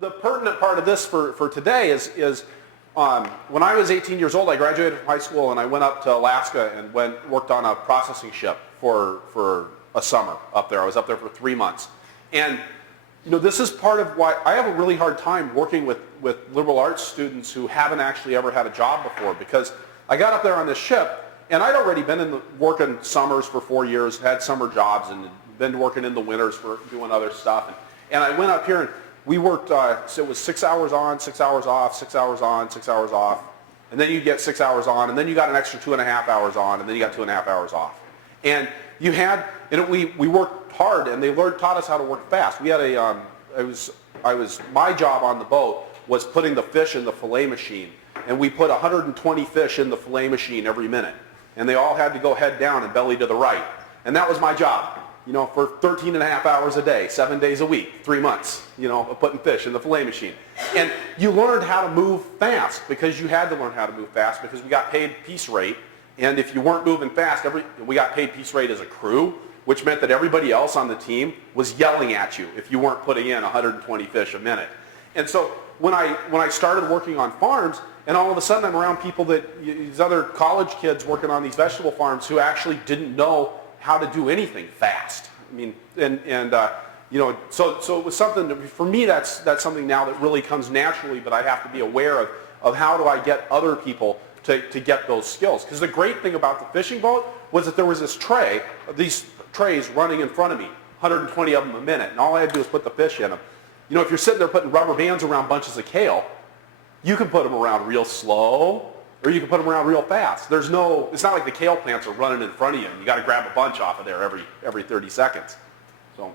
the pertinent part of this for today is when I was 18 years old, I graduated from high school and I went up to Alaska and worked on a processing ship for a summer up there. I was up there for 3 months. And this is part of why I have a really hard time working with liberal arts students who haven't actually ever had a job before, because I got up there on this ship and I'd already been working summers for 4 years, had summer jobs, and been working in the winters for doing other stuff. And I went up here and we worked, so it was 6 hours on, 6 hours off, 6 hours on, 6 hours off. And then you get 6 hours on, and then you got an extra 2.5 hours on, and then you got 2.5 hours off. And you had, we worked hard, and they taught us how to work fast. We had my job on the boat was putting the fish in the fillet machine. And we put 120 fish in the fillet machine every minute. And they all had to go head down and belly to the right. And that was my job. For 13.5 hours a day, 7 days a week, 3 months, of putting fish in the fillet machine. And you learned how to move fast, because you had to learn how to move fast, because we got paid piece rate. And if you weren't moving fast, we got paid piece rate as a crew, which meant that everybody else on the team was yelling at you if you weren't putting in 120 fish a minute. And so when I started working on farms, and all of a sudden I'm around people these other college kids working on these vegetable farms who actually didn't know how to do anything fast. So it was something that, for me, that's something now that really comes naturally, but I have to be aware of how do I get other people to get those skills. Because the great thing about the fishing boat was that there was these trays running in front of me, 120 of them a minute, and all I had to do was put the fish in them. If you're sitting there putting rubber bands around bunches of kale, you can put them around real slow, or you can put them around real fast. It's not like the kale plants are running in front of you and you got to grab a bunch off of there every 30 seconds. So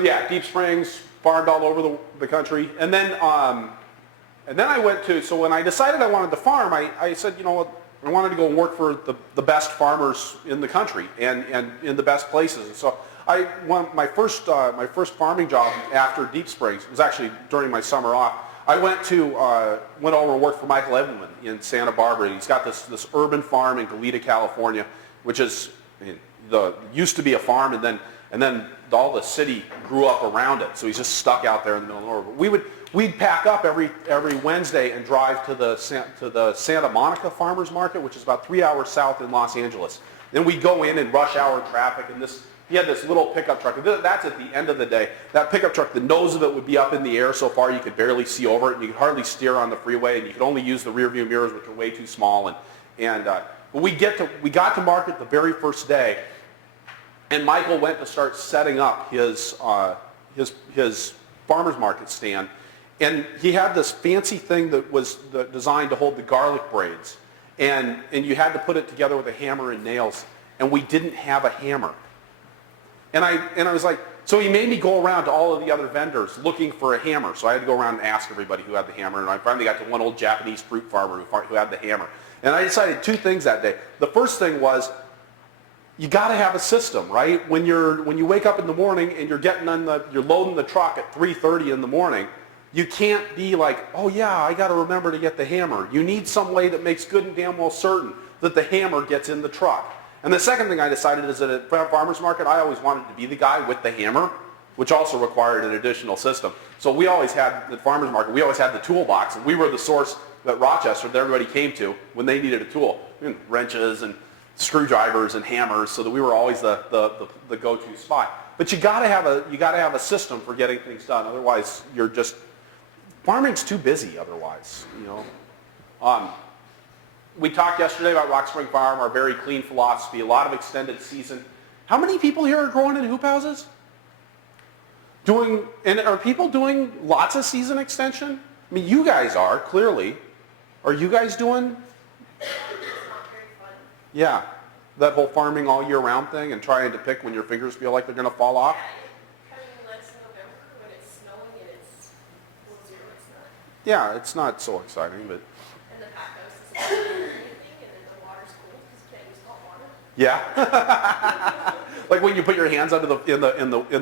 yeah, Deep Springs, farmed all over the country. And then I went so when I decided I wanted to farm, I said, I wanted to go and work for the best farmers in the country and in the best places. And so my first farming job after Deep Springs was actually during my summer off. I went over and worked for Michael Edelman in Santa Barbara. He's got this urban farm in Goleta, California, which is used to be a farm, and then all the city grew up around it. So he's just stuck out there in the middle of nowhere. We'd pack up every Wednesday and drive to the Santa Monica Farmers Market, which is about 3 hours south in Los Angeles. Then we'd go in rush hour traffic, and he had this little pickup truck. That's at the end of the day. That pickup truck, the nose of it would be up in the air so far you could barely see over it, and you could hardly steer on the freeway, and you could only use the rear view mirrors, which are way too small. But we got to market the very first day, and Michael went to start setting up his farmer's market stand. And he had this fancy thing that was designed to hold the garlic braids. And you had to put it together with a hammer and nails. And we didn't have a hammer. And I was like, so he made me go around to all of the other vendors looking for a hammer. So I had to go around and ask everybody who had the hammer. And I finally got to one old Japanese fruit farmer who had the hammer. And I decided two things that day. The first thing was, you got to have a system, right? When you wake up in the morning and you're loading the truck at 3:30 in the morning, you can't be like, oh yeah, I got to remember to get the hammer. You need some way that makes good and damn well certain that the hammer gets in the truck. And the second thing I decided is that at farmers market, I always wanted to be the guy with the hammer, which also required an additional system. So we always had, at farmers market, we always had the toolbox, and we were the source at Rochester that everybody came to when they needed a tool. Wrenches and screwdrivers and hammers, so that we were always the go-to spot. But you got to have a system for getting things done. Otherwise, farming's too busy. Otherwise, We talked yesterday about Rock Spring Farm, our very clean philosophy, a lot of extended season. How many people here are growing in hoop houses? And are people doing lots of season extension? I mean, you guys are, clearly. Are you guys doing? Yeah, that whole farming all year round thing and trying to pick when your fingers feel like they're going to fall off? Yeah, it's not so exciting, but... And the pack house is anything, and then the water's cold because you can't use hot water. Yeah. Like when you put your hands under in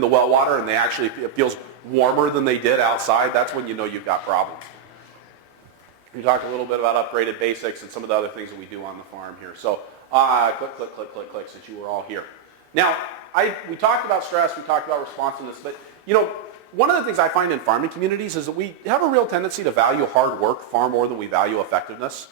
the well water and it feels warmer than they did outside, that's when you know you've got problems. We talked a little bit about upgraded basics and some of the other things that we do on the farm here. So click, since you were all here. Now, we talked about stress, we talked about responsiveness, but one of the things I find in farming communities is that we have a real tendency to value hard work far more than we value effectiveness.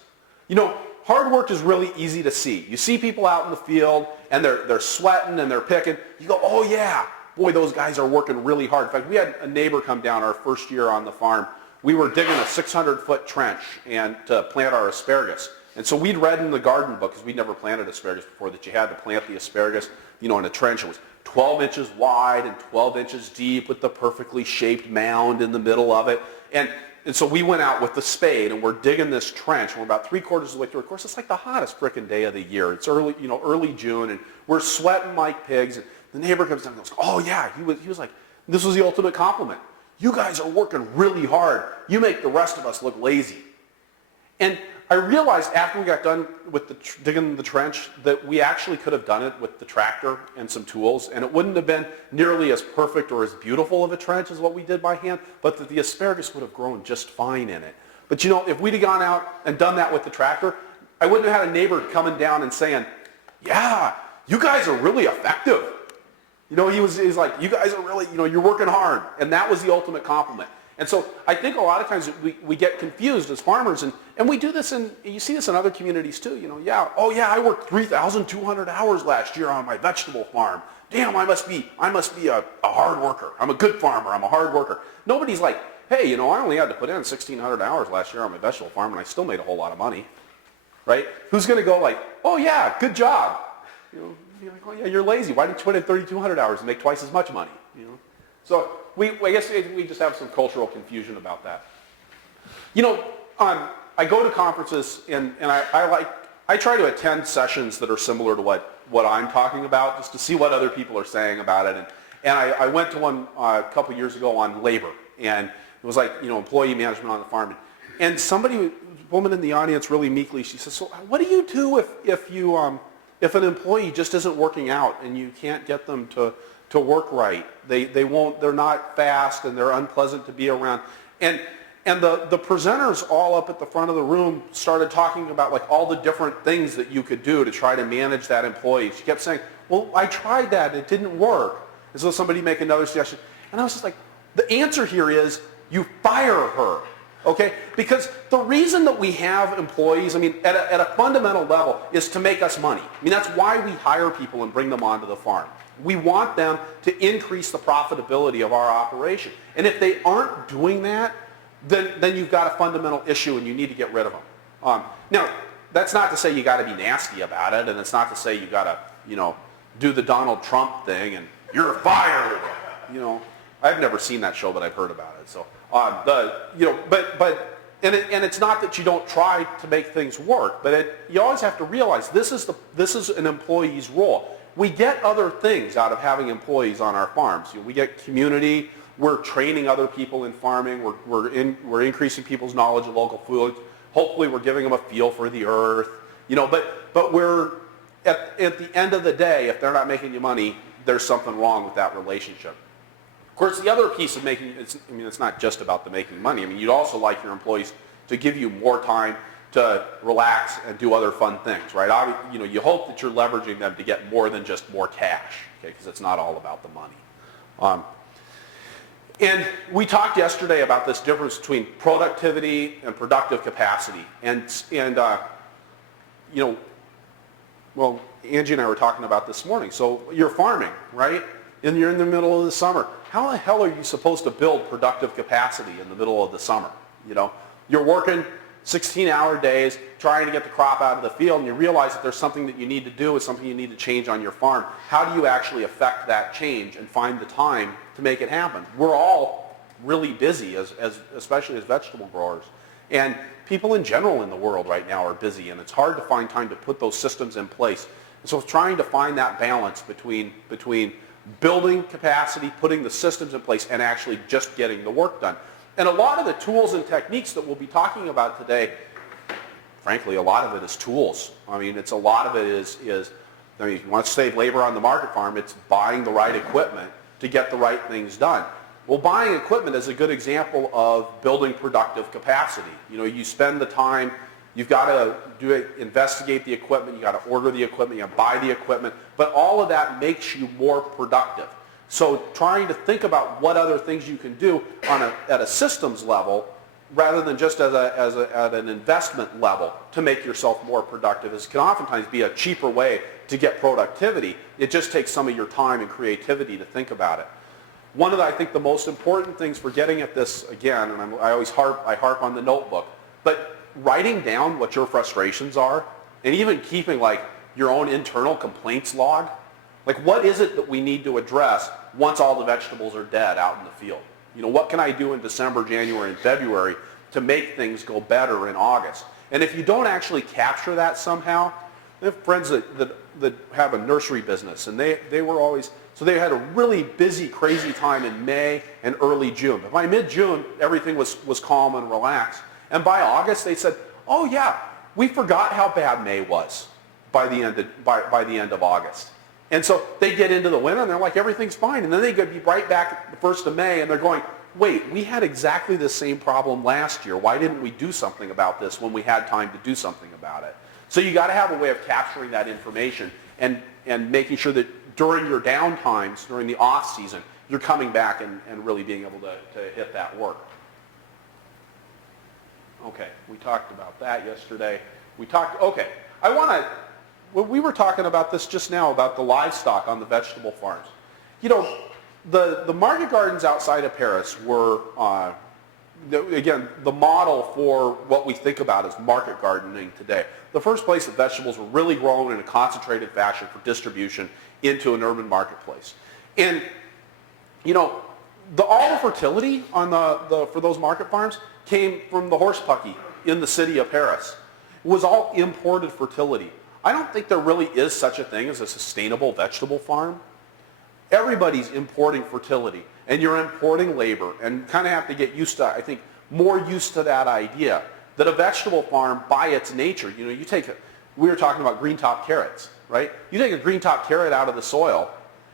You know, hard work is really easy to see. You see people out in the field and they're sweating and they're picking. You go, oh yeah, boy, those guys are working really hard. In fact, we had a neighbor come down our first year on the farm. We were digging a 600-foot trench and to plant our asparagus. And so we'd read in the garden book, because we'd never planted asparagus before, that you had to plant the asparagus, you know, in a trench. It was 12 inches wide and 12 inches deep with the perfectly shaped mound in the middle of it. And so we went out with the spade and we're digging this trench. And we're about 3/4 of the way through. Of course, it's like the hottest frickin' day of the year. It's early, you know, early June, and we're sweating like pigs. And the neighbor comes down and goes, oh yeah, he was like, this was the ultimate compliment. You guys are working really hard. You make the rest of us look lazy. And I realized after we got done with digging the trench that we actually could have done it with the tractor and some tools, and it wouldn't have been nearly as perfect or as beautiful of a trench as what we did by hand, but that the asparagus would have grown just fine in it. But you know, if we'd have gone out and done that with the tractor, I wouldn't have had a neighbor coming down and saying, yeah, you guys are really effective. You know, he's like, you guys are really, you know, you're working hard. And that was the ultimate compliment. And so I think a lot of times we get confused as farmers, and we do this, and you see this in other communities too. You know, yeah, oh yeah, I worked 3,200 hours last year on my vegetable farm. Damn, I must be a hard worker. I'm a good farmer. I'm a hard worker. Nobody's like, hey, you know, I only had to put in 1,600 hours last year on my vegetable farm, and I still made a whole lot of money, right? Who's going to go like, oh yeah, good job. You know, you're like, oh yeah, you're lazy. Why didn't you put in 3,200 hours and make twice as much money? You know, so I guess we just have some cultural confusion about that. You know, I go to conferences and I try to attend sessions that are similar to what I'm talking about, just to see what other people are saying about it. And I went to one a couple years ago on labor, and it was like, you know, employee management on the farm. And a woman in the audience really meekly, she says, so what do you do if an employee just isn't working out and you can't get them to work right? They're not fast and they're unpleasant to be around. And the presenters all up at the front of the room started talking about like all the different things that you could do to try to manage that employee. She kept saying, well, I tried that, it didn't work. And so somebody make another suggestion. And I was just like, the answer here is you fire her. Okay? Because the reason that we have employees, I mean, at a fundamental level, is to make us money. I mean, that's why we hire people and bring them onto the farm. We want them to increase the profitability of our operation. And if they aren't doing that, then you've got a fundamental issue and you need to get rid of them. Now, that's not to say you got to be nasty about it, and it's not to say you got to, you know, do the Donald Trump thing and you're fired. You know, I've never seen that show, but I've heard about it. So, and it's not that you don't try to make things work, but you always have to realize this is an employee's role. We get other things out of having employees on our farms. You know, we get community. We're training other people in farming. We're increasing people's knowledge of local foods. Hopefully, we're giving them a feel for the earth. You know, but we're at the end of the day, if they're not making you money, there's something wrong with that relationship. Of course, the other piece of it's not just about the making money. I mean, you'd also like your employees to give you more time to relax and do other fun things, right? You know, you hope that you're leveraging them to get more than just more cash, okay? Because it's not all about the money. And we talked yesterday about this difference between productivity and productive capacity. And you know, well, Angie and I were talking about this morning. So you're farming, right? And you're in the middle of the summer. How the hell are you supposed to build productive capacity in the middle of the summer? You know, you're working 16-hour days trying to get the crop out of the field, and you realize that there's something that you need to do, it's something you need to change on your farm. How do you actually affect that change and find the time to make it happen? We're all really busy, especially as vegetable growers. And people in general in the world right now are busy, and it's hard to find time to put those systems in place. And so trying to find that balance between building capacity, putting the systems in place, and actually just getting the work done. And a lot of the tools and techniques that we'll be talking about today, frankly, a lot of it is tools. I mean, a lot of it is if you want to save labor on the market farm, it's buying the right equipment to get the right things done. Well, buying equipment is a good example of building productive capacity. You know, you spend the time, you've got to investigate the equipment, you got to order the equipment, you got to buy the equipment, but all of that makes you more productive. So trying to think about what other things you can do at a systems level rather than just at an investment level to make yourself more productive can oftentimes be a cheaper way to get productivity. It just takes some of your time and creativity to think about it. One of I think the most important things for getting at this, again, and I always harp on the notebook, but writing down what your frustrations are and even keeping like your own internal complaints log. Like, what is it that we need to address once all the vegetables are dead out in the field? You know, what can I do in December, January, and February to make things go better in August? And if you don't actually capture that somehow, I have friends that have a nursery business, and they were always, so they had a really busy, crazy time in May and early June. But by mid-June, everything was calm and relaxed. And by August, they said, oh yeah, we forgot how bad May was by the end of August. And so they get into the winter and they're like, everything's fine. And then they could be right back at the 1st of May and they're going, wait, we had exactly the same problem last year. Why didn't we do something about this when we had time to do something about it? So you got to have a way of capturing that information and making sure that during your downtimes, during the off season, you're coming back and really being able to hit that work. Okay, we talked about that yesterday. We were talking about this just now, about the livestock on the vegetable farms. You know, the market gardens outside of Paris were, again, the model for what we think about as market gardening today. The first place that vegetables were really grown in a concentrated fashion for distribution into an urban marketplace. And, you know, all the fertility on for those market farms came from the horse pucky in the city of Paris. It was all imported fertility. I don't think there really is such a thing as a sustainable vegetable farm. Everybody's importing fertility, and you're importing labor, and kind of have to get used to, I think, more used to that idea that a vegetable farm, by its nature, you know, we were talking about green top carrots, right? You take a green top carrot out of the soil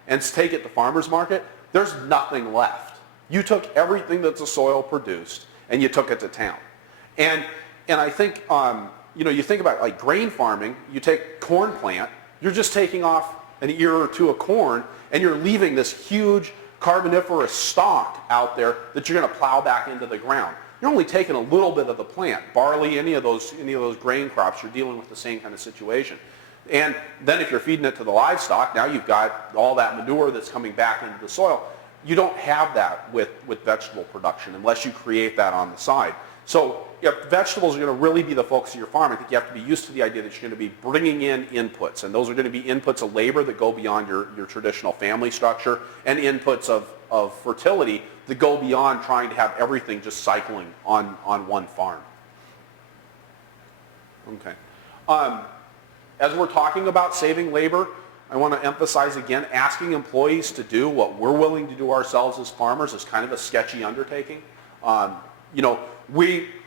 and take it to farmer's market, there's nothing left. You took everything that the soil produced and you took it to town. And I think, you know, you think about like grain farming, you take corn plant, you're just taking off an ear or two of corn and you're leaving this huge carboniferous stalk out there that you're going to plow back into the ground. You're only taking a little bit of the plant. Barley, any of those grain crops, you're dealing with the same kind of situation. And then if you're feeding it to the livestock, now you've got all that manure that's coming back into the soil. You don't have that with vegetable production unless you create that on the side. So if vegetables are going to really be the focus of your farm, I think you have to be used to the idea that you're going to be bringing in inputs. And those are going to be inputs of labor that go beyond your traditional family structure and inputs of fertility that go beyond trying to have everything just cycling on one farm. Okay. As we're talking about saving labor, I want to emphasize again, asking employees to do what we're willing to do ourselves as farmers is kind of a sketchy undertaking. You know,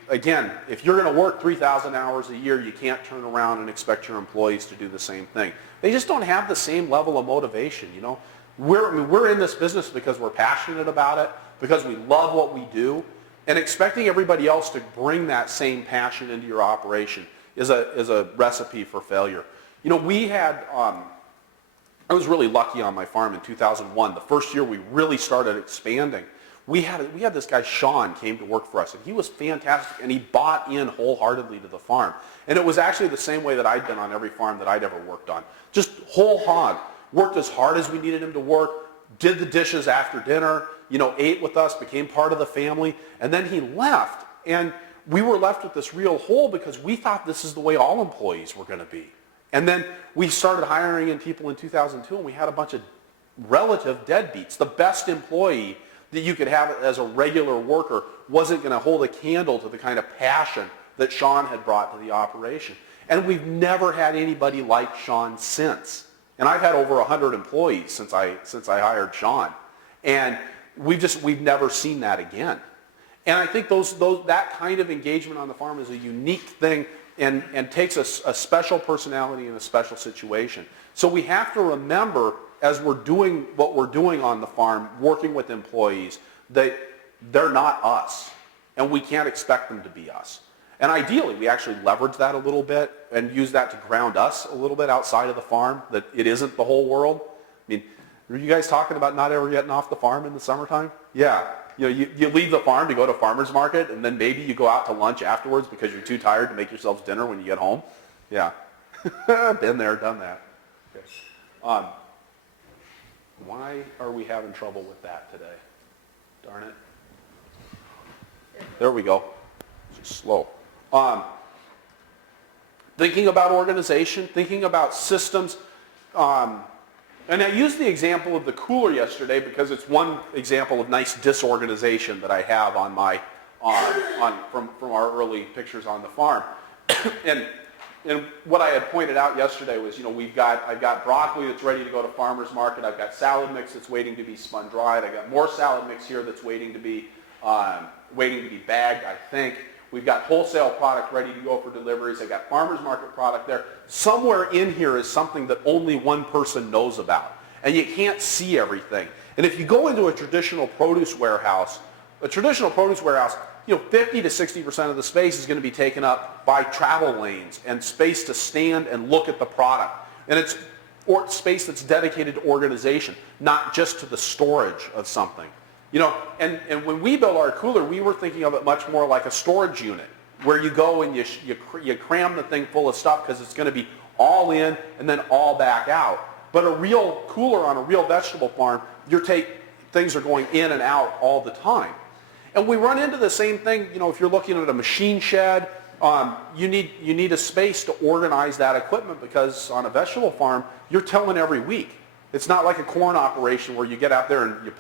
again, if you're going to work 3,000 hours a year, you can't turn around and expect your employees to do the same thing. They just don't have the same level of motivation, you know. We're in this business because we're passionate about it, because we love what we do, and expecting everybody else to bring that same passion into your operation is a recipe for failure. You know, I was really lucky on my farm in 2001. The first year we really started expanding. We had this guy, Sean, came to work for us, and he was fantastic, and he bought in wholeheartedly to the farm. And it was actually the same way that I'd been on every farm that I'd ever worked on. Just whole hog. Worked as hard as we needed him to work, did the dishes after dinner, you know, ate with us, became part of the family, and then he left. And we were left with this real hole because we thought this is the way all employees were going to be. And then we started hiring in people in 2002, and we had a bunch of relative deadbeats. The best employee that you could have as a regular worker wasn't going to hold a candle to the kind of passion that Sean had brought to the operation. And we've never had anybody like Sean since. And I've had over 100 employees since I hired Sean. And we've never seen that again. And I think that kind of engagement on the farm is a unique thing and takes a special personality in a special situation. So we have to remember, as we're doing what we're doing on the farm, working with employees, that they're not us. And we can't expect them to be us. And ideally, we actually leverage that a little bit and use that to ground us a little bit outside of the farm, that it isn't the whole world. I mean, Are you guys talking about not ever getting off the farm in the summertime? Yeah. You leave the farm to go to farmer's market, and then maybe you go out to lunch afterwards because you're too tired to make yourselves dinner when you get home. Yeah. Been there, done that. Okay. Why are we having trouble with that today? Darn it. There we go. It's just slow. Thinking about organization, thinking about systems. And I used the example of the cooler yesterday because it's one example of nice disorganization that I have on my from our early pictures on the farm. and what I had pointed out yesterday was, I've got broccoli that's ready to go to farmer's market. I've got salad mix that's waiting to be spun dried. I've got more salad mix here that's waiting to be bagged, I think. We've got wholesale product ready to go for deliveries. I've got farmer's market product there. Somewhere in here is something that only one person knows about. And you can't see everything. And if you go into a traditional produce warehouse, 50 to 60% of the space is going to be taken up by travel lanes and space to stand and look at the product. And it's space that's dedicated to organization, not just to the storage of something. And when we built our cooler, we were thinking of it much more like a storage unit, where you go and you cram the thing full of stuff because it's going to be all in and then all back out. But a real cooler on a real vegetable farm, things are going in and out all the time. And we run into the same thing, if you're looking at a machine shed, you need a space to organize that equipment because on a vegetable farm, you're tilling every week. It's not like a corn operation where you get out there and you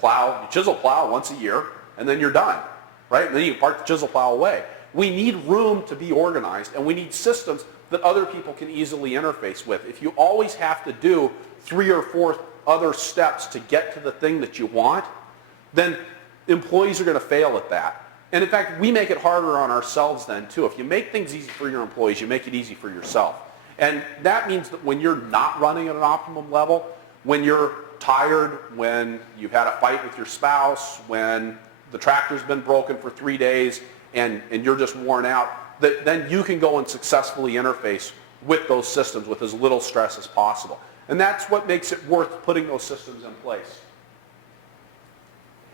chisel plow once a year, and then you're done, right? And then you park the chisel plow away. We need room to be organized, and we need systems that other people can easily interface with. If you always have to do 3 or 4 other steps to get to the thing that you want, then employees are going to fail at that. And in fact, we make it harder on ourselves then too. If you make things easy for your employees, you make it easy for yourself. And that means that when you're not running at an optimum level, when you're tired, when you've had a fight with your spouse, when the tractor's been broken for 3 days and you're just worn out, then you can go and successfully interface with those systems with as little stress as possible. And that's what makes it worth putting those systems in place.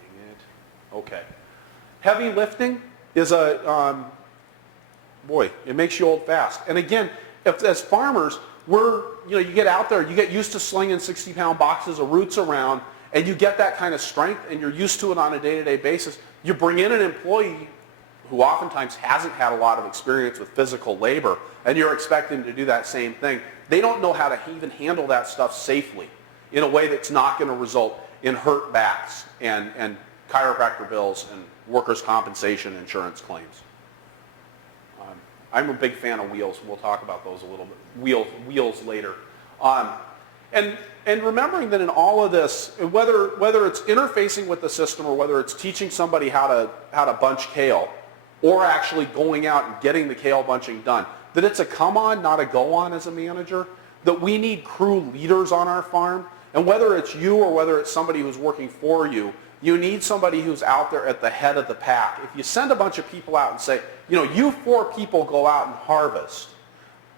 Dang it. Okay. Heavy lifting is it makes you old fast. And again, as farmers, you get out there, you get used to slinging 60-pound boxes of roots around, and you get that kind of strength, and you're used to it on a day-to-day basis. You bring in an employee who oftentimes hasn't had a lot of experience with physical labor, and you're expecting them to do that same thing. They don't know how to even handle that stuff safely in a way that's not going to result in hurt backs and chiropractor bills and workers' compensation insurance claims. I'm a big fan of wheels. We'll talk about those a little bit. Wheels later. And remembering that in all of this, whether it's interfacing with the system or whether it's teaching somebody how to bunch kale, or actually going out and getting the kale bunching done, that it's a come on, not a go on as a manager. That we need crew leaders on our farm, and whether it's you or whether it's somebody who's working for you, you need somebody who's out there at the head of the pack. If you send a bunch of people out and say, you 4 people go out and harvest,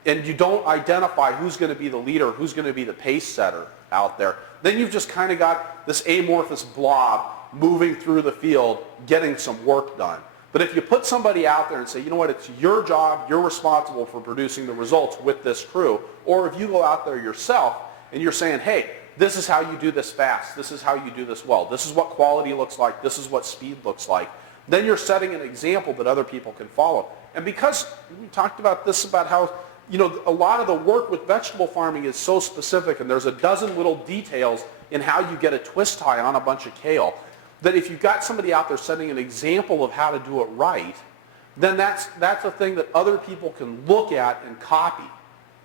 and you don't identify who's going to be the leader, who's going to be the pace setter out there, then you've just kind of got this amorphous blob moving through the field, getting some work done. But if you put somebody out there and say, it's your job, you're responsible for producing the results with this crew, or if you go out there yourself and you're saying, hey, this is how you do this fast, this is how you do this well, this is what quality looks like, this is what speed looks like, then you're setting an example that other people can follow. And because we talked about this, about how a lot of the work with vegetable farming is so specific, and there's a dozen little details in how you get a twist tie on a bunch of kale, that if you've got somebody out there setting an example of how to do it right, then that's a thing that other people can look at and copy.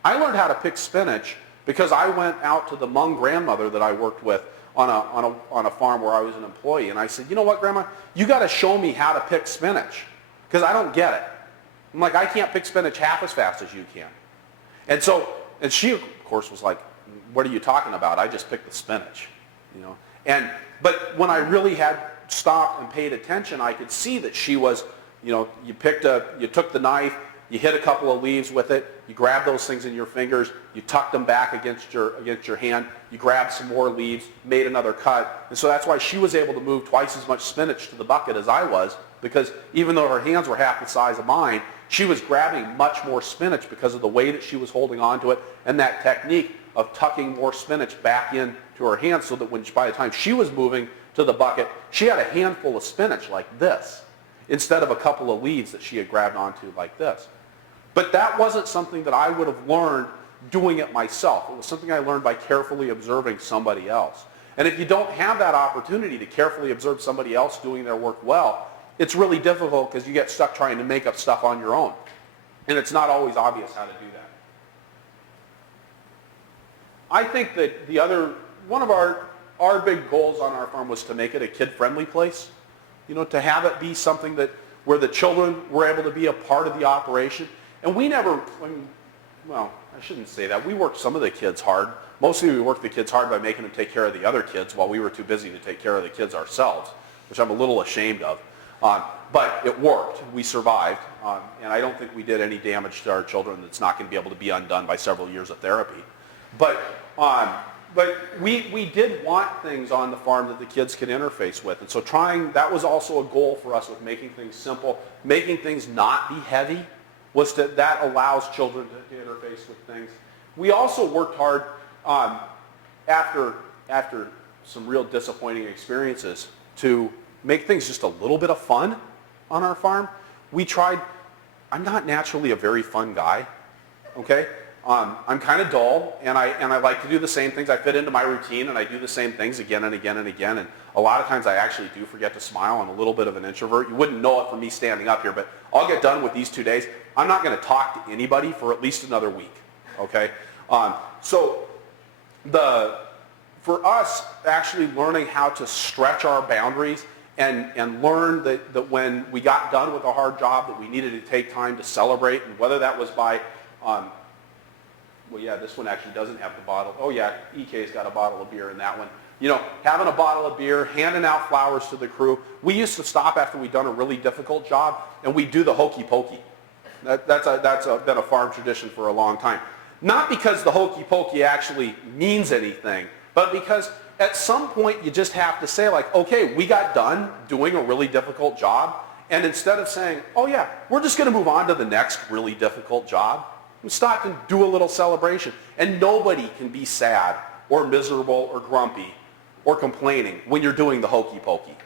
I learned how to pick spinach because I went out to the Hmong grandmother that I worked with on a farm where I was an employee, and I said, you know what, Grandma, you got to show me how to pick spinach because I don't get it. I'm like, I can't pick spinach half as fast as you can. And she, of course, was like, what are you talking about? I just picked the spinach, But when I really had stopped and paid attention, I could see that she was, you took the knife, you hit a couple of leaves with it, you grab those things in your fingers, you tuck them back against your hand, you grab some more leaves, made another cut. And so that's why she was able to move twice as much spinach to the bucket as I was, because even though her hands were half the size of mine, she was grabbing much more spinach because of the way that she was holding on to it and that technique of tucking more spinach back into her hands so that by the time she was moving to the bucket, she had a handful of spinach like this instead of a couple of leaves that she had grabbed onto like this. But that wasn't something that I would have learned doing it myself. It was something I learned by carefully observing somebody else. And if you don't have that opportunity to carefully observe somebody else doing their work well, it's really difficult because you get stuck trying to make up stuff on your own. And it's not always obvious how to do that. I think that one of our big goals on our farm was to make it a kid-friendly place. To have it be something where the children were able to be a part of the operation. And we never, well, I shouldn't say that. We worked some of the kids hard. Mostly we worked the kids hard by making them take care of the other kids while we were too busy to take care of the kids ourselves, which I'm a little ashamed of. But it worked. We survived. And I don't think we did any damage to our children that's not going to be able to be undone by several years of therapy. But we did want things on the farm that the kids could interface with. And so that was also a goal for us with making things simple, making things not be heavy, that allows children to interface with things. We also worked hard after some real disappointing experiences to make things just a little bit of fun on our farm. I'm not naturally a very fun guy, okay? I'm kind of dull, and I like to do the same things. I fit into my routine, and I do the same things again and again and again. And a lot of times I actually do forget to smile. I'm a little bit of an introvert. You wouldn't know it from me standing up here, but I'll get done with these 2 days. I'm not going to talk to anybody for at least another week, okay? For us, actually learning how to stretch our boundaries and learn that when we got done with a hard job that we needed to take time to celebrate, and whether that was by well, yeah, this one actually doesn't have the bottle. Oh, yeah, EK's got a bottle of beer in that one. Having a bottle of beer, handing out flowers to the crew. We used to stop after we'd done a really difficult job, and we'd do the hokey pokey. That's been a farm tradition for a long time. Not because the hokey pokey actually means anything, but because at some point you just have to say, like, okay, we got done doing a really difficult job, and instead of saying, oh, yeah, we're just going to move on to the next really difficult job, we stop and do a little celebration. And nobody can be sad or miserable or grumpy or complaining when you're doing the hokey pokey.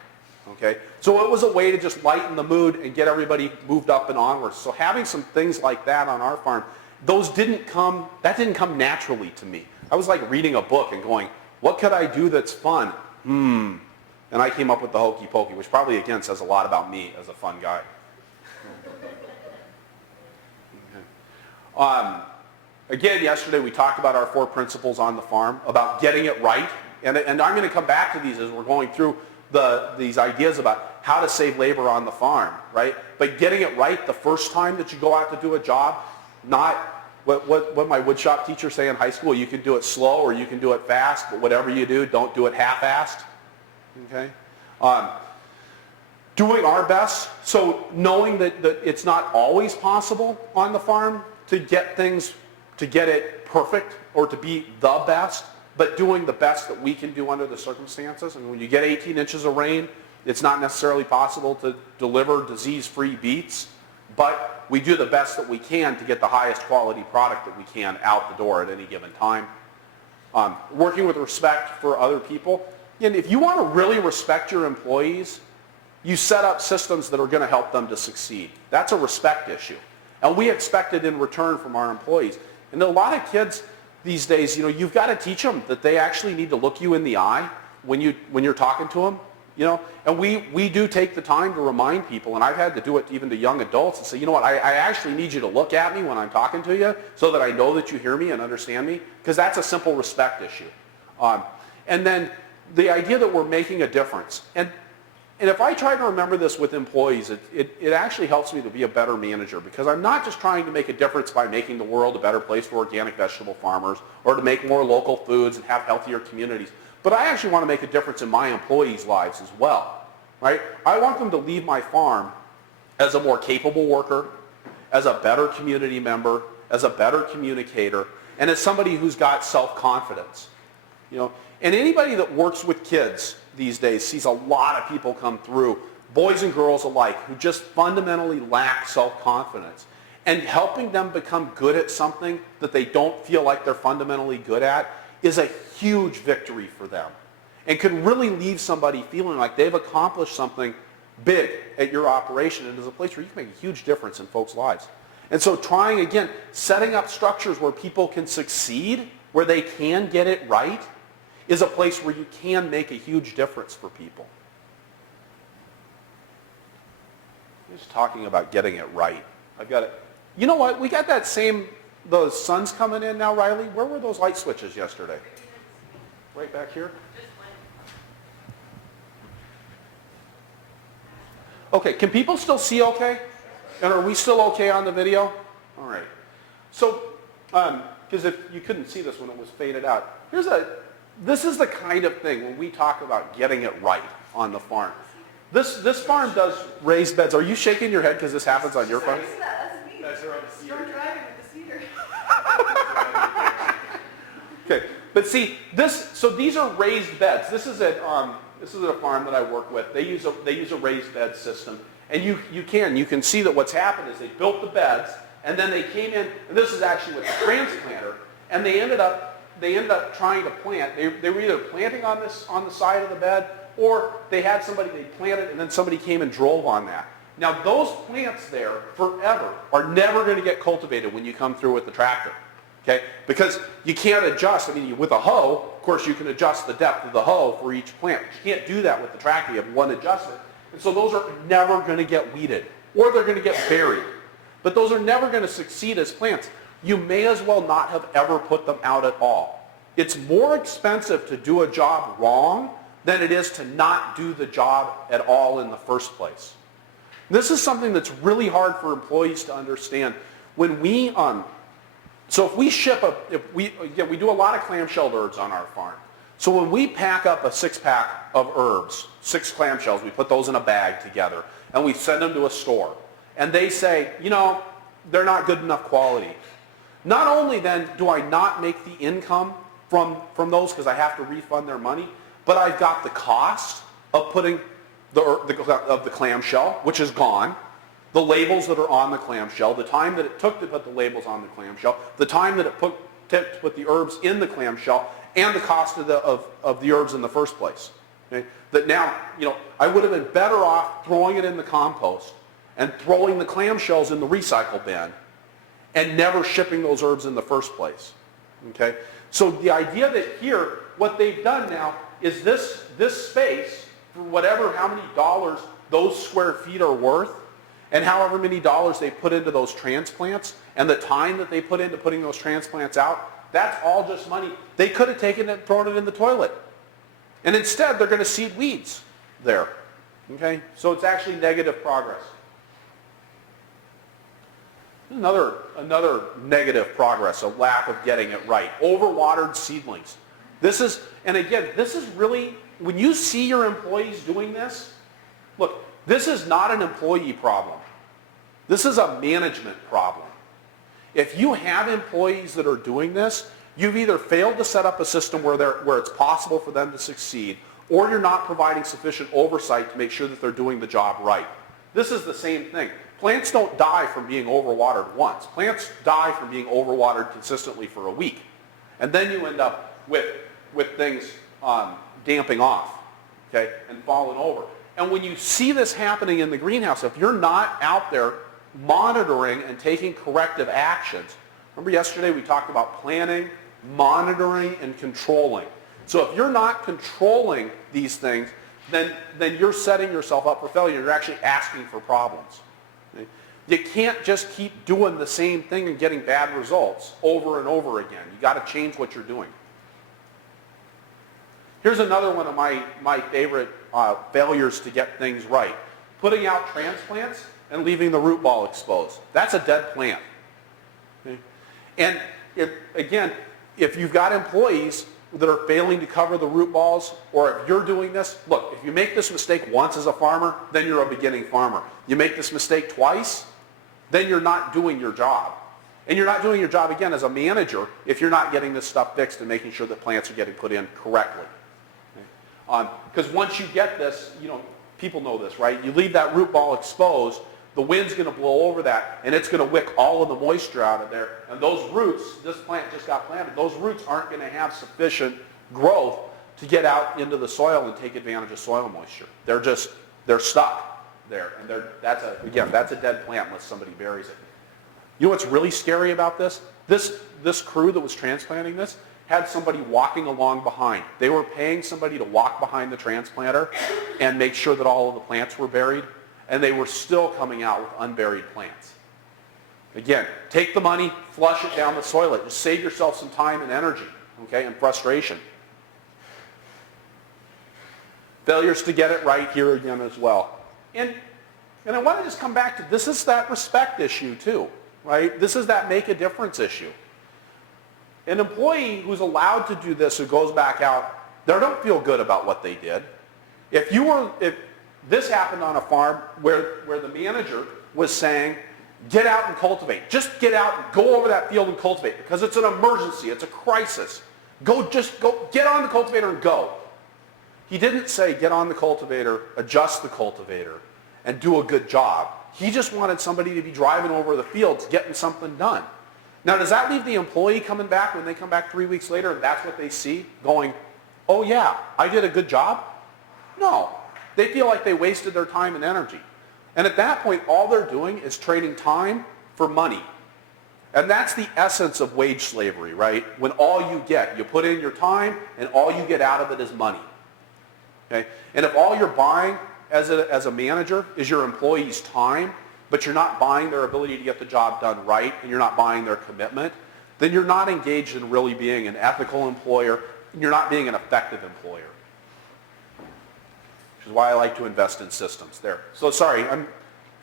Okay? So it was a way to just lighten the mood and get everybody moved up and onwards. So having some things like that on our farm, that didn't come naturally to me. I was like reading a book and going, what could I do that's fun? And I came up with the hokey pokey, which probably again says a lot about me as a fun guy. Again, yesterday we talked about our 4 principles on the farm, about getting it right. And I'm going to come back to these as we're going through these ideas about how to save labor on the farm, right? But getting it right the first time that you go out to do a job, not what my woodshop teacher say in high school, you can do it slow or you can do it fast, but whatever you do, don't do it half-assed, okay? Doing our best, so knowing that it's not always possible on the farm to get it perfect or to be the best, but doing the best that we can do under the circumstances. And when you get 18 inches of rain, it's not necessarily possible to deliver disease-free beets, but we do the best that we can to get the highest quality product that we can out the door at any given time. Working with respect for other people. And if you want to really respect your employees, you set up systems that are going to help them to succeed. That's a respect issue. And we expect it in return from our employees. And a lot of kids these days, you've got to teach them that they actually need to look you in the eye when you're talking to them. And we do take the time to remind people, and I've had to do it even to young adults, and say, you know what, I actually need you to look at me when I'm talking to you so that I know that you hear me and understand me, because that's a simple respect issue. And then the idea that we're making a difference. And if I try to remember this with employees, it actually helps me to be a better manager, because I'm not just trying to make a difference by making the world a better place for organic vegetable farmers or to make more local foods and have healthier communities, but I actually want to make a difference in my employees' lives as well, right? I want them to leave my farm as a more capable worker, as a better community member, as a better communicator, and as somebody who's got self-confidence. And anybody that works with kids these days sees a lot of people come through, boys and girls alike, who just fundamentally lack self-confidence. And helping them become good at something that they don't feel like they're fundamentally good at is a huge victory for them and can really leave somebody feeling like they've accomplished something big at your operation. And is a place where you can make a huge difference in folks' lives. And so trying, again, setting up structures where people can succeed, where they can get it right, is a place where you can make a huge difference for people. I'm just talking about getting it right. I've got it. You know what? We got that same, the sun's coming in now, Riley. Where were those light switches yesterday? Right back here? Okay, can people still see okay? And are we still okay on the video? All right. So, because if you couldn't see this when it was faded out, this is the kind of thing when we talk about getting it right on the farm. This farm does raised beds. Are you shaking your head because this happens on your farm? That's me. That's her on the cedar. Start driving with the cedar. Okay, but see so these are raised beds. This is at a farm that I work with. They use a raised bed system, and you can see that what's happened is they built the beds, and then they came in, and this is actually with the transplanter, and they ended up trying to plant. They were either planting on the side of the bed, or they had somebody they planted, and then somebody came and drove on that. Now those plants there forever are never going to get cultivated when you come through with the tractor. Okay? Because you can't adjust. I mean, with a hoe, of course, you can adjust the depth of the hoe for each plant. But you can't do that with the tractor. You have one adjustment. And so those are never going to get weeded, or they're going to get buried. But those are never going to succeed as plants. You may as well not have ever put them out at all. It's more expensive to do a job wrong than it is to not do the job at all in the first place. This is something that's really hard for employees to understand. When we So if we we do a lot of clamshelled herbs on our farm. So when we pack up a 6-pack of herbs, 6 clamshells, we put those in a bag together, and we send them to a store. And they say, they're not good enough quality. Not only then do I not make the income from those because I have to refund their money, but I've got the cost of putting of the clamshell, which is gone, the labels that are on the clamshell, the time that it took to put the labels on the clamshell, the time that it took to put the herbs in the clamshell, and the cost of the herbs in the first place. Okay? That now, I would have been better off throwing it in the compost and throwing the clamshells in the recycle bin and never shipping those herbs in the first place. Okay? So the idea that here, what they've done now is this space, for how many dollars those square feet are worth, and however many dollars they put into those transplants, and the time that they put into putting those transplants out, that's all just money. They could have taken it and thrown it in the toilet. And instead, they're going to seed weeds there. Okay? So it's actually negative progress. Another negative progress, a lack of getting it right. Overwatered seedlings. This is really, when you see your employees doing this, look, this is not an employee problem. This is a management problem. If you have employees that are doing this, you've either failed to set up a system where it's possible for them to succeed, or you're not providing sufficient oversight to make sure that they're doing the job right. This is the same thing. Plants don't die from being overwatered once. Plants die from being overwatered consistently for a week. And then you end up with things damping off, okay, and falling over. And when you see this happening in the greenhouse, if you're not out there monitoring and taking corrective actions, remember yesterday we talked about planning, monitoring, and controlling. So if you're not controlling these things, then you're setting yourself up for failure. You're actually asking for problems. Okay? You can't just keep doing the same thing and getting bad results over and over again. You got to change what you're doing. Here's another one of my favorite failures to get things right. Putting out transplants and leaving the root ball exposed. That's a dead plant. Okay? And if you've got employees that are failing to cover the root balls, or if you're doing this, look, if you make this mistake once as a farmer, then you're a beginning farmer. You make this mistake twice, then you're not doing your job. And you're not doing your job, again, as a manager if you're not getting this stuff fixed and making sure that plants are getting put in correctly. Because once you get this, people know this, right? You leave that root ball exposed, the wind's going to blow over that, and it's going to wick all of the moisture out of there. And those roots, this plant just got planted, those roots aren't going to have sufficient growth to get out into the soil and take advantage of soil moisture. They're stuck there. And that's a dead plant unless somebody buries it. You know what's really scary about this? This crew that was transplanting this had somebody walking along behind. They were paying somebody to walk behind the transplanter and make sure that all of the plants were buried, and they were still coming out with unburied plants. Again, take the money, flush it down the toilet. Just save yourself some time and energy, okay, and frustration. Failures to get it right here again as well. And I want to just come back to, this is that respect issue too, right? This is that make a difference issue. An employee who's allowed to do this, who goes back out, they don't feel good about what they did. If this happened on a farm where the manager was saying, get out and cultivate. Just get out and go over that field and cultivate because it's an emergency, it's a crisis. Just go, get on the cultivator and go. He didn't say get on the cultivator, adjust the cultivator, and do a good job. He just wanted somebody to be driving over the fields, getting something done. Now, does that leave the employee coming back when they come back 3 weeks later and that's what they see, going, oh yeah, I did a good job? No. They feel like they wasted their time and energy. And at that point, all they're doing is trading time for money. And that's the essence of wage slavery, right? When all you get, you put in your time and all you get out of it is money. Okay? And if all you're buying as a manager is your employee's time, but you're not buying their ability to get the job done right, and you're not buying their commitment, then you're not engaged in really being an ethical employer, and you're not being an effective employer. Which is why I like to invest in systems there. So sorry, I'm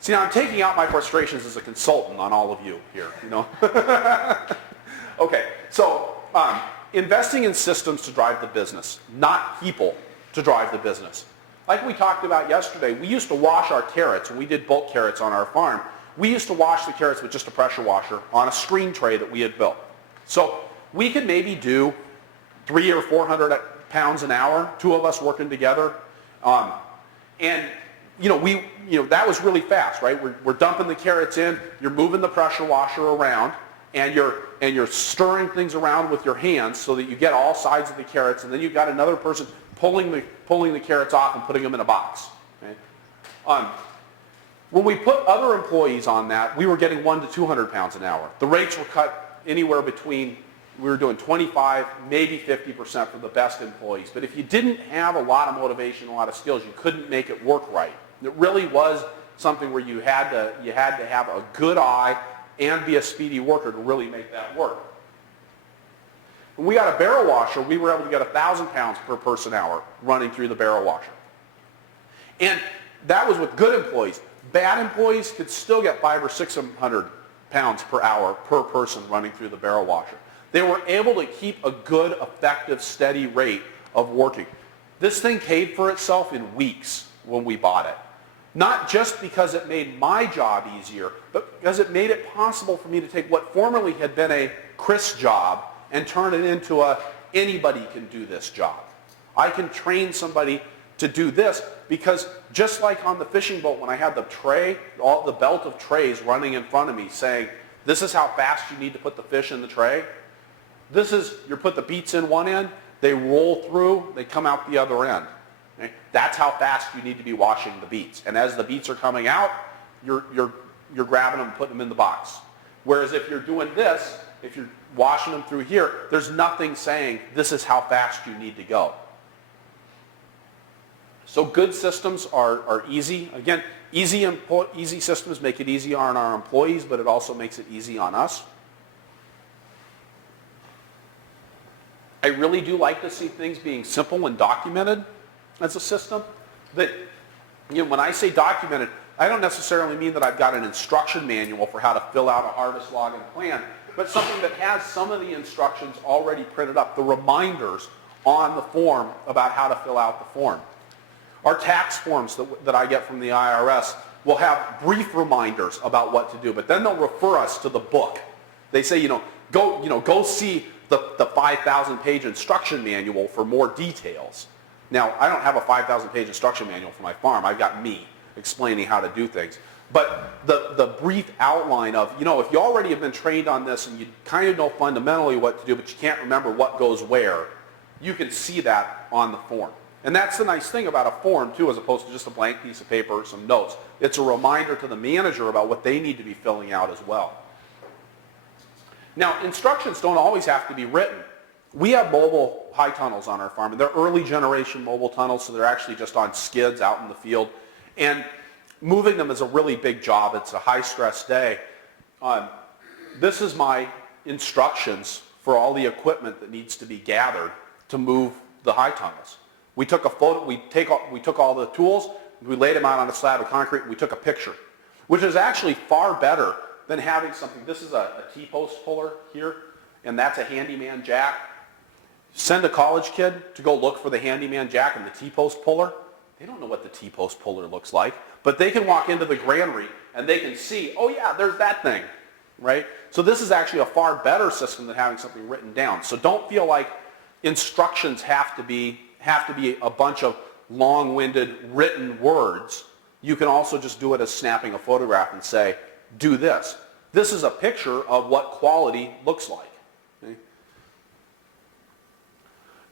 taking out my frustrations as a consultant on all of you here, Okay, so investing in systems to drive the business, not people to drive the business. Like we talked about yesterday, we used to wash our carrots, when we did bulk carrots on our farm, we used to wash the carrots with just a pressure washer on a screen tray that we had built. So we could maybe do 300 or 400 pounds an hour, two of us working together. And that was really fast, right? We're dumping the carrots in, you're moving the pressure washer around, and you're stirring things around with your hands so that you get all sides of the carrots, and then you've got another person pulling the carrots off and putting them in a box. Okay? When we put other employees on that, we were getting 100 to 200 pounds an hour. The rates were cut anywhere between, we were doing 25, maybe 50% for the best employees. But if you didn't have a lot of motivation, a lot of skills, you couldn't make it work right. It really was something where you had to have a good eye and be a speedy worker to really make that work. When we got a barrel washer, we were able to get 1,000 pounds per person hour running through the barrel washer. And that was with good employees. Bad employees could still get 500 or 600 pounds per hour per person running through the barrel washer. They were able to keep a good, effective, steady rate of working. This thing paid for itself in weeks when we bought it. Not just because it made my job easier, but because it made it possible for me to take what formerly had been a Chris job and turn it into anybody can do this job. I can train somebody to do this because just like on the fishing boat when I had the tray, the belt of trays running in front of me saying, this is how fast you need to put the fish in the tray. This is, you put the beets in one end, they roll through, they come out the other end. Okay? That's how fast you need to be washing the beets. And as the beets are coming out, you're grabbing them and putting them in the box. Whereas if you're doing this, if you're washing them through here, there's nothing saying this is how fast you need to go. So good systems are easy. Again, easy systems make it easy on our employees, but it also makes it easy on us. I really do like to see things being simple and documented as a system. That, when I say documented, I don't necessarily mean that I've got an instruction manual for how to fill out a harvest log and plan, but something that has some of the instructions already printed up, the reminders on the form about how to fill out the form. Our tax forms that I get from the IRS, will have brief reminders about what to do, but then they'll refer us to the book. They say, go see the 5,000 page instruction manual for more details. Now, I don't have a 5,000 page instruction manual for my farm. I've got me explaining how to do things. But the brief outline of, if you already have been trained on this and you kind of know fundamentally what to do, but you can't remember what goes where, you can see that on the form. And that's the nice thing about a form, too, as opposed to just a blank piece of paper or some notes. It's a reminder to the manager about what they need to be filling out as well. Now, instructions don't always have to be written. We have mobile high tunnels on our farm, and they're early generation mobile tunnels, so they're actually just on skids out in the field. And moving them is a really big job. It's a high-stress day. This is my instructions for all the equipment that needs to be gathered to move the high tunnels. We took a photo. We took all the tools. We laid them out on a slab of concrete. We took a picture, which is actually far better than having something. This is a T-post puller here, and that's a handyman jack. Send a college kid to go look for the handyman jack and the T-post puller. They don't know what the T-post puller looks like, but they can walk into the granary and they can see, oh yeah, there's that thing, right? So this is actually a far better system than having something written down. So don't feel like instructions have to be a bunch of long-winded written words. You can also just do it as snapping a photograph and say, do this. This is a picture of what quality looks like. Okay?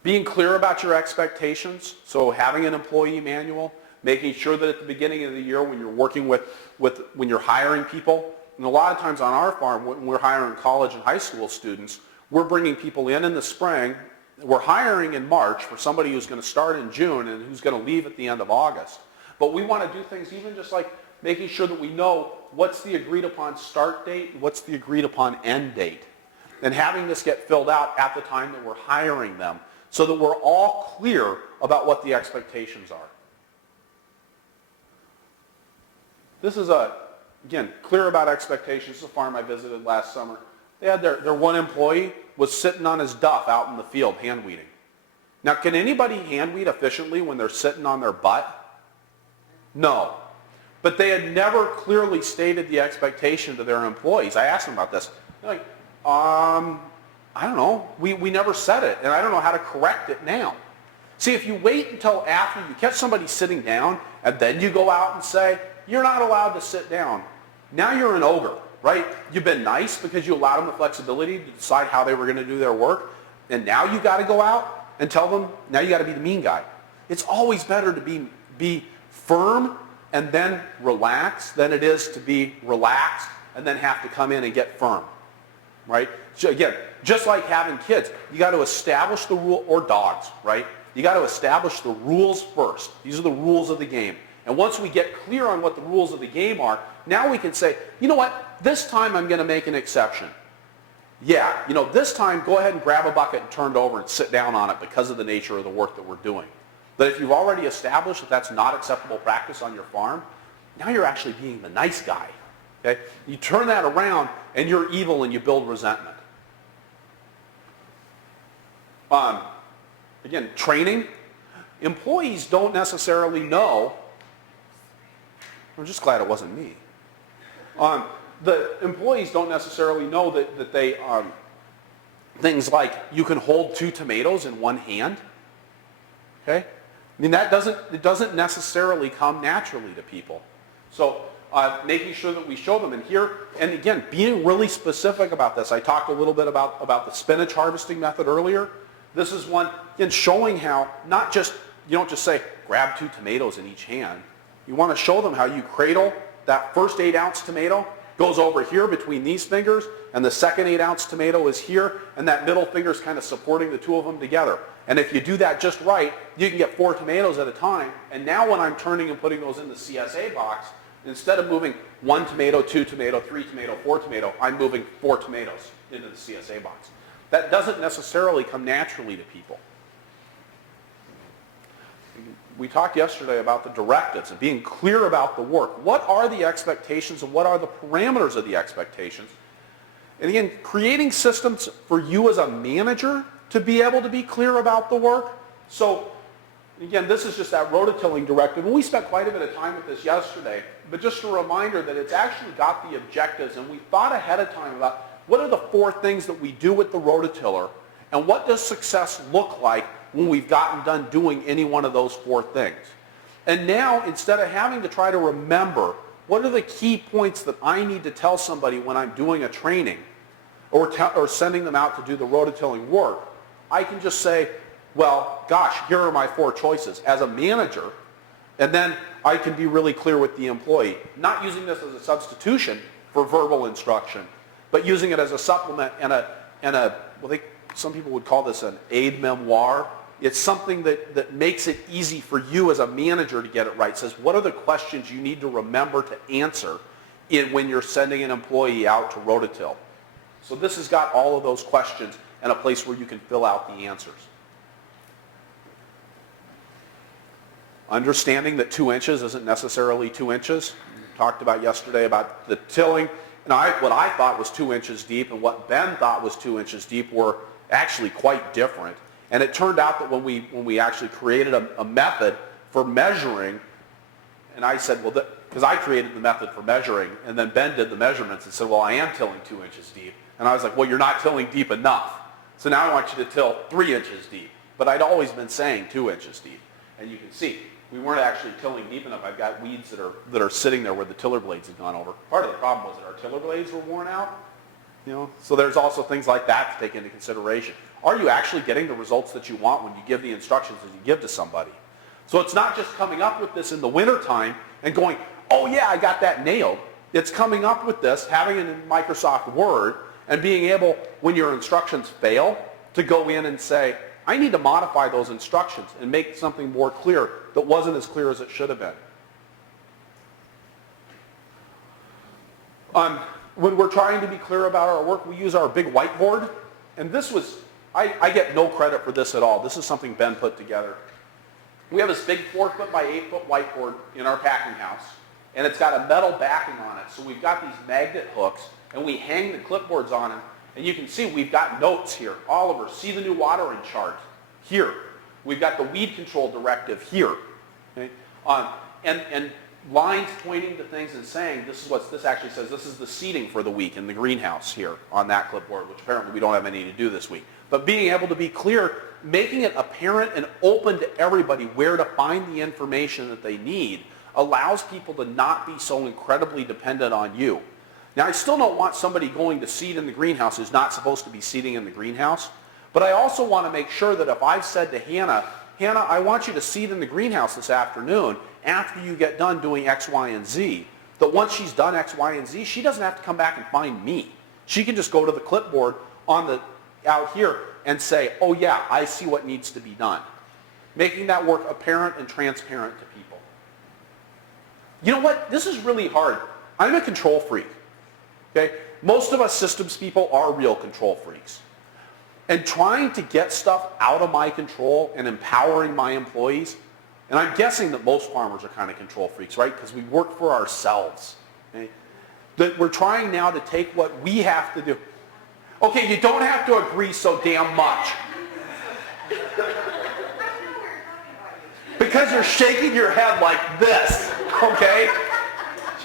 Being clear about your expectations, so having an employee manual, making sure that at the beginning of the year when you're working when you're hiring people, and a lot of times on our farm when we're hiring college and high school students, we're bringing people in the spring. We're hiring in March for somebody who's going to start in June and who's going to leave at the end of August. But we want to do things even just like making sure that we know what's the agreed upon start date and what's the agreed upon end date. And having this get filled out at the time that we're hiring them so that we're all clear about what the expectations are. This is again, clear about expectations. This is a farm I visited last summer. They had their one employee was sitting on his duff out in the field hand weeding. Now, can anybody hand weed efficiently when they're sitting on their butt? No. But they had never clearly stated the expectation to their employees. I asked them about this. They're like, I don't know. We never said it, and I don't know how to correct it now. See, if you wait until after you catch somebody sitting down, and then you go out and say, you're not allowed to sit down, now you're an ogre, right? You've been nice because you allowed them the flexibility to decide how they were going to do their work, and now you got to go out and tell them, now you got to be the mean guy. It's always better to be firm and then relax than it is to be relaxed and then have to come in and get firm, right? So again, just like having kids, you got to establish the rule, or dogs, right? You got to establish the rules first. These are the rules of the game. And once we get clear on what the rules of the game are, now we can say, you know what, this time I'm going to make an exception. Yeah, this time go ahead and grab a bucket and turn it over and sit down on it because of the nature of the work that we're doing. But if you've already established that that's not acceptable practice on your farm, now you're actually being the nice guy. Okay? You turn that around and you're evil and you build resentment. Again, training. Employees don't necessarily know. I'm just glad it wasn't me. The employees don't necessarily know that they things like you can hold 2 tomatoes in one hand. Okay? I mean, it doesn't necessarily come naturally to people. So making sure that we show them. And again, being really specific about this. I talked a little bit about the spinach harvesting method earlier. This is one, again, showing how you don't just say, grab 2 tomatoes in each hand. You want to show them how you cradle that first 8-ounce tomato, goes over here between these fingers, and the second 8-ounce tomato is here, and that middle finger is kind of supporting the 2 of them together. And if you do that just right, you can get 4 tomatoes at a time. And now when I'm turning and putting those in the CSA box, instead of moving 1 tomato, 2 tomato, 3 tomato, 4 tomato, I'm moving 4 tomatoes into the CSA box. That doesn't necessarily come naturally to people. We talked yesterday about the directives and being clear about the work. What are the expectations and what are the parameters of the expectations? And again, creating systems for you as a manager to be able to be clear about the work. So Again, this is just that rototilling directive, and we spent quite a bit of time with this yesterday, but just a reminder that it's actually got the objectives, and we thought ahead of time about what are the 4 things that we do with the rototiller, and what does success look like when we've gotten done doing any one of those 4 things. And now, instead of having to try to remember what are the key points that I need to tell somebody when I'm doing a training or sending them out to do the rototilling work, I can just say, well, gosh, here are my 4 choices as a manager, and then I can be really clear with the employee, not using this as a substitution for verbal instruction, but using it as a supplement and well, some people would call this an aide memoir. It's something that makes it easy for you as a manager to get it right. It says, what are the questions you need to remember to answer when you're sending an employee out to rototill? So this has got all of those questions and a place where you can fill out the answers. Understanding that 2 inches isn't necessarily 2 inches. We talked about yesterday about the tilling. And what I thought was 2 inches deep and what Ben thought was 2 inches deep were actually quite different. And it turned out that when we actually created a method for measuring, and I said, well, because I created the method for measuring, and then Ben did the measurements and said, well, I am tilling 2 inches deep. And I was like, well, you're not tilling deep enough. So now I want you to till 3 inches deep. But I'd always been saying 2 inches deep. And you can see, we weren't actually tilling deep enough. I've got weeds that are sitting there where the tiller blades had gone over. Part of the problem was that our tiller blades were worn out. So there's also things like that to take into consideration. Are you actually getting the results that you want when you give the instructions that you give to somebody? So it's not just coming up with this in the wintertime and going, oh yeah, I got that nailed. It's coming up with this, having it in Microsoft Word, and being able, when your instructions fail, to go in and say, I need to modify those instructions and make something more clear that wasn't as clear as it should have been. When we're trying to be clear about our work, we use our big whiteboard. And this was, I get no credit for this at all. This is something Ben put together. We have this big 4-foot by 8-foot whiteboard in our packing house. And it's got a metal backing on it. So we've got these magnet hooks, and we hang the clipboards on them. And you can see we've got notes here. Oliver, see the new watering chart here. We've got the weed control directive here. Okay? And lines pointing to things and saying, this is what this actually says. This is the seating for the week in the greenhouse here on that clipboard, which apparently we don't have any to do this week. But being able to be clear, making it apparent and open to everybody where to find the information that they need allows people to not be so incredibly dependent on you. Now, I still don't want somebody going to seed in the greenhouse who's not supposed to be seeding in the greenhouse, but I also want to make sure that if I've said to Hannah, Hannah, I want you to seed in the greenhouse this afternoon after you get done doing X, Y, and Z, that once she's done X, Y, and Z, she doesn't have to come back and find me. She can just go to the clipboard out here and say, oh yeah, I see what needs to be done. Making that work apparent and transparent to people. You know what? This is really hard. I'm a control freak. Okay? Most of us systems people are real control freaks. And trying to get stuff out of my control and empowering my employees, and I'm guessing that most farmers are kind of control freaks, right? Because we work for ourselves. Okay? That we're trying now to take what we have to do. Okay, you don't have to agree so damn much. Because you're shaking your head like this, okay?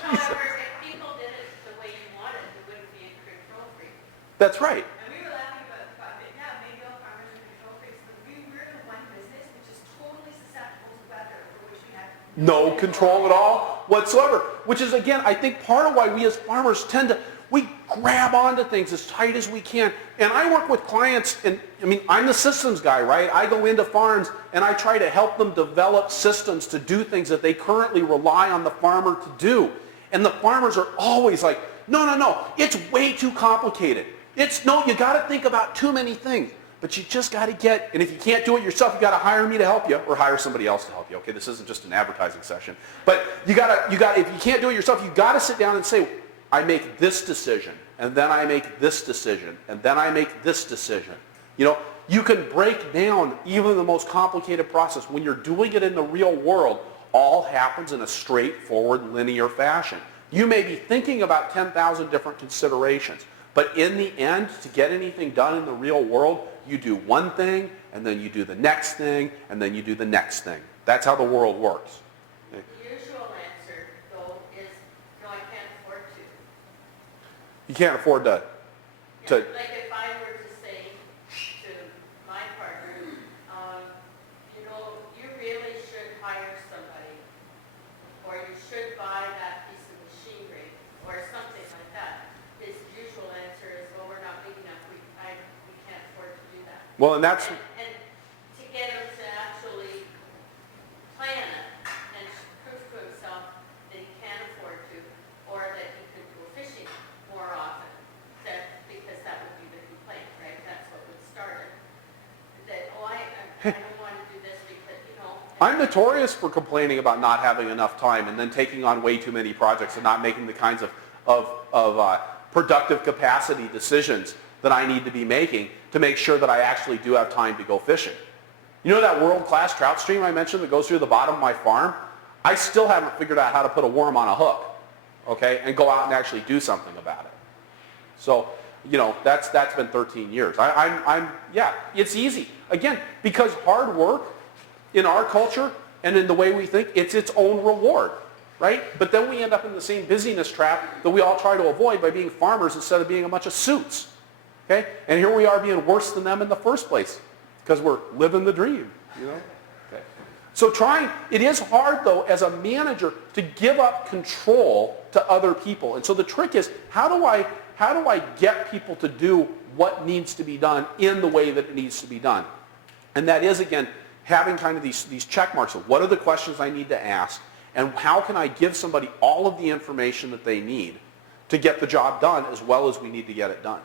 However, if people did it the way you wanted, it wouldn't be a control freak. That's right. And we were laughing about the fact that, yeah, maybe all farmers are control freaks, but we're the one business which is totally susceptible to weather, for which we have No control at all whatsoever. Which is, again, I think part of why we as farmers we grab onto things as tight as we can. And I work with clients, and I mean, I'm the systems guy, right? I go into farms and I try to help them develop systems to do things that they currently rely on the farmer to do. And the farmers are always like, no, it's way too complicated. You got to think about too many things. But you just got to get, and if you can't do it yourself, you got to hire me to help you, or hire somebody else to help you. Okay, this isn't just an advertising session. But if you can't do it yourself, you got to sit down and say, I make this decision, and then I make this decision, and then I make this decision. You know, you can break down even the most complicated process. When you're doing it in the real world, all happens in a straightforward, linear fashion. You may be thinking about 10,000 different considerations, but in the end, to get anything done in the real world, you do one thing, and then you do the next thing, and then you do the next thing. That's how the world works. The usual answer, though, is, no, I can't afford to. You can't afford to Like if I were to say to my partner, you really should hire somebody, or you should buy that piece of machinery, or something like that. His usual answer is, well, we're not big enough, we can't afford to do that. well, and that's And to get him to actually plan it and prove to himself that he can afford to, or that he could go fishing more often, because that would be the complaint, right? That's what would start it. That, I don't want to do this because, I'm notorious for complaining about not having enough time and then taking on way too many projects and not making the kinds of productive capacity decisions that I need to be making to make sure that I actually do have time to go fishing. You know that world-class trout stream I mentioned that goes through the bottom of my farm? I still haven't figured out how to put a worm on a hook, okay, and go out and actually do something about it. So, that's been 13 years. Yeah, it's easy. Again, because hard work in our culture and in the way we think, it's its own reward, right? But then we end up in the same busyness trap that we all try to avoid by being farmers instead of being a bunch of suits, okay? And here we are being worse than them in the first place because we're living the dream, Okay. So it is hard though as a manager to give up control to other people. And so the trick is, how do I get people to do what needs to be done in the way that it needs to be done? And that is, again, having kind of these check marks of what are the questions I need to ask, and how can I give somebody all of the information that they need to get the job done as well as we need to get it done.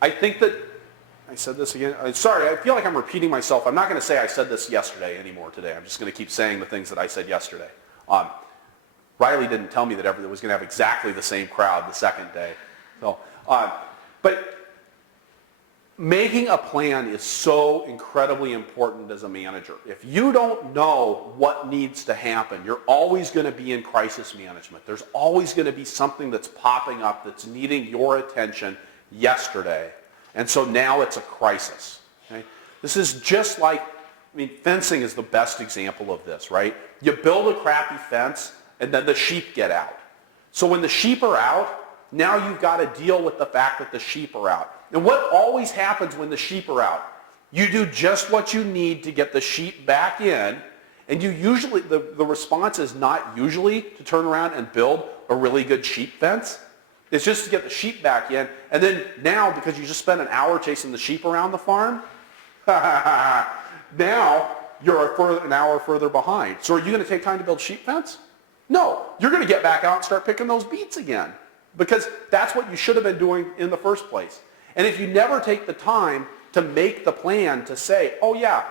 I think that, I said this again, sorry, I feel like I'm repeating myself. I'm not going to say I said this yesterday anymore today. I'm just going to keep saying the things that I said yesterday. Riley didn't tell me that everyone was going to have exactly the same crowd the second day. So, but making a plan is so incredibly important as a manager. If you don't know what needs to happen, you're always going to be in crisis management. There's always going to be something that's popping up that's needing your attention yesterday. And so now it's a crisis. Okay? This is just like, fencing is the best example of this, right? You build a crappy fence and then the sheep get out. So when the sheep are out, now you've got to deal with the fact that the sheep are out. And what always happens when the sheep are out? You do just what you need to get the sheep back in, and you usually, the response is not usually to turn around and build a really good sheep fence. It's just to get the sheep back in, and then now, because you just spent an hour chasing the sheep around the farm, now you're an hour further behind. So are you going to take time to build sheep fence? No. You're going to get back out and start picking those beets again, because that's what you should have been doing in the first place. And if you never take the time to make the plan to say, oh yeah,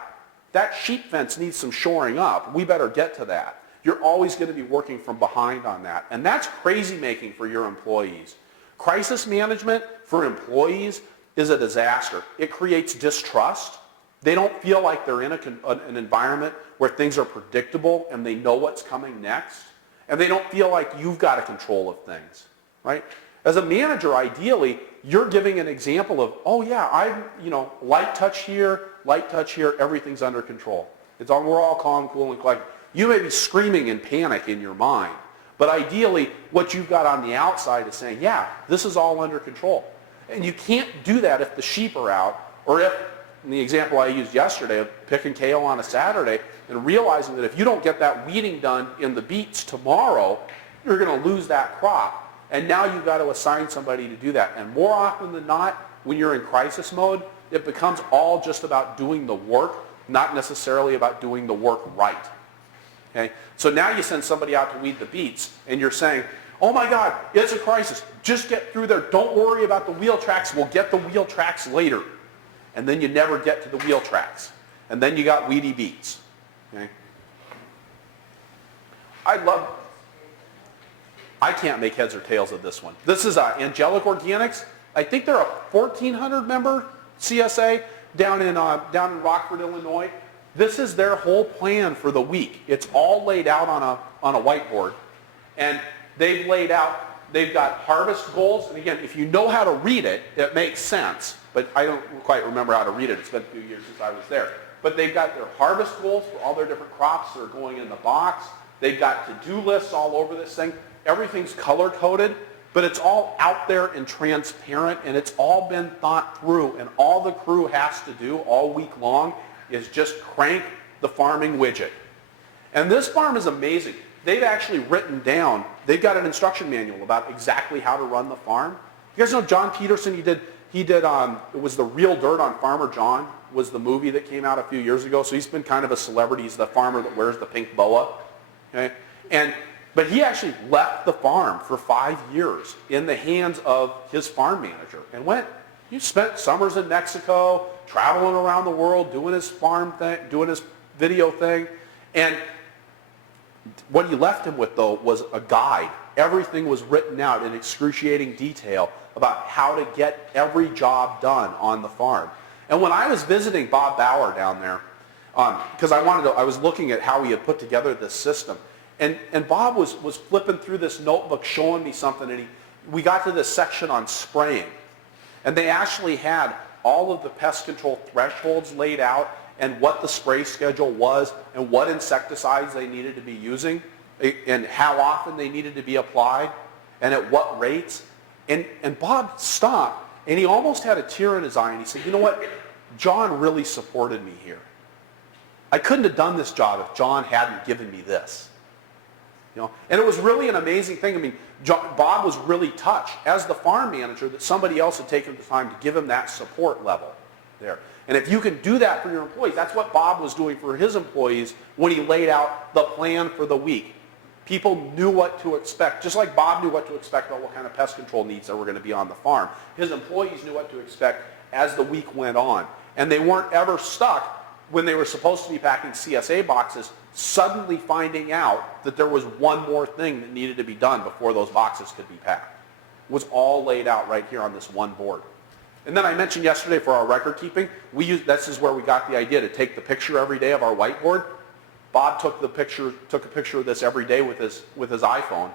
that sheep fence needs some shoring up, we better get to that, you're always going to be working from behind on that. And that's crazy making for your employees. Crisis management for employees is a disaster. It creates distrust. They don't feel like they're in an environment where things are predictable and they know what's coming next. And they don't feel like you've got a control of things, right? As a manager, ideally, you're giving an example of, oh yeah, light touch here, everything's under control. We're all calm, cool, and collected. You may be screaming in panic in your mind, but ideally, what you've got on the outside is saying, yeah, this is all under control. And you can't do that if the sheep are out, or if, in the example I used yesterday of picking kale on a Saturday, and realizing that if you don't get that weeding done in the beets tomorrow, you're going to lose that crop. And now you've got to assign somebody to do that. And more often than not, when you're in crisis mode, it becomes all just about doing the work, not necessarily about doing the work right. Okay? So now you send somebody out to weed the beets, and you're saying, oh my God, it's a crisis. Just get through there. Don't worry about the wheel tracks. We'll get the wheel tracks later. And then you never get to the wheel tracks. And then you got weedy beets. Okay? I can't make heads or tails of this one. This is Angelic Organics. I think they're a 1,400 member CSA down in Rockford, Illinois. This is their whole plan for the week. It's all laid out on a whiteboard, and they've laid out They've got harvest goals, and again, if you know how to read it, it makes sense, but I don't quite remember how to read it. It's been a few years since I was there. But they've got their harvest goals for all their different crops that are going in the box. They've got to-do lists all over this thing. Everything's color-coded, but it's all out there and transparent, and it's all been thought through, and all the crew has to do all week long is just crank the farming widget. And this farm is amazing. They've actually written down, they've got an instruction manual about exactly how to run the farm. You guys know John Peterson, it was The Real Dirt on Farmer John, was the movie that came out a few years ago. So he's been kind of a celebrity. He's the farmer that wears the pink boa. Okay? But he actually left the farm for 5 years in the hands of his farm manager and he spent summers in Mexico, traveling around the world, doing his farm thing, doing his video thing. And what he left him with, though, was a guide. Everything was written out in excruciating detail about how to get every job done on the farm. And when I was visiting Bob Bauer down there, because I was looking at how he had put together this system, and Bob was flipping through this notebook showing me something, and we got to this section on spraying. And they actually had all of the pest control thresholds laid out and what the spray schedule was and what insecticides they needed to be using and how often they needed to be applied and at what rates. And Bob stopped, and he almost had a tear in his eye, and he said, you know what? John really supported me here. I couldn't have done this job if John hadn't given me this. You know? And it was really an amazing thing. I mean, Bob was really touched as the farm manager that somebody else had taken the time to give him that support level there. And if you can do that for your employees, that's what Bob was doing for his employees when he laid out the plan for the week. People knew what to expect, just like Bob knew what to expect about what kind of pest control needs that were going to be on the farm. His employees knew what to expect as the week went on. And they weren't ever stuck when they were supposed to be packing CSA boxes, suddenly finding out that there was one more thing that needed to be done before those boxes could be packed. It was all laid out right here on this one board. And then I mentioned yesterday for our record keeping, this is where we got the idea to take the picture every day of our whiteboard. Bob took a picture of this every day with his iPhone,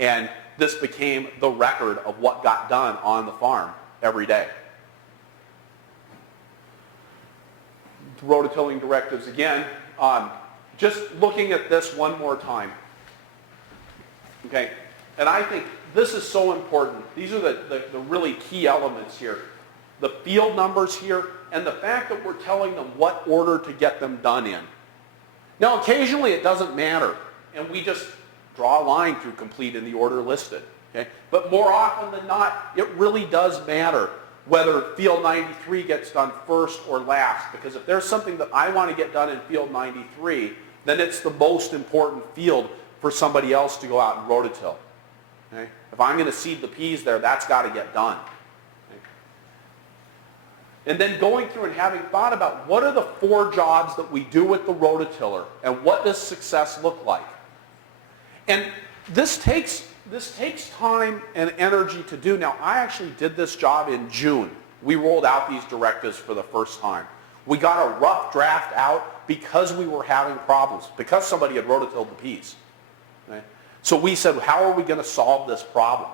and this became the record of what got done on the farm every day. Rototilling directives again. Just looking at this one more time. Okay, and I think this is so important. These are the really key elements here. The field numbers here, and the fact that we're telling them what order to get them done in. Now, occasionally it doesn't matter, and we just draw a line through complete in the order listed. Okay? But more often than not, it really does matter whether field 93 gets done first or last, because if there's something that I want to get done in field 93, then it's the most important field for somebody else to go out and rototill. Okay? If I'm going to seed the peas there, that's got to get done. Okay? And then going through and having thought about what are the 4 jobs that we do with the rototiller and what does success look like. And this takes time and energy to do. Now, I actually did this job in June. We rolled out these directives for the first time. We got a rough draft out because we were having problems, because somebody had rototilled the peas. Okay? So we said, how are we going to solve this problem?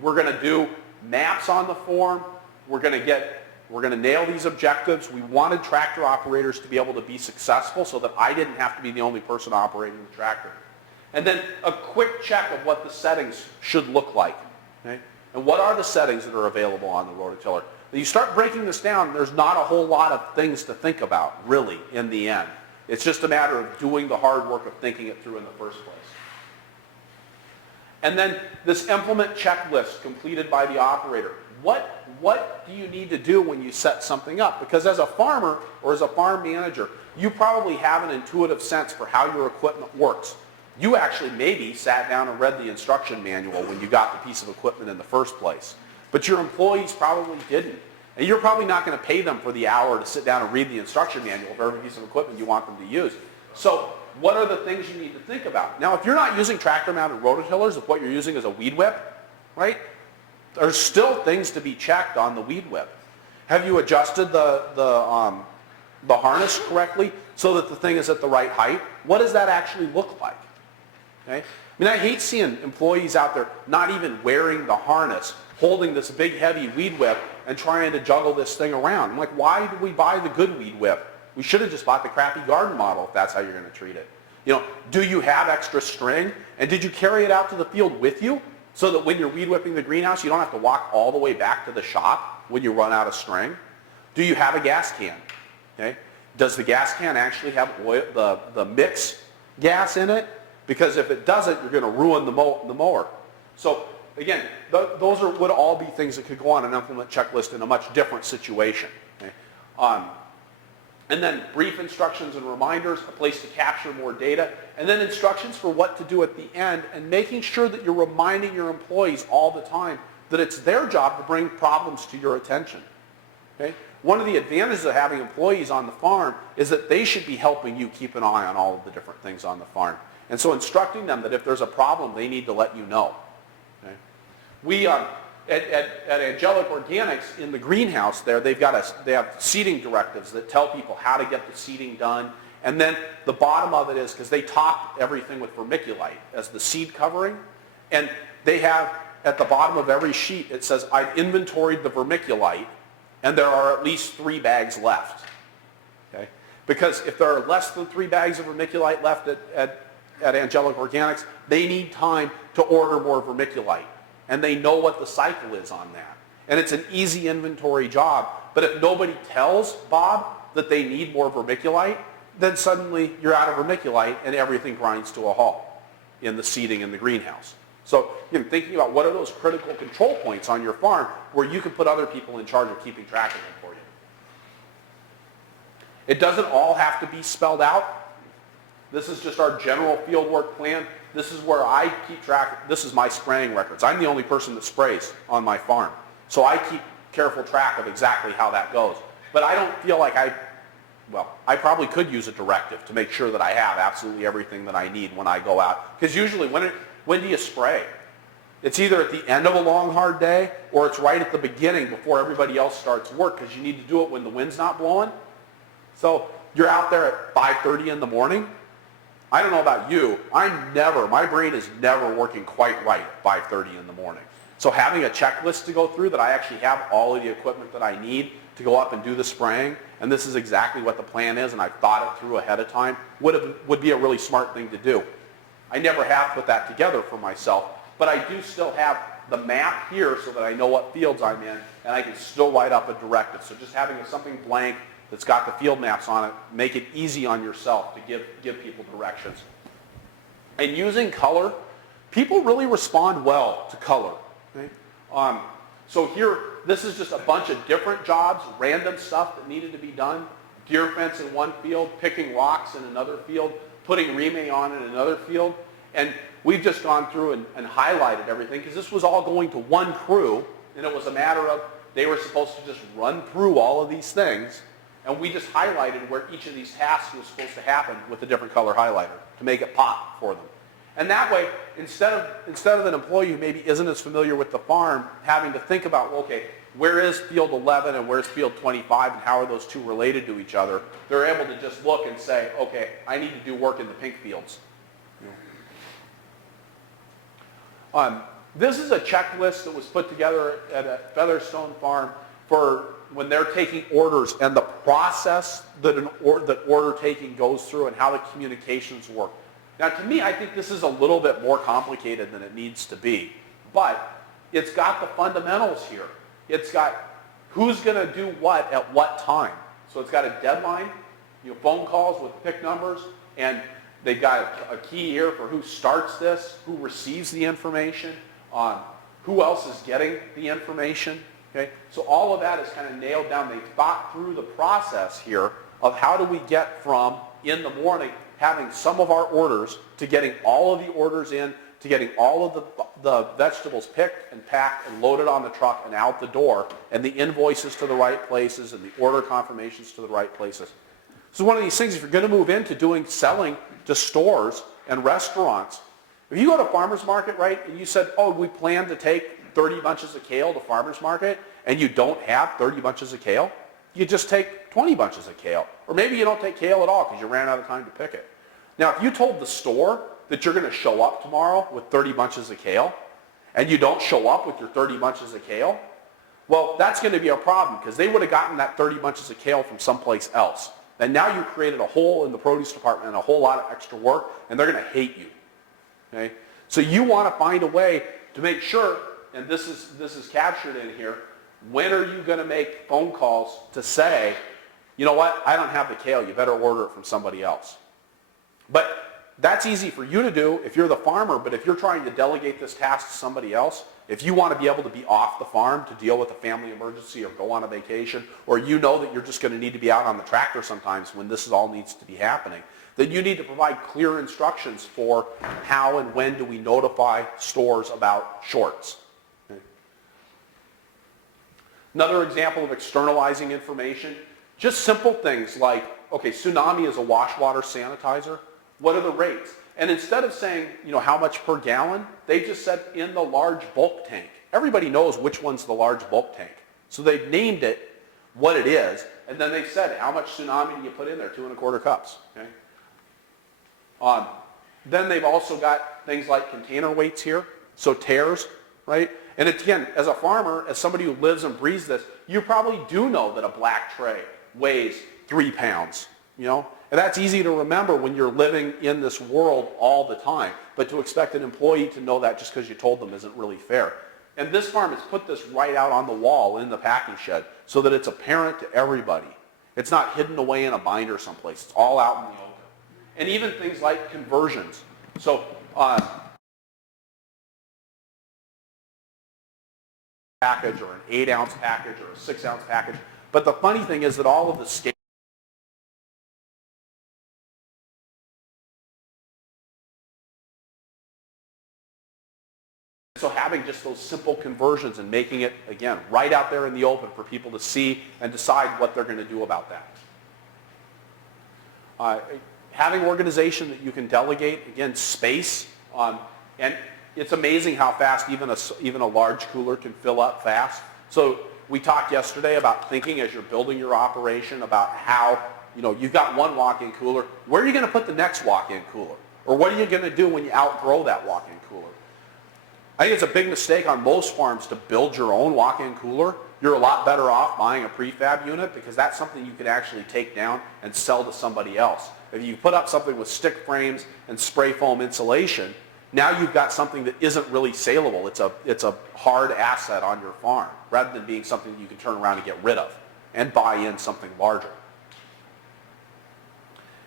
We're going to do maps on the form. We're going to nail these objectives. We wanted tractor operators to be able to be successful so that I didn't have to be the only person operating the tractor. And then a quick check of what the settings should look like. Okay? And what are the settings that are available on the rototiller? When you start breaking this down, there's not a whole lot of things to think about, really, in the end. It's just a matter of doing the hard work of thinking it through in the first place. And then this implement checklist completed by the operator. What do you need to do when you set something up? Because as a farmer or as a farm manager, you probably have an intuitive sense for how your equipment works. You actually maybe sat down and read the instruction manual when you got the piece of equipment in the first place. But your employees probably didn't. And you're probably not going to pay them for the hour to sit down and read the instruction manual for every piece of equipment you want them to use. So what are the things you need to think about? Now, if you're not using tractor-mounted rototillers, if what you're using is a weed whip, right, there's still things to be checked on the weed whip. Have you adjusted the harness correctly so that the thing is at the right height? What does that actually look like? Okay? I mean, I hate seeing employees out there not even wearing the harness, holding this big heavy weed whip and trying to juggle this thing around. I'm like, why did we buy the good weed whip? We should have just bought the crappy garden model if that's how you're going to treat it. You know, do you have extra string? And did you carry it out to the field with you so that when you're weed whipping the greenhouse, you don't have to walk all the way back to the shop when you run out of string? Do you have a gas can? Okay. Does the gas can actually have oil, the mix gas in it? Because if it doesn't, you're going to ruin the mower. So again, those would all be things that could go on an implement checklist in a much different situation. Okay? And then brief instructions and reminders, a place to capture more data, and then instructions for what to do at the end, and making sure that you're reminding your employees all the time that it's their job to bring problems to your attention. Okay? One of the advantages of having employees on the farm is that they should be helping you keep an eye on all of the different things on the farm. And so instructing them that if there's a problem, they need to let you know. Okay? We, at Angelic Organics in the greenhouse there, they have seeding directives that tell people how to get the seeding done. And then the bottom of it is, because they top everything with vermiculite as the seed covering, and they have at the bottom of every sheet, it says, I've inventoried the vermiculite, and there are at least 3 bags left. Okay? Because if there are less than 3 bags of vermiculite left at Angelic Organics, they need time to order more vermiculite. And they know what the cycle is on that. And it's an easy inventory job. But if nobody tells Bob that they need more vermiculite, then suddenly you're out of vermiculite and everything grinds to a halt in the seeding in the greenhouse. So thinking about what are those critical control points on your farm where you can put other people in charge of keeping track of them for you. It doesn't all have to be spelled out. This is just our general field work plan. This is where I keep track. This is my spraying records. I'm the only person that sprays on my farm. So I keep careful track of exactly how that goes. But I don't feel like I probably could use a directive to make sure that I have absolutely everything that I need when I go out. Because usually when do you spray? It's either at the end of a long, hard day or it's right at the beginning before everybody else starts work because you need to do it when the wind's not blowing. So you're out there at 5:30 in the morning. I don't know about you. My brain is never working quite right at 5:30 in the morning. So having a checklist to go through that I actually have all of the equipment that I need to go up and do the spraying, and this is exactly what the plan is, and I've thought it through ahead of time, would be a really smart thing to do. I never have put that together for myself, but I do still have the map here so that I know what fields I'm in, and I can still write up a directive. So just having something blank that's got the field maps on it, make it easy on yourself to give people directions. And using color, people really respond well to color. Okay? So here, this is just a bunch of different jobs, random stuff that needed to be done. Deer fence in one field, picking rocks in another field, putting remay on in another field. And we've just gone through and highlighted everything because this was all going to one crew, and it was a matter of they were supposed to just run through all of these things. And we just highlighted where each of these tasks was supposed to happen with a different color highlighter to make it pop for them. And that way, instead of an employee who maybe isn't as familiar with the farm having to think about, well, okay, where is field 11 and where's field 25 and how are those two related to each other, they're able to just look and say, okay, I need to do work in the pink fields. This is a checklist that was put together at a Featherstone farm for when they're taking orders and the process that order taking goes through and how the communications work. Now, to me, I think this is a little bit more complicated than it needs to be, but it's got the fundamentals here. It's got who's going to do what at what time. So it's got a deadline, phone calls with pick numbers, and they've got a key here for who starts this, who receives the information, who else is getting the information. Okay? So all of that is kind of nailed down. They've thought through the process here of how do we get from in the morning having some of our orders to getting all of the orders in, to getting all of the vegetables picked and packed and loaded on the truck and out the door, and the invoices to the right places and the order confirmations to the right places. So one of these things, if you're going to move into selling to stores and restaurants, if you go to farmer's market, right, and you said, oh, we plan to take 30 bunches of kale to farmer's market, and you don't have 30 bunches of kale, you just take 20 bunches of kale. Or maybe you don't take kale at all because you ran out of time to pick it. Now, if you told the store that you're going to show up tomorrow with 30 bunches of kale, and you don't show up with your 30 bunches of kale, well, that's going to be a problem because they would have gotten that 30 bunches of kale from someplace else. And now you created a hole in the produce department and a whole lot of extra work, and they're going to hate you. Okay? So you want to find a way to make sure, and this is captured in here, when are you going to make phone calls to say, you know what, I don't have the kale, you better order it from somebody else. But that's easy for you to do if you're the farmer, but if you're trying to delegate this task to somebody else, if you want to be able to be off the farm to deal with a family emergency or go on a vacation, or you know that you're just going to need to be out on the tractor sometimes when this all needs to be happening, then you need to provide clear instructions for how and when do we notify stores about shorts. Okay. Another example of externalizing information, just simple things like, okay, Tsunami is a wash water sanitizer. What are the rates? And instead of saying, you know, how much per gallon, they just said in the large bulk tank. Everybody knows which one's the large bulk tank. So they've named it what it is, and then they've said, how much Tsunami do you put in there? 2 1/4 cups. Okay? Then they've also got things like container weights here, so tears, right? And again, as a farmer, as somebody who lives and breathes this, you probably do know that a black tray weighs 3 pounds, you know? And that's easy to remember when you're living in this world all the time. But to expect an employee to know that just because you told them isn't really fair. And this farm has put this right out on the wall in the packing shed so that it's apparent to everybody. It's not hidden away in a binder someplace. It's all out in the open. And even things like conversions. So package or an 8-ounce package or a 6-ounce package. But the funny thing is that all of the scale so having just those simple conversions and making it, again, right out there in the open for people to see and decide what they're going to do about that. Having organization that you can delegate, again, space, and it's amazing how fast even a large cooler can fill up fast. So we talked yesterday about thinking as you're building your operation about how, you know, you've got one walk-in cooler, where are you going to put the next walk-in cooler? Or what are you going to do when you outgrow that walk-in cooler? I think it's a big mistake on most farms to build your own walk-in cooler. You're a lot better off buying a prefab unit because that's something you can actually take down and sell to somebody else. If you put up something with stick frames and spray foam insulation, now you've got something that isn't really saleable. It's a hard asset on your farm rather than being something that you can turn around and get rid of and buy in something larger.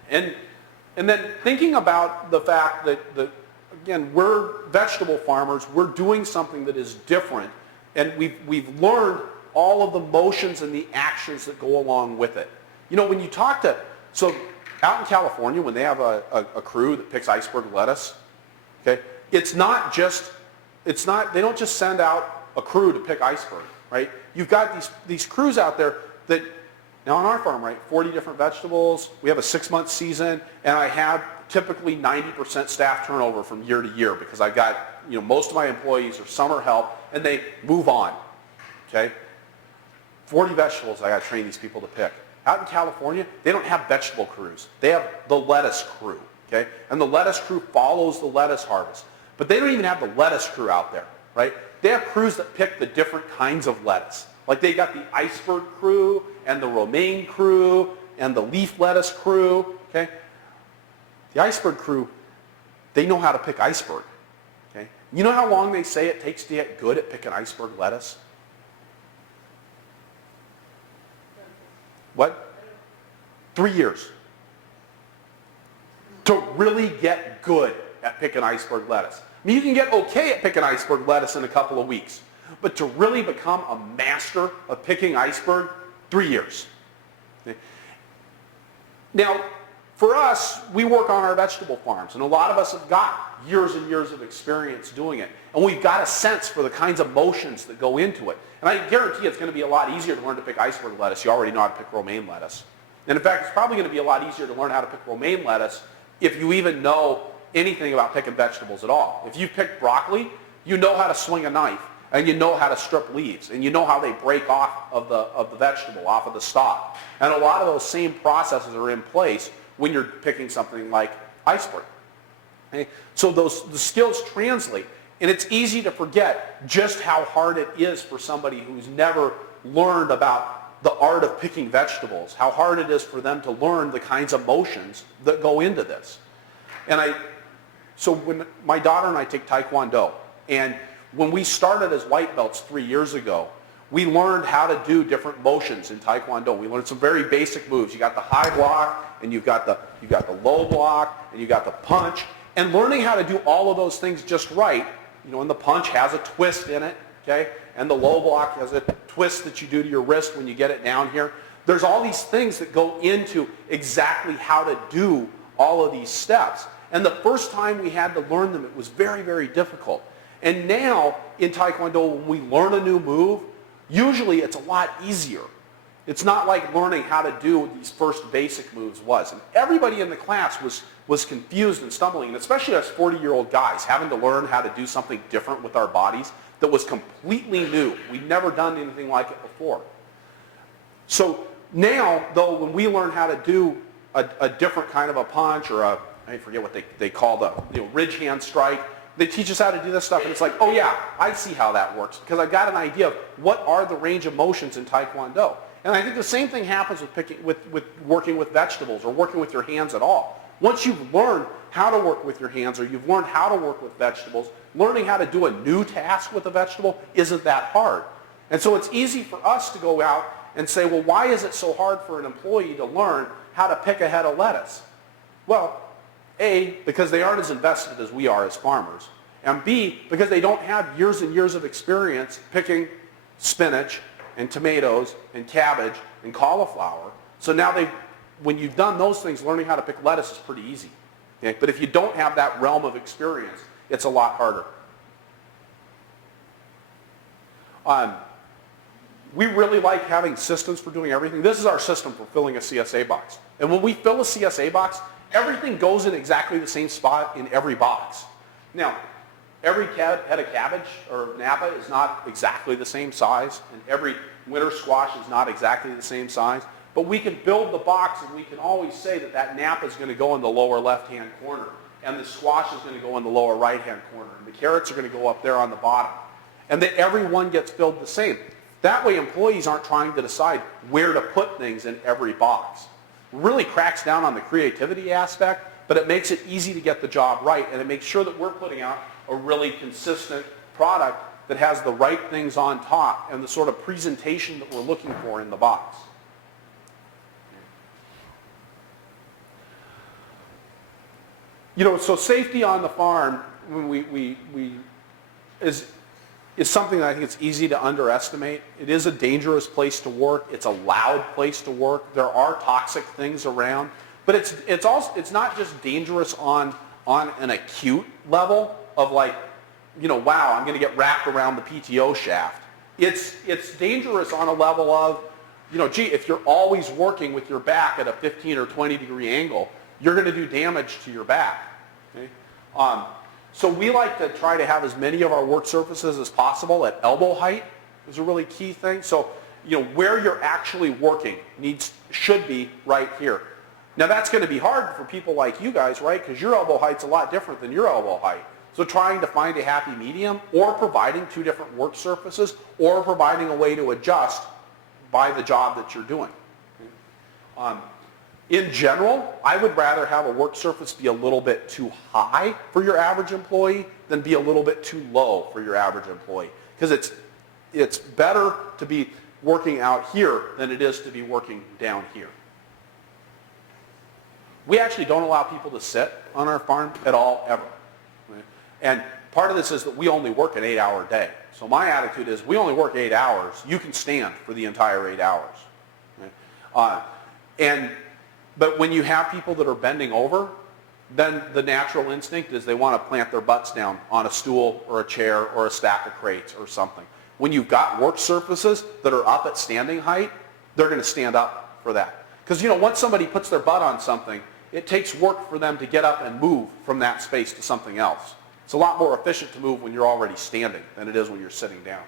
And then thinking about the fact that again, we're vegetable farmers, we're doing something that is different, and we've learned all of the motions and the actions that go along with it. You know, when you talk to, so out in California, when they have a crew that picks iceberg lettuce, okay, they don't just send out a crew to pick iceberg, right? You've got these crews out there that, now on our farm, right, 40 different vegetables, we have a 6-month season, and I have typically 90% staff turnover from year to year because I've got, you know, most of my employees are summer help and they move on, okay? 40 vegetables I got to train these people to pick. Out in California, they don't have vegetable crews. They have the lettuce crew, okay? And the lettuce crew follows the lettuce harvest. But they don't even have the lettuce crew out there, right? They have crews that pick the different kinds of lettuce. Like they got the iceberg crew and the romaine crew and the leaf lettuce crew, okay? The iceberg crew, they know how to pick iceberg, okay? You know how long they say it takes to get good at picking iceberg lettuce? What? 3 years. To really get good at picking iceberg lettuce. I mean, you can get okay at picking iceberg lettuce in a couple of weeks, but to really become a master of picking iceberg, 3 years. Okay? Now, for us, we work on our vegetable farms, and a lot of us have got years and years of experience doing it, and we've got a sense for the kinds of motions that go into it. And I guarantee it's going to be a lot easier to learn to pick iceberg lettuce. You already know how to pick romaine lettuce. And in fact, it's probably going to be a lot easier to learn how to pick romaine lettuce if you even know anything about picking vegetables at all. If you pick broccoli, you know how to swing a knife, and you know how to strip leaves, and you know how they break off of the vegetable, off of the stalk. And a lot of those same processes are in place when you're picking something like iceberg. Okay? So the skills translate. And it's easy to forget just how hard it is for somebody who's never learned about the art of picking vegetables, how hard it is for them to learn the kinds of motions that go into this. So when my daughter and I take Taekwondo, and when we started as white belts 3 years ago, we learned how to do different motions in Taekwondo. We learned some very basic moves. You got the high block, and you've got the low block, and you got the punch. And learning how to do all of those things just right, and the punch has a twist in it, okay? And the low block has a twist that you do to your wrist when you get it down here. There's all these things that go into exactly how to do all of these steps. And the first time we had to learn them, it was very, very difficult. And now in Taekwondo, when we learn a new move, usually it's a lot easier. It's not like learning how to do these first basic moves was. And everybody in the class was confused and stumbling, and especially us 40-year-old guys having to learn how to do something different with our bodies that was completely new. We'd never done anything like it before. So now, though, when we learn how to do a different kind of a punch or I forget what they call the ridge hand strike, they teach us how to do this stuff, and it's like, oh yeah, I see how that works, because I've got an idea of what are the range of motions in Taekwondo. And I think the same thing happens with working with vegetables or working with your hands at all. Once you've learned how to work with your hands or you've learned how to work with vegetables, learning how to do a new task with a vegetable isn't that hard. And so it's easy for us to go out and say, well, why is it so hard for an employee to learn how to pick a head of lettuce? Well, A, because they aren't as invested as we are as farmers, and B, because they don't have years and years of experience picking spinach and tomatoes and cabbage and cauliflower. So now when you've done those things, learning how to pick lettuce is pretty easy. Okay? But if you don't have that realm of experience, it's a lot harder. We really like having systems for doing everything. This is our system for filling a CSA box. And when we fill a CSA box, everything goes in exactly the same spot in every box. Now, every head of cabbage or Napa is not exactly the same size, and every winter squash is not exactly the same size. But we can build the box, and we can always say that Napa is going to go in the lower left-hand corner, and the squash is going to go in the lower right-hand corner, and the carrots are going to go up there on the bottom, and that every one gets filled the same. That way, employees aren't trying to decide where to put things in every box. It really cracks down on the creativity aspect, but it makes it easy to get the job right, and it makes sure that we're putting out a really consistent product that has the right things on top and the sort of presentation that we're looking for in the box. So safety on the farm is something that I think it's easy to underestimate. It is a dangerous place to work. It's a loud place to work. There are toxic things around, but it's not just dangerous on an acute level of like, wow, I'm going to get wrapped around the PTO shaft. It's dangerous on a level of, gee, if you're always working with your back at a 15 or 20 degree angle, you're going to do damage to your back. Okay? So we like to try to have as many of our work surfaces as possible at elbow height is a really key thing. So, where you're actually working should be right here. Now that's going to be hard for people like you guys, right? Because your elbow height's a lot different than your elbow height. So trying to find a happy medium, or providing two different work surfaces, or providing a way to adjust by the job that you're doing. In general, I would rather have a work surface be a little bit too high for your average employee than be a little bit too low for your average employee. Because it's better to be working out here than it is to be working down here. We actually don't allow people to sit on our farm at all, ever. Right? And part of this is that we only work an 8-hour day. So my attitude is, we only work 8 hours. You can stand for the entire 8 hours. Right? But when you have people that are bending over, then the natural instinct is they want to plant their butts down on a stool or a chair or a stack of crates or something. When you've got work surfaces that are up at standing height, they're going to stand up for that. Because, once somebody puts their butt on something, it takes work for them to get up and move from that space to something else. It's a lot more efficient to move when you're already standing than it is when you're sitting down.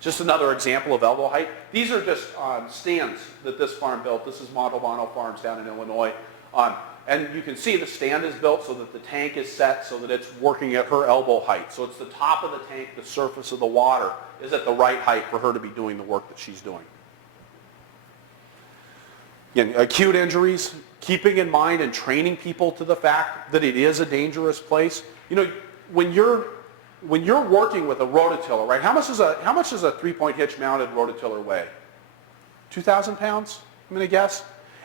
Just another example of elbow height. These are just stands that this farm built. This is Montalbano Farms down in Illinois. And you can see the stand is built so that the tank is set so that it's working at her elbow height. So it's the top of the tank, the surface of the water is at the right height for her to be doing the work that she's doing. Again, acute injuries, keeping in mind and training people to the fact that it is a dangerous place. You know, when you're working with a rototiller, right? How much does a 3-point hitch mounted rototiller weigh? 2,000 pounds, I'm going to guess.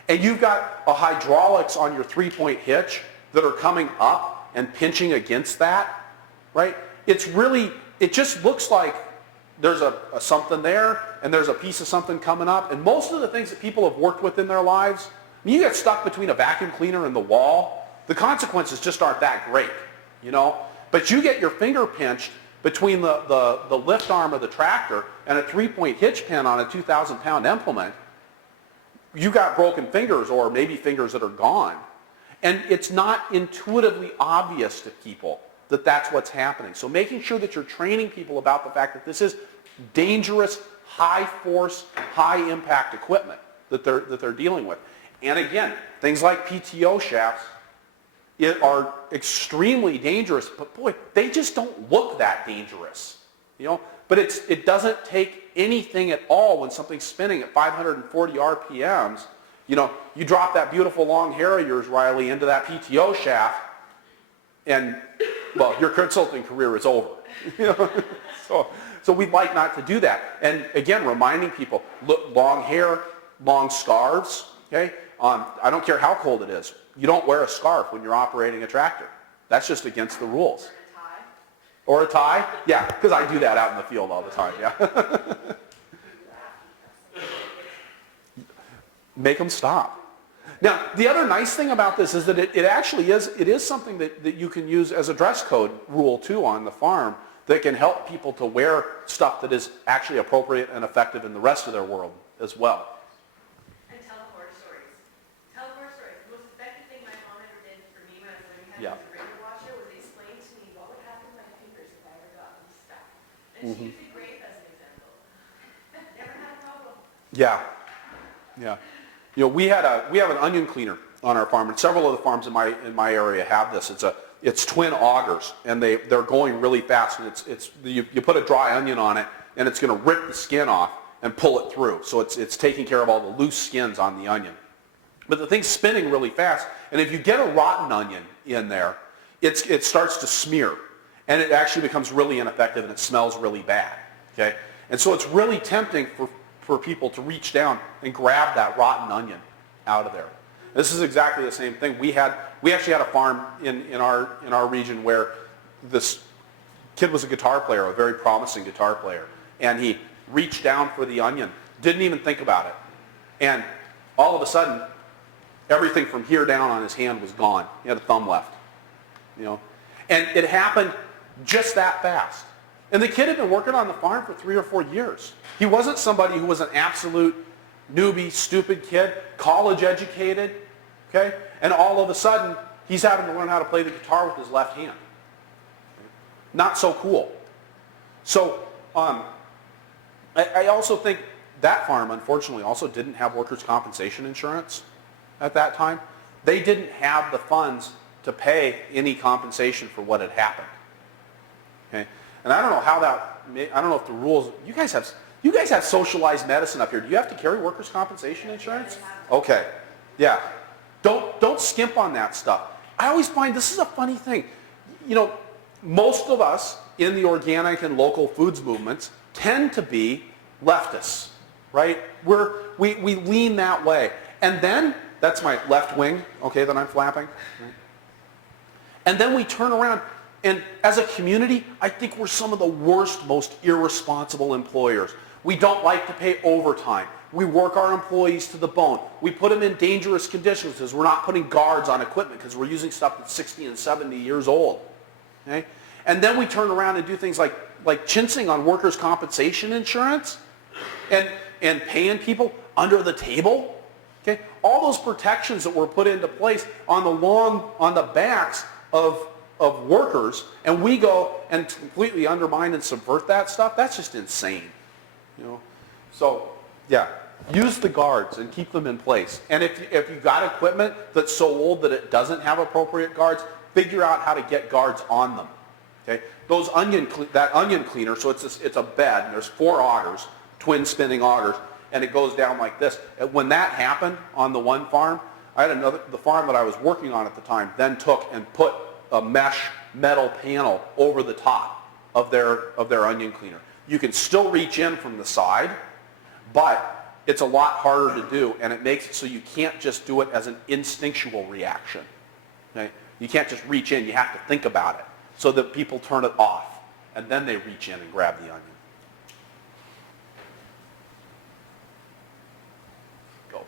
And you've got a hydraulics on your 3-point hitch that are coming up and pinching against that, right? It just looks like there's a something there and there's a piece of something coming up. And most of the things that people have worked with in their lives, when you get stuck between a vacuum cleaner and the wall, the consequences just aren't that great, you know? But you get your finger pinched between the lift arm of the tractor and a 3-point hitch pin on a 2,000-pound implement, you got broken fingers or maybe fingers that are gone. And it's not intuitively obvious to people that that's what's happening. So making sure that you're training people about the fact that this is dangerous, high force, high impact equipment that they're dealing with. And again, things like PTO shafts are extremely dangerous, but boy, they just don't look that dangerous, you know? But it doesn't take anything at all when something's spinning at 540 RPMs. You know, you drop that beautiful long hair of yours, Riley, into that PTO shaft, and, well, your consulting career is over. You know? So we'd like not to do that. And again, reminding people, look, long hair, long scarves, okay? I don't care how cold it is. You don't wear a scarf when you're operating a tractor. That's just against the rules. Or a tie? Yeah, because I do that out in the field all the time, yeah. Make them stop. Now, the other nice thing about this is that it actually is something that you can use as a dress code rule too on the farm that can help people to wear stuff that is actually appropriate and effective in the rest of their world as well. And tell horror stories. Tell horror stories. The most effective thing my mom ever did for me when I was learning how to use a razor washer was explain to me what would happen to my fingers if I ever got them stuck. And she used a grape as an example. Never had a problem. Yeah, yeah. You know, we have an onion cleaner on our farm, and several of the farms in my area have this. It's twin augers, and they're going really fast. And you put a dry onion on it, and it's going to rip the skin off and pull it through. So it's taking care of all the loose skins on the onion. But the thing's spinning really fast, and if you get a rotten onion in there, it starts to smear, and it actually becomes really ineffective, and it smells really bad. Okay, and so it's really tempting for people to reach down and grab that rotten onion out of there. This is exactly the same thing. We actually had a farm in our region where this kid was a guitar player, a very promising guitar player, and he reached down for the onion, didn't even think about it, and all of a sudden, everything from here down on his hand was gone. He had a thumb left, you know, and it happened just that fast. And the kid had been working on the farm for 3 or 4 years. He wasn't somebody who was an absolute newbie, stupid kid, college educated, okay? And all of a sudden, he's having to learn how to play the guitar with his left hand. Not so cool. So I also think that farm, unfortunately, also didn't have workers' compensation insurance at that time. They didn't have the funds to pay any compensation for what had happened. Okay? And I don't know how I don't know if the rules, you guys have socialized medicine up here. Do you have to carry workers' compensation insurance? Okay. Yeah. Don't skimp on that stuff. I always find this is a funny thing. You know, most of us in the organic and local foods movements tend to be leftists, right? We lean that way. And then, that's my left wing, okay, that I'm flapping. And then we turn around, and as a community, I think we're some of the worst, most irresponsible employers. We don't like to pay overtime. We work our employees to the bone. We put them in dangerous conditions because we're not putting guards on equipment because we're using stuff that's 60 and 70 years old. Okay? And then we turn around and do things like chintzing on workers' compensation insurance and paying people under the table. Okay? All those protections that were put into place on the backs of workers, and we go and completely undermine and subvert that stuff. That's just insane. You know? So, yeah. use the guards and keep them in place. And if you've got equipment that's so old that it doesn't have appropriate guards, figure out how to get guards on them. Okay? That onion cleaner, so it's a bed, and there's 4 augers, twin spinning augers, and it goes down like this. And when that happened on the one farm, the farm that I was working on at the time then took and put a mesh metal panel over the top of their onion cleaner. You can still reach in from the side, but it's a lot harder to do, and it makes it so you can't just do it as an instinctual reaction. Okay? You can't just reach in, you have to think about it, so that people turn it off, and then they reach in and grab the onion. Go.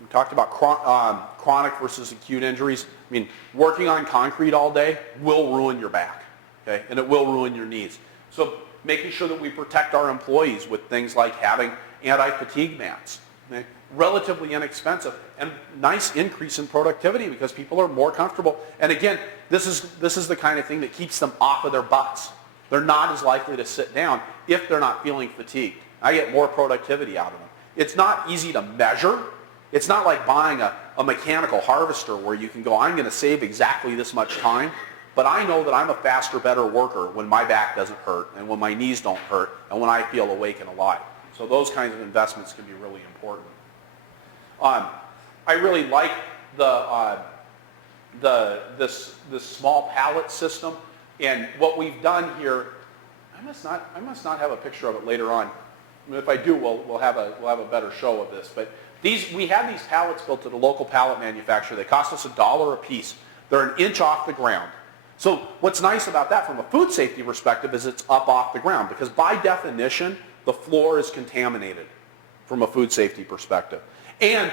We talked about chronic versus acute injuries. I mean, working on concrete all day will ruin your back, okay? And it will ruin your knees. So making sure that we protect our employees with things like having anti-fatigue mats, okay? Relatively inexpensive and nice increase in productivity because people are more comfortable. And again, this is the kind of thing that keeps them off of their butts. They're not as likely to sit down if they're not feeling fatigued. I get more productivity out of them. It's not easy to measure. It's not like buying a mechanical harvester where you can go, I'm going to save exactly this much time. But I know that I'm a faster, better worker when my back doesn't hurt and when my knees don't hurt and when I feel awake and alive. So those kinds of investments can be really important. I really like this small pallet system, and what we've done here. I must not have a picture of it later on. I mean, if I do, we'll have a better show of this. But we have these pallets built at a local pallet manufacturer. They cost us $1 a piece. They're an inch off the ground. So what's nice about that from a food safety perspective is it's up off the ground, because by definition the floor is contaminated from a food safety perspective. And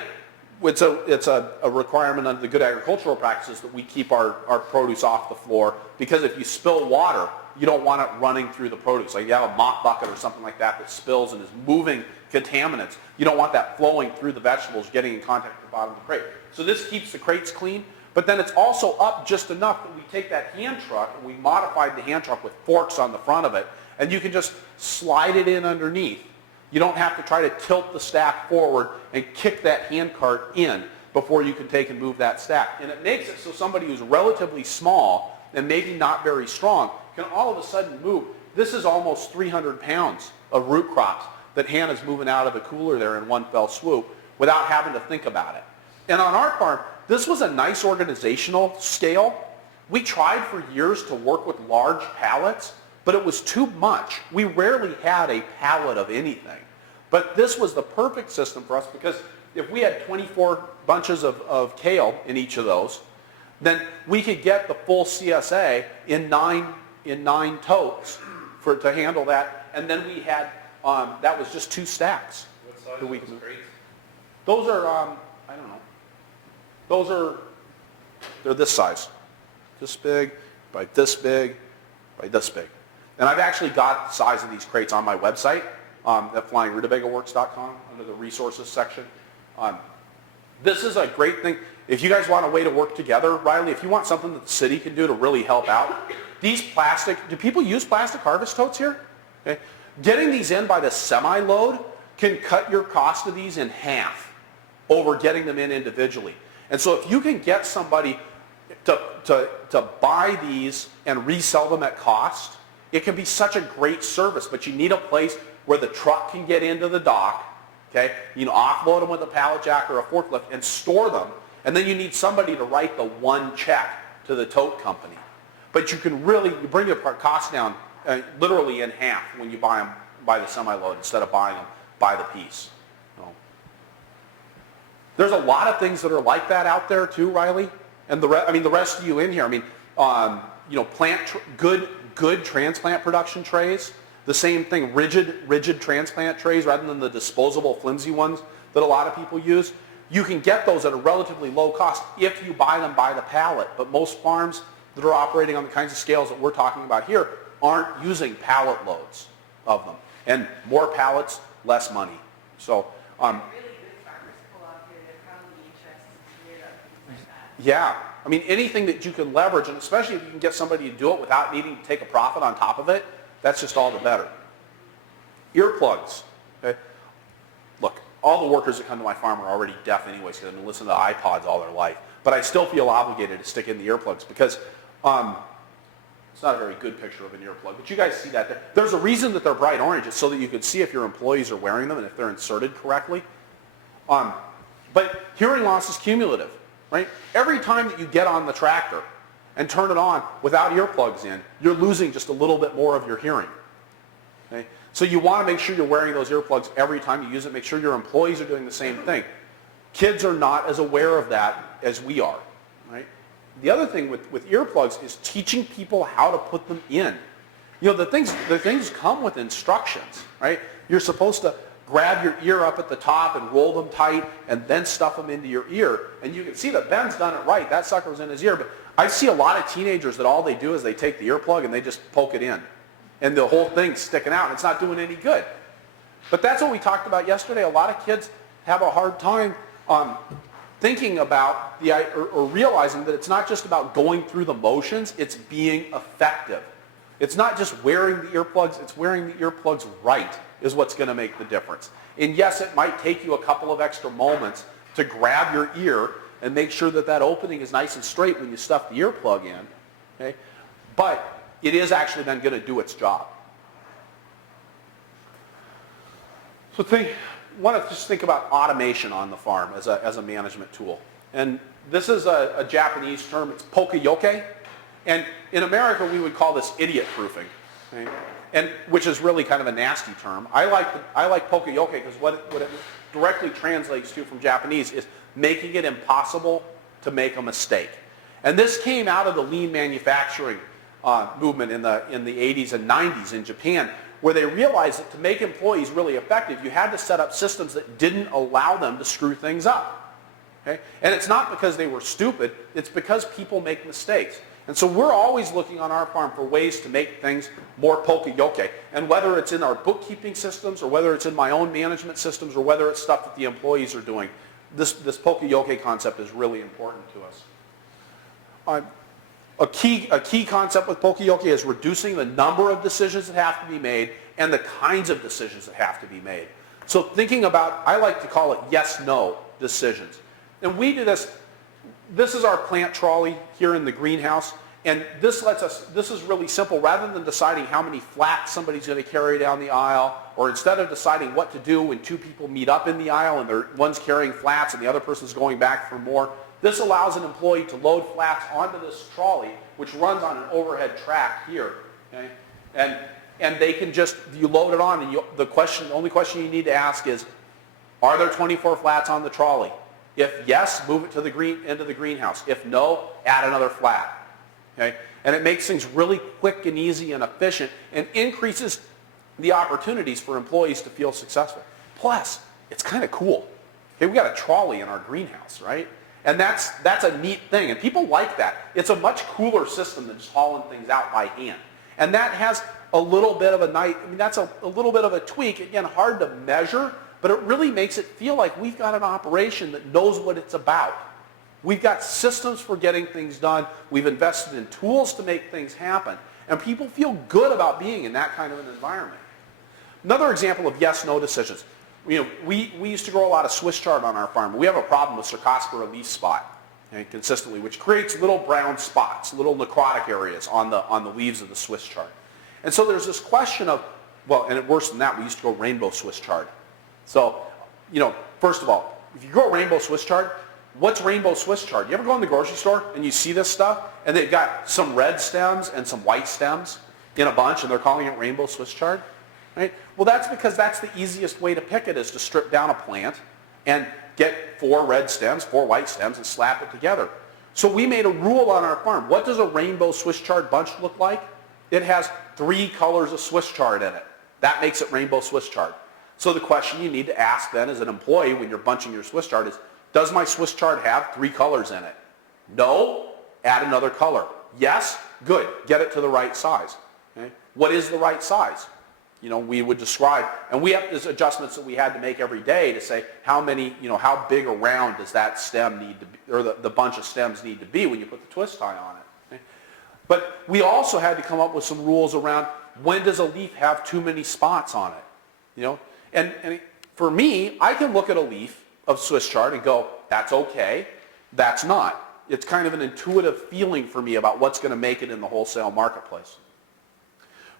it's a requirement under the good agricultural practices that we keep our produce off the floor, because if you spill water, you don't want it running through the produce. Like you have a mop bucket or something like that that spills and is moving contaminants. You don't want that flowing through the vegetables, getting in contact with the bottom of the crate. So this keeps the crates clean, but then it's also up just enough that we take that hand truck and we modified the hand truck with forks on the front of it, and you can just slide it in underneath. You don't have to try to tilt the stack forward and kick that hand cart in before you can take and move that stack. And it makes it so somebody who's relatively small and maybe not very strong can all of a sudden move. This is almost 300 pounds of root crops that Hannah's moving out of the cooler there in one fell swoop without having to think about it. And on our farm, this was a nice organizational scale. We tried for years to work with large pallets, but it was too much. We rarely had a pallet of anything. But this was the perfect system for us, because if we had 24 bunches of kale in each of those, then we could get the full CSA in nine totes to handle that. And then we had, that was just 2 stacks. What size are those crates? Those are, I don't know. They're this size. This big, by this big, by this big. And I've actually got the size of these crates on my website at flyingrutabagaworks.com under the resources section. This is a great thing. If you guys want a way to work together, Riley, if you want something that the city can do to really help out, these do people use plastic harvest totes here? Okay. Getting these in by the semi-load can cut your cost of these in half over getting them in individually. And so if you can get somebody to buy these and resell them at cost, it can be such a great service. But you need a place where the truck can get into the dock, okay? You know, offload them with a pallet jack or a forklift and store them. And then you need somebody to write the one check to the tote company. But you can really bring your cost down literally in half when you buy them by the semi-load instead of buying them by the piece. There's a lot of things that are like that out there too, Riley. And the rest of you in here. I mean, good transplant production trays. The same thing, rigid transplant trays rather than the disposable flimsy ones that a lot of people use. You can get those at a relatively low cost if you buy them by the pallet. But most farms that are operating on the kinds of scales that we're talking about here aren't using pallet loads of them. And more pallets, less money. So, Really good farmers pull out here, they're probably interested to hear of things like that. yeah. I mean, anything that you can leverage, and especially if you can get somebody to do it without needing to take a profit on top of it, that's just all the better. Earplugs. Okay? Look, all the workers that come to my farm are already deaf anyway, so they've been listening to iPods all their life. But I still feel obligated to stick in the earplugs because it's not a very good picture of an earplug, but you guys see that there. There's a reason that they're bright orange. It's so that you can see if your employees are wearing them and if they're inserted correctly. But hearing loss is cumulative, right? Every time that you get on the tractor and turn it on without earplugs in, you're losing just a little bit more of your hearing. Okay? So you want to make sure you're wearing those earplugs every time you use it. Make sure your employees are doing the same thing. Kids are not as aware of that as we are, right? The other thing with earplugs is teaching people how to put them in. You know, the things come with instructions, right? You're supposed to grab your ear up at the top and roll them tight and then stuff them into your ear. And you can see that Ben's done it right. That sucker was in his ear. But I see a lot of teenagers that all they do is they take the earplug and they just poke it in. And the whole thing's sticking out and it's not doing any good. But that's what we talked about yesterday. A lot of kids have a hard time thinking about or realizing that it's not just about going through the motions, it's being effective. It's not just wearing the earplugs, it's wearing the earplugs right is what's going to make the difference. And yes, it might take you a couple of extra moments to grab your ear and make sure that that opening is nice and straight when you stuff the earplug in, okay? But it is actually then going to do its job. So want to just think about automation on the farm as a management tool. And this is a Japanese term, it's poka-yoke. And in America, we would call this idiot proofing, okay? And which is really kind of a nasty term. I like poka-yoke because what it directly translates to from Japanese is making it impossible to make a mistake. And this came out of the lean manufacturing movement in the 80s and 90s in Japan, where they realized that to make employees really effective, you had to set up systems that didn't allow them to screw things up. Okay? And it's not because they were stupid, it's because people make mistakes. And so we're always looking on our farm for ways to make things more poka-yoke. And whether it's in our bookkeeping systems or whether it's in my own management systems or whether it's stuff that the employees are doing, this poka-yoke concept is really important to us. A key concept with poka-yoke is reducing the number of decisions that have to be made and the kinds of decisions that have to be made. So thinking about, I like to call it yes-no decisions. And we do this. This is our plant trolley here in the greenhouse, and this is really simple. Rather than deciding how many flats somebody's going to carry down the aisle, or instead of deciding what to do when two people meet up in the aisle and one's carrying flats and the other person's going back for more, this allows an employee to load flats onto this trolley, which runs on an overhead track here, okay? And they can just, you load it on, and the only question you need to ask is, are there 24 flats on the trolley? If yes, move it to into the greenhouse. If no, add another flat. Okay? And it makes things really quick and easy and efficient and increases the opportunities for employees to feel successful. Plus, it's kind of cool. Okay, we got a trolley in our greenhouse, right? And that's a neat thing. And people like that. It's a much cooler system than just hauling things out by hand. And that has a little bit of that's a little bit of a tweak. Again, hard to measure, but it really makes it feel like we've got an operation that knows what it's about. We've got systems for getting things done. We've invested in tools to make things happen. And people feel good about being in that kind of an environment. Another example of yes-no decisions. You know, we used to grow a lot of Swiss chard on our farm. We have a problem with Cercospora leaf spot, okay, consistently, which creates little brown spots, little necrotic areas on the leaves of the Swiss chard. And so there's this question of, well, and worse than that, we used to grow rainbow Swiss chard. So, you know, first of all, if you grow rainbow Swiss chard, what's rainbow Swiss chard? You ever go in the grocery store and you see this stuff and they've got some red stems and some white stems in a bunch and they're calling it rainbow Swiss chard? Right? Well, that's because that's the easiest way to pick it, is to strip down a plant and get 4 red stems, 4 white stems, and slap it together. So we made a rule on our farm. What does a rainbow Swiss chard bunch look like? It has 3 colors of Swiss chard in it. That makes it rainbow Swiss chard. So the question you need to ask then as an employee when you're bunching your Swiss chard is, does my Swiss chard have 3 colors in it? No? Add another color. Yes? Good. Get it to the right size. Okay? What is the right size? You know, we would describe, and we have these adjustments that we had to make every day to say how many, you know, how big or round does that stem need to be, or the bunch of stems need to be when you put the twist tie on it. Okay? But we also had to come up with some rules around when does a leaf have too many spots on it, you know? And for me, I can look at a leaf of Swiss chard and go, that's okay, that's not. It's kind of an intuitive feeling for me about what's going to make it in the wholesale marketplace.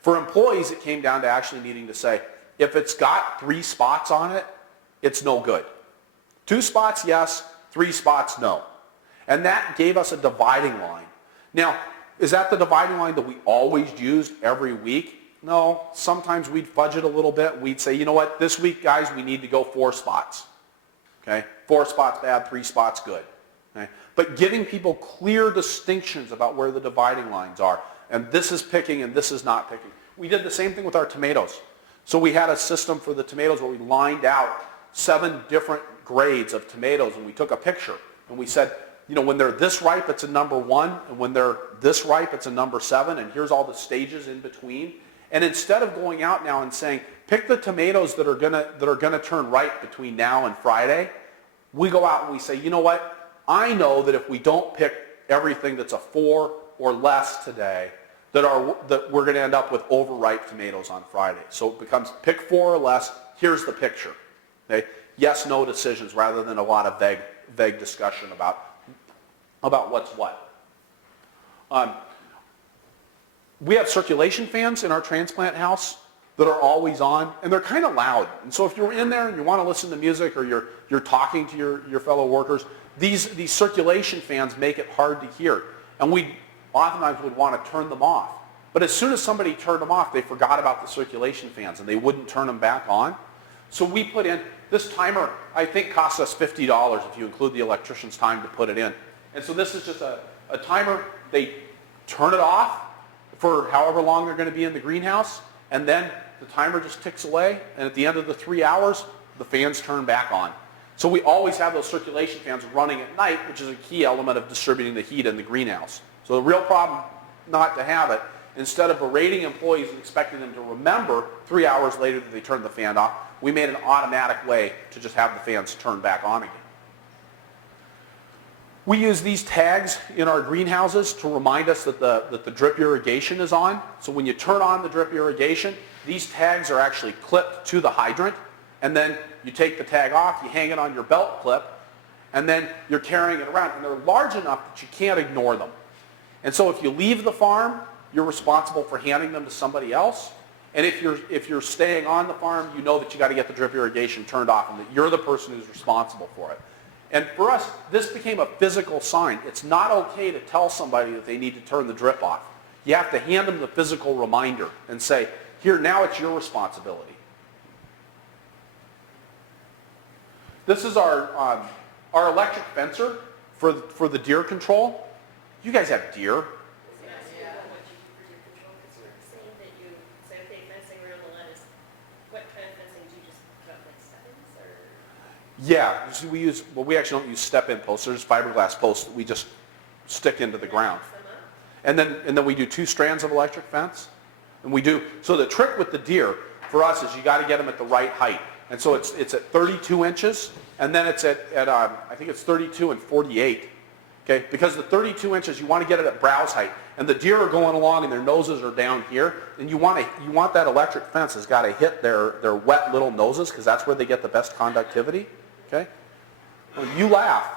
For employees, it came down to actually needing to say, if it's got 3 spots on it, it's no good. 2 spots, yes. 3 spots, no. And that gave us a dividing line. Now, is that the dividing line that we always used every week? No. Sometimes we'd fudge it a little bit. We'd say, you know what, this week, guys, we need to go 4 spots. Okay? 4 spots bad, 3 spots good. Okay? But giving people clear distinctions about where the dividing lines are. And this is picking and this is not picking. We did the same thing with our tomatoes. So we had a system for the tomatoes where we lined out 7 different grades of tomatoes, and we took a picture and we said, you know, when they're this ripe, it's a number 1, and when they're this ripe, it's a number 7, and here's all the stages in between. And instead of going out now and saying, pick the tomatoes that are gonna turn ripe between now and Friday, we go out and we say, you know what? I know that if we don't pick everything that's a 4 or less today, that we're going to end up with overripe tomatoes on Friday. So it becomes pick 4 or less. Here's the picture. Okay? Yes, no decisions rather than a lot of vague discussion about what's what. We have circulation fans in our transplant house that are always on, and they're kind of loud. And so if you're in there and you want to listen to music or you're talking to your fellow workers, these circulation fans make it hard to hear. And we oftentimes would want to turn them off. But as soon as somebody turned them off, they forgot about the circulation fans and they wouldn't turn them back on. So we put in, this timer I think costs us $50 if you include the electrician's time to put it in. And so this is just a timer. They turn it off for however long they're going to be in the greenhouse, and then the timer just ticks away, and at the end of the 3 hours, the fans turn back on. So we always have those circulation fans running at night, which is a key element of distributing the heat in the greenhouse. So the real problem not to have it, instead of berating employees and expecting them to remember 3 hours later that they turned the fan off, we made an automatic way to just have the fans turn back on again. We use these tags in our greenhouses to remind us that the drip irrigation is on. So when you turn on the drip irrigation, these tags are actually clipped to the hydrant, and then you take the tag off, you hang it on your belt clip, and then you're carrying it around. And they're large enough that you can't ignore them. And so if you leave the farm, you're responsible for handing them to somebody else. And if you're staying on the farm, you know that you got to get the drip irrigation turned off and that you're the person who's responsible for it. And for us, this became a physical sign. It's not okay to tell somebody that they need to turn the drip off. You have to hand them the physical reminder and say, here, now it's your responsibility. This is our electric fencer for the deer control. You guys have deer. What you do for deer control, because you were saying that you, so okay, fencing around the lettuce, what kind of fencing do you just put up, like studs or? Yeah, we actually don't use step-in posts. There's fiberglass posts that we just stick into the ground. And then we do 2 strands of electric fence. And we do, so the trick with the deer for us is you got to get them at the right height. And so it's at 32 inches, and then it's at I think it's 32 and 48. Okay, because the 32 inches, you want to get it at browse height. And the deer are going along and their noses are down here. And you want that electric fence has got to hit their wet little noses, because that's where they get the best conductivity. Okay? Well, you laugh.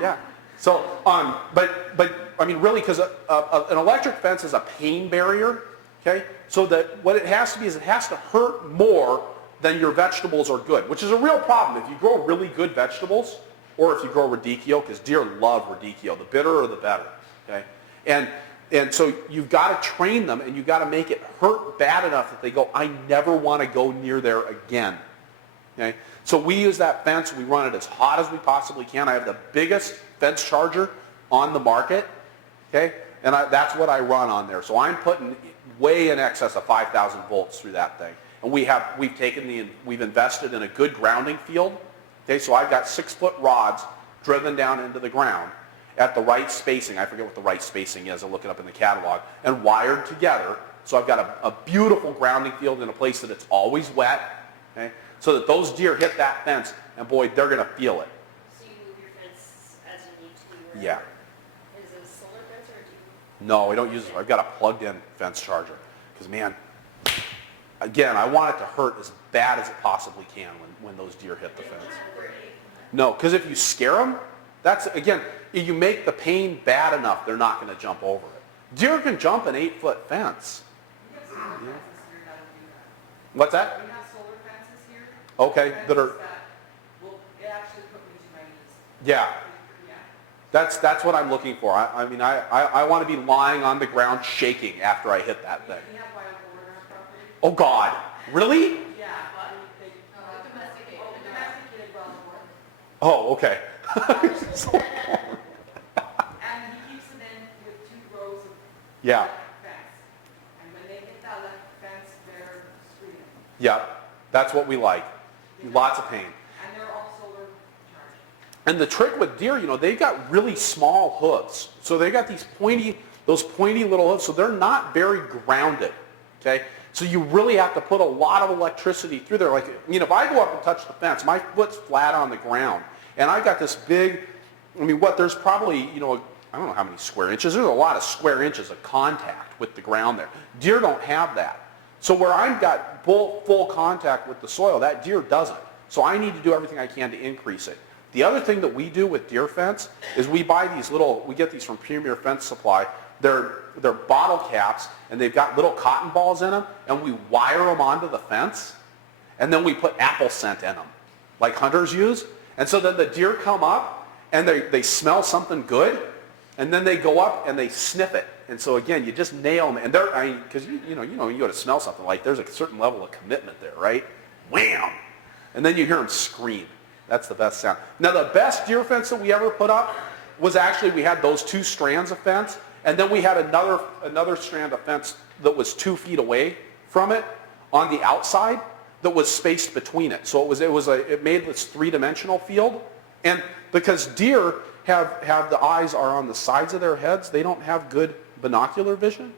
Yeah. So, but I mean, really, because an electric fence is a pain barrier. Okay? So that what it has to be is it has to hurt more than your vegetables are good, which is a real problem. If you grow really good vegetables, or if you grow radicchio, because deer love radicchio, the bitterer the better. Okay? And so you've got to train them, and you've got to make it hurt bad enough that they go, I never want to go near there again. Okay? So we use that fence. We run it as hot as we possibly can. I have the biggest fence charger on the market. Okay? And that's what I run on there. So I'm putting way in excess of 5,000 volts through that thing. And we've invested in a good grounding field. Okay, so I've got 6-foot rods driven down into the ground at the right spacing. I forget what the right spacing is. I'll look it up in the catalog. And wired together. So I've got a beautiful grounding field in a place that it's always wet. Okay, so that those deer hit that fence, and boy, they're going to feel it. So you move your fence as you need to? Or Yeah. Is it a solar fence, or do you? No, we don't use it. I've got a plugged-in fence charger. Because, man, again, I want it to hurt as bad as it possibly can when those deer hit the fence. No, because if you scare them, that's, again, if you make the pain bad enough, they're not going to jump over it. Deer can jump an 8-foot fence. We have solar fences here that will do that. What's that? We have solar fences here. Okay, that are, Fences that will, it actually put me to my knees. yeah, Yeah. that's what I'm looking for. I mean, I want to be lying on the ground shaking after I hit that thing. We have wild boar on our property. Oh, God. Really? Yeah. Domesticated wild boar. Oh, okay. And he keeps them in with 2 rows of Yeah, electric fence. And when they hit that electric fence, they're screaming. yeah, that's what we like. Lots of pain. And they're all solar charged. And the trick with deer, you know, they've got really small hooves. So they got those pointy little hooves, so they're not very grounded, okay? So you really have to put a lot of electricity through there. Like, I mean, if I go up and touch the fence, my foot's flat on the ground. And I got this big, I mean, there's probably, you know, I don't know how many square inches. There's a lot of square inches of contact with the ground there. Deer don't have that. So where I've got full contact with the soil, that deer doesn't. So I need to do everything I can to increase it. The other thing that we do with deer fence is we buy these we get these from Premier Fence Supply. They're bottle caps, and they've got little cotton balls in them, and we wire them onto the fence, and then we put apple scent in them, like hunters use. And so then the deer come up, and they smell something good, and then they go up and they sniff it. And so again, you just nail them, and because you know, you go to smell something, like there's a certain level of commitment there, right? Wham! And then you hear them scream. That's the best sound. Now the best deer fence that we ever put up was actually, we had those 2 strands of fence, and then we had another strand of fence that was 2 feet away from it on the outside that was spaced between it. So it made this 3-dimensional field. And because deer have the eyes are on the sides of their heads, they don't have good binocular vision.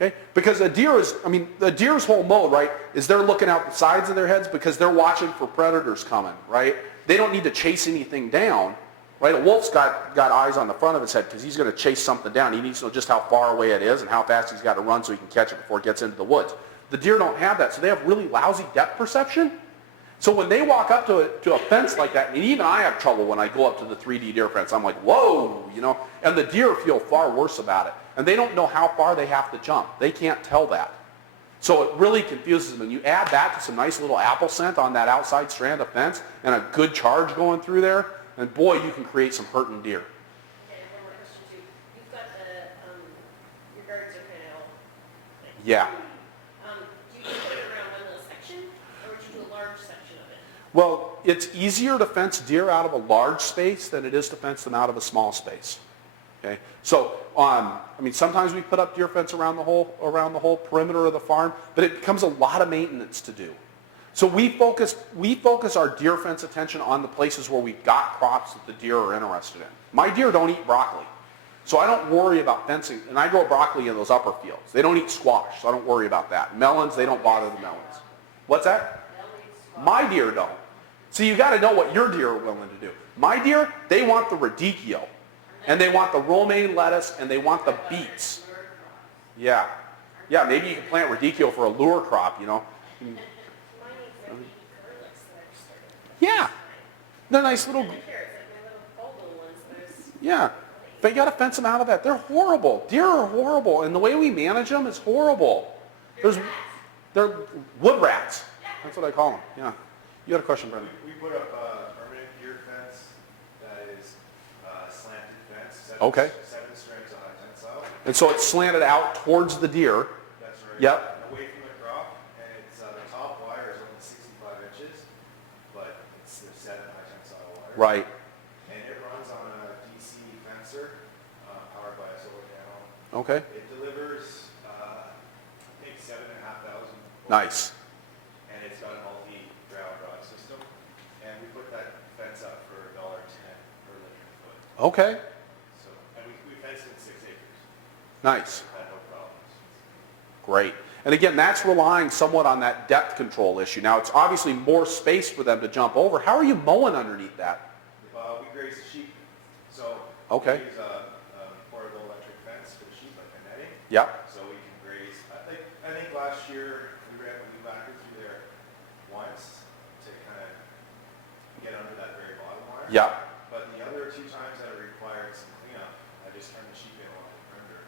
Okay? Because the deer's whole mode, right, is they're looking out the sides of their heads because they're watching for predators coming, right? They don't need to chase anything down, right? A wolf's got eyes on the front of his head because he's going to chase something down. He needs to know just how far away it is and how fast he's got to run so he can catch it before it gets into the woods. The deer don't have that, so they have really lousy depth perception. So when they walk up to a fence like that, and even I have trouble when I go up to the 3D deer fence, I'm like, whoa, you know, and the deer feel far worse about it. And they don't know how far they have to jump. They can't tell that. So it really confuses them. And you add that to some nice little apple scent on that outside strand of fence and a good charge going through there, and boy, you can create some hurting deer. Okay, one more question too. You've got your gardens are kind of all. Yeah. Do you put it around one little section, or would you do a large section of it? Well, it's easier to fence deer out of a large space than it is to fence them out of a small space. Okay? So, sometimes we put up deer fence around the whole perimeter of the farm, but it becomes a lot of maintenance to do. So we focus our deer fence attention on the places where we've got crops that the deer are interested in. My deer don't eat broccoli, so I don't worry about fencing, and I grow broccoli in those upper fields. They don't eat squash, so I don't worry about that. Melons, they don't bother the melons. What's that? My deer don't. See, you got to know what your deer are willing to do. My deer, they want the radicchio, and they want the romaine lettuce, and they want the beets. Yeah. Yeah, maybe you can plant radicchio for a lure crop, you know. Yeah. They're nice little... Yeah. But you got to fence them out of that. They're horrible. Deer are horrible, and the way we manage them is horrible. They're wood rats. That's what I call them. Yeah. You got a question, Brendan? We put up a permanent deer fence that is slanted fence. Okay. 7 strings on high tensile. And so it's slanted out towards the deer. That's right. Yep. Away from the crop, and it's the top wire is only 65 inches, but it's the 7 high tensile wire. Right. And it runs on a DC fencer powered by a solar panel. Okay. It delivers, I think, 7,500 volts. Nice. And it's got a multi-ground rod system. And we put that fence up for $1.10 per linear foot. Okay. So, and we fenced it 6 acres. Nice. Had no problems. Great. And again, that's relying somewhat on that depth control issue. Now, it's obviously more space for them to jump over. How are you mowing underneath that? We graze the sheep. So Okay. we use a portable electric fence for the sheep, like a netting. Yep. So we can graze. I think last year we ran once to kind of get under that very bottom wire. Yeah. But the other 2 times that it required some cleanup, I just turned the sheet panel on the perimeter.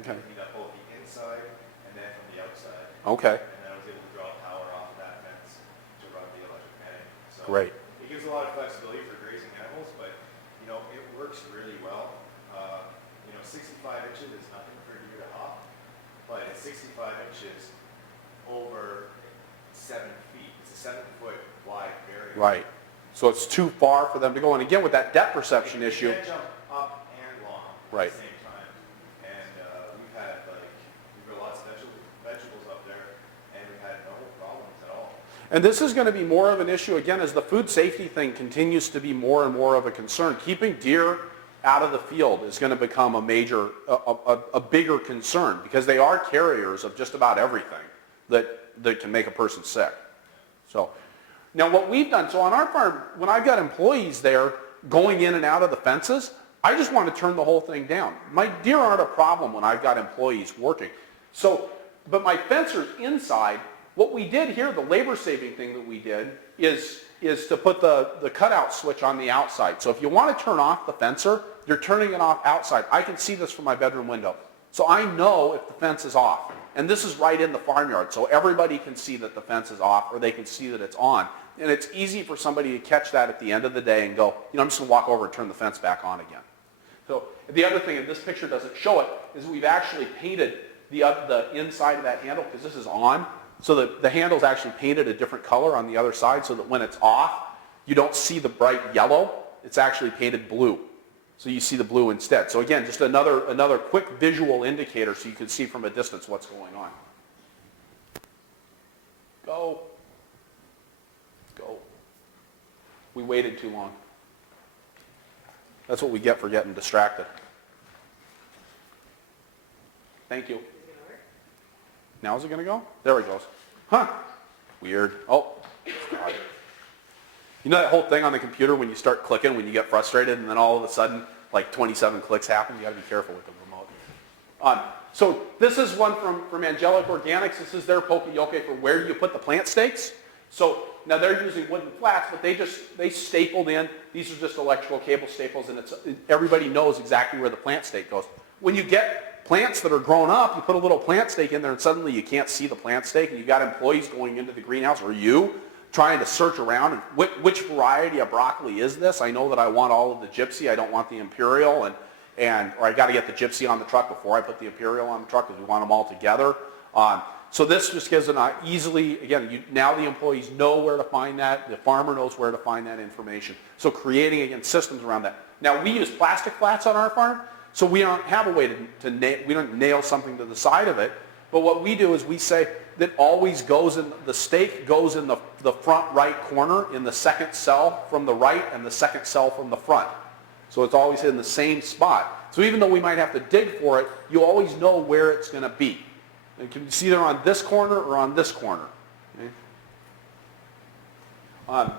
Okay. Cleaned up both the inside and then from the outside. Okay. And then I was able to draw power off of that fence to run the electric netting. So Great. it gives a lot of flexibility for grazing animals, but, you know, it works really well. 65 inches is nothing for a deer to hop, but it's 65 inches over 7 feet. It's a 7-foot wide barrier. Right. So it's too far for them to go. And again, with that depth perception issue, You can't jump up and long Right. at the same time. And we've got lots of vegetables up there, and we've had no problems at all. and this is going to be more of an issue, again, as the food safety thing continues to be more and more of a concern. Keeping deer out of the field is going to become a major, a bigger concern, because they are carriers of just about everything that can make a person sick. So, now what we've done, so on our farm, when I've got employees there going in and out of the fences, I just want to turn the whole thing down. My deer aren't a problem when I've got employees working. So, but my fencers inside, what we did here, the labor-saving thing that we did, is to put the cutout switch on the outside. So if you want to turn off the fencer, you're turning it off outside. I can see this from my bedroom window. So I know if the fence is off. And this is right in the farmyard, so everybody can see that the fence is off, or they can see that it's on. And it's easy for somebody to catch that at the end of the day and go, I'm just going to walk over and turn the fence back on again. So the other thing, and this picture doesn't show it, is we've actually painted the inside of that handle, because this is on. So the handle's actually painted a different color on the other side, so that when it's off, you don't see the bright yellow. It's actually painted blue. So you see the blue instead. So again, just another quick visual indicator so you can see from a distance what's going on. Go. Go. We waited too long. That's what we get for getting distracted. Thank you. Now is it going to go? There it goes. Huh. Weird. Oh. God. You know that whole thing on the computer when you start clicking, when you get frustrated, and then all of a sudden, like 27 clicks happen? You got to be careful with the remote. So this is one from Angelic Organics. This is their poka-yoke for where you put the plant stakes. So now they're using wooden flats, but they stapled in. These are just electrical cable staples, and everybody knows exactly where the plant stake goes. When you get plants that are grown up, you put a little plant stake in there, and suddenly you can't see the plant stake, and you've got employees going into the greenhouse, or you, trying to search around, and which variety of broccoli is this? I know that I want all of the gypsy, I don't want the imperial, or I got to get the gypsy on the truck before I put the imperial on the truck, because we want them all together. So this just gives an easily, again, now the employees know where to find that, the farmer knows where to find that information. So creating, again, systems around that. Now we use plastic flats on our farm, so we don't have a way we don't nail something to the side of it, but what we do is we say that always goes in, the stake goes in the front right corner in the second cell from the right and the second cell from the front. So it's always in the same spot. So even though we might have to dig for it, you always know where it's going to be. It can be either on this corner or on this corner. Okay?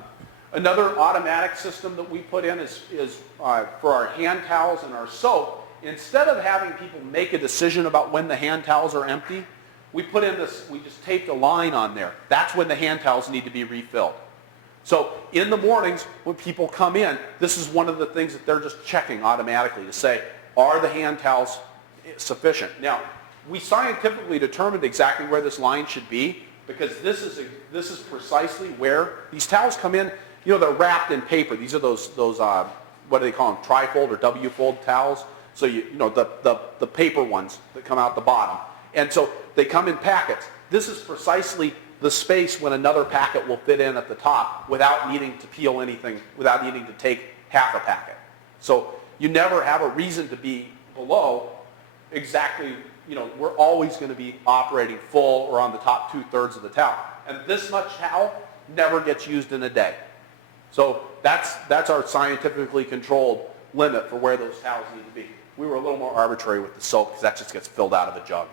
Another automatic system that we put in is for our hand towels and our soap. Instead of having people make a decision about when the hand towels are empty, we put in this, we just taped a line on there. That's when the hand towels need to be refilled. So in the mornings when people come in, this is one of the things that they're just checking automatically to say, are the hand towels sufficient? Now, we scientifically determined exactly where this line should be, because this is precisely where these towels come in. You know, they're wrapped in paper. These are those what do they call them, trifold or W-fold towels. So you know the paper ones that come out the bottom. And so they come in packets. This is precisely the space when another packet will fit in at the top without needing to peel anything, without needing to take half a packet. So you never have a reason to be below exactly, you know, we're always going to be operating full or on the top 2/3 of the towel. And this much towel never gets used in a day. So that's our scientifically controlled limit for where those towels need to be. We were a little more arbitrary with the soap because that just gets filled out of a jug.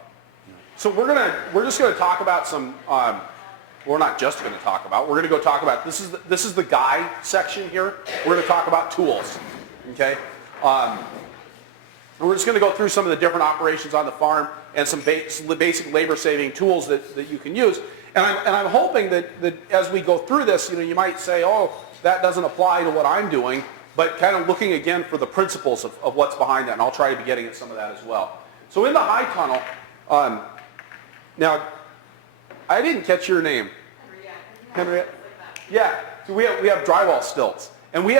So we're just going to talk about some, we're not just going to talk about, we're going to go talk about, this is the guy section here. We're going to talk about tools, okay? And we're just going to go through some of the different operations on the farm and some basic labor-saving tools that you can use. And I'm hoping that as we go through this, you might say, oh, that doesn't apply to what I'm doing, but kind of looking again for the principles of what's behind that, and I'll try to be getting at some of that as well. So in the high tunnel, now, I didn't catch your name. Henriette? Yeah, so we have drywall stilts. And we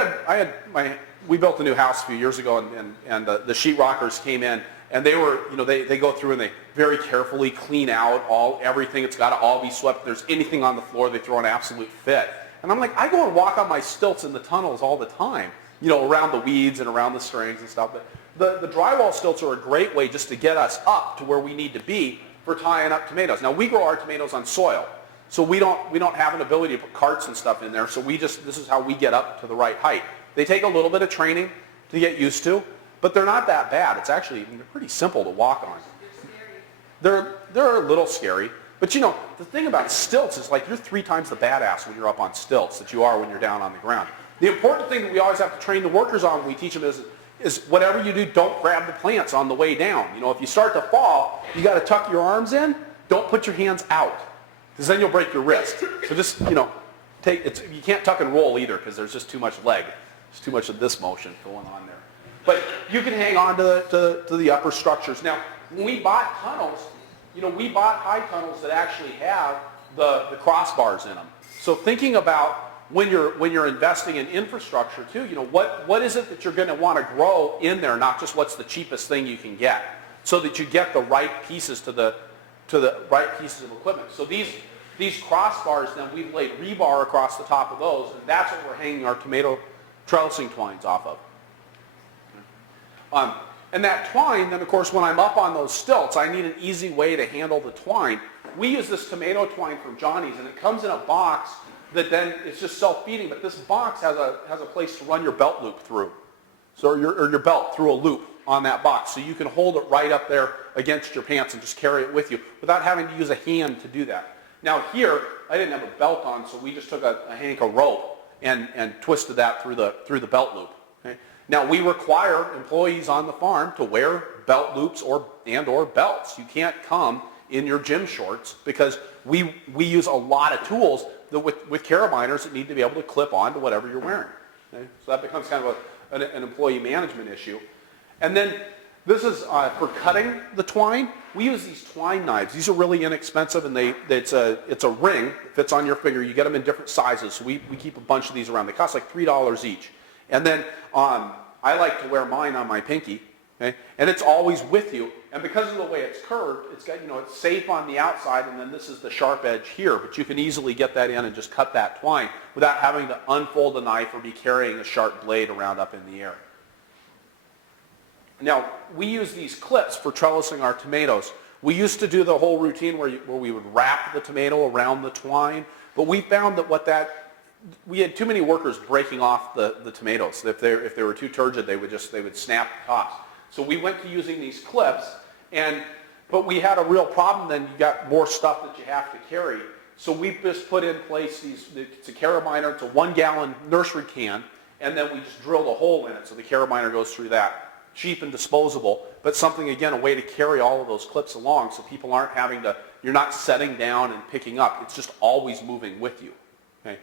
built a new house a few years ago, and the sheetrockers came in, and they were, they go through and they very carefully clean out everything. It's got to all be swept. If there's anything on the floor, they throw an absolute fit. And I'm like, I go and walk on my stilts in the tunnels all the time, around the weeds and around the strings and stuff. But the drywall stilts are a great way just to get us up to where we need to be for tying up tomatoes. Now, we grow our tomatoes on soil, so we don't have an ability to put carts and stuff in there, so this is how we get up to the right height. They take a little bit of training to get used to, but they're not that bad. It's actually pretty simple to walk on. They're a little scary, but the thing about stilts is like you're 3 times the badass when you're up on stilts that you are when you're down on the ground. The important thing that we always have to train the workers on when we teach them is whatever you do, don't grab the plants on the way down. If you start to fall, you got to tuck your arms in. Don't put your hands out, because then you'll break your wrist. So just, you can't tuck and roll either, because there's just too much leg. There's too much of this motion going on there. But you can hang on to the upper structures. Now, when we bought tunnels, we bought high tunnels that actually have the crossbars in them. So thinking about when you're investing in infrastructure too, what is it that you're going to want to grow in there, not just what's the cheapest thing you can get, so that you get the right pieces to the right pieces of equipment. So these crossbars, then we've laid rebar across the top of those, and that's what we're hanging our tomato trellising twines off of. And that twine, then of course, when I'm up on those stilts, I need an easy way to handle the twine. We use this tomato twine from Johnny's, and it comes in a box that then it's just self-feeding, but this box has a place to run your belt loop through. So your belt through a loop on that box. So you can hold it right up there against your pants and just carry it with you without having to use a hand to do that. Now here, I didn't have a belt on, so we just took a hank of rope and twisted that through the belt loop. Okay? Now we require employees on the farm to wear belt loops or belts. You can't come in your gym shorts, because we use a lot of tools that with carabiners that need to be able to clip on to whatever you're wearing. Okay? So that becomes kind of an employee management issue. And then this is for cutting the twine. We use these twine knives. These are really inexpensive, and it's a ring that fits on your finger. You get them in different sizes. So we keep a bunch of these around. They cost like $3 each. And then I like to wear mine on my pinky. Okay? And it's always with you. And because of the way it's curved, it's got, it's safe on the outside, and then this is the sharp edge here. But you can easily get that in and just cut that twine without having to unfold the knife or be carrying a sharp blade around up in the air. Now, we use these clips for trellising our tomatoes. We used to do the whole routine where we would wrap the tomato around the twine, but we found that we had too many workers breaking off the tomatoes. If they were too turgid, they would snap the tops. So we went to using these clips, but we had a real problem. Then you got more stuff that you have to carry. So we just put in place it's a carabiner. It's a 1-gallon nursery can, and then we just drilled a hole in it so the carabiner goes through that. Cheap and disposable, but something, again, a way to carry all of those clips along so people aren't you're not setting down and picking up. It's just always moving with you. Okay?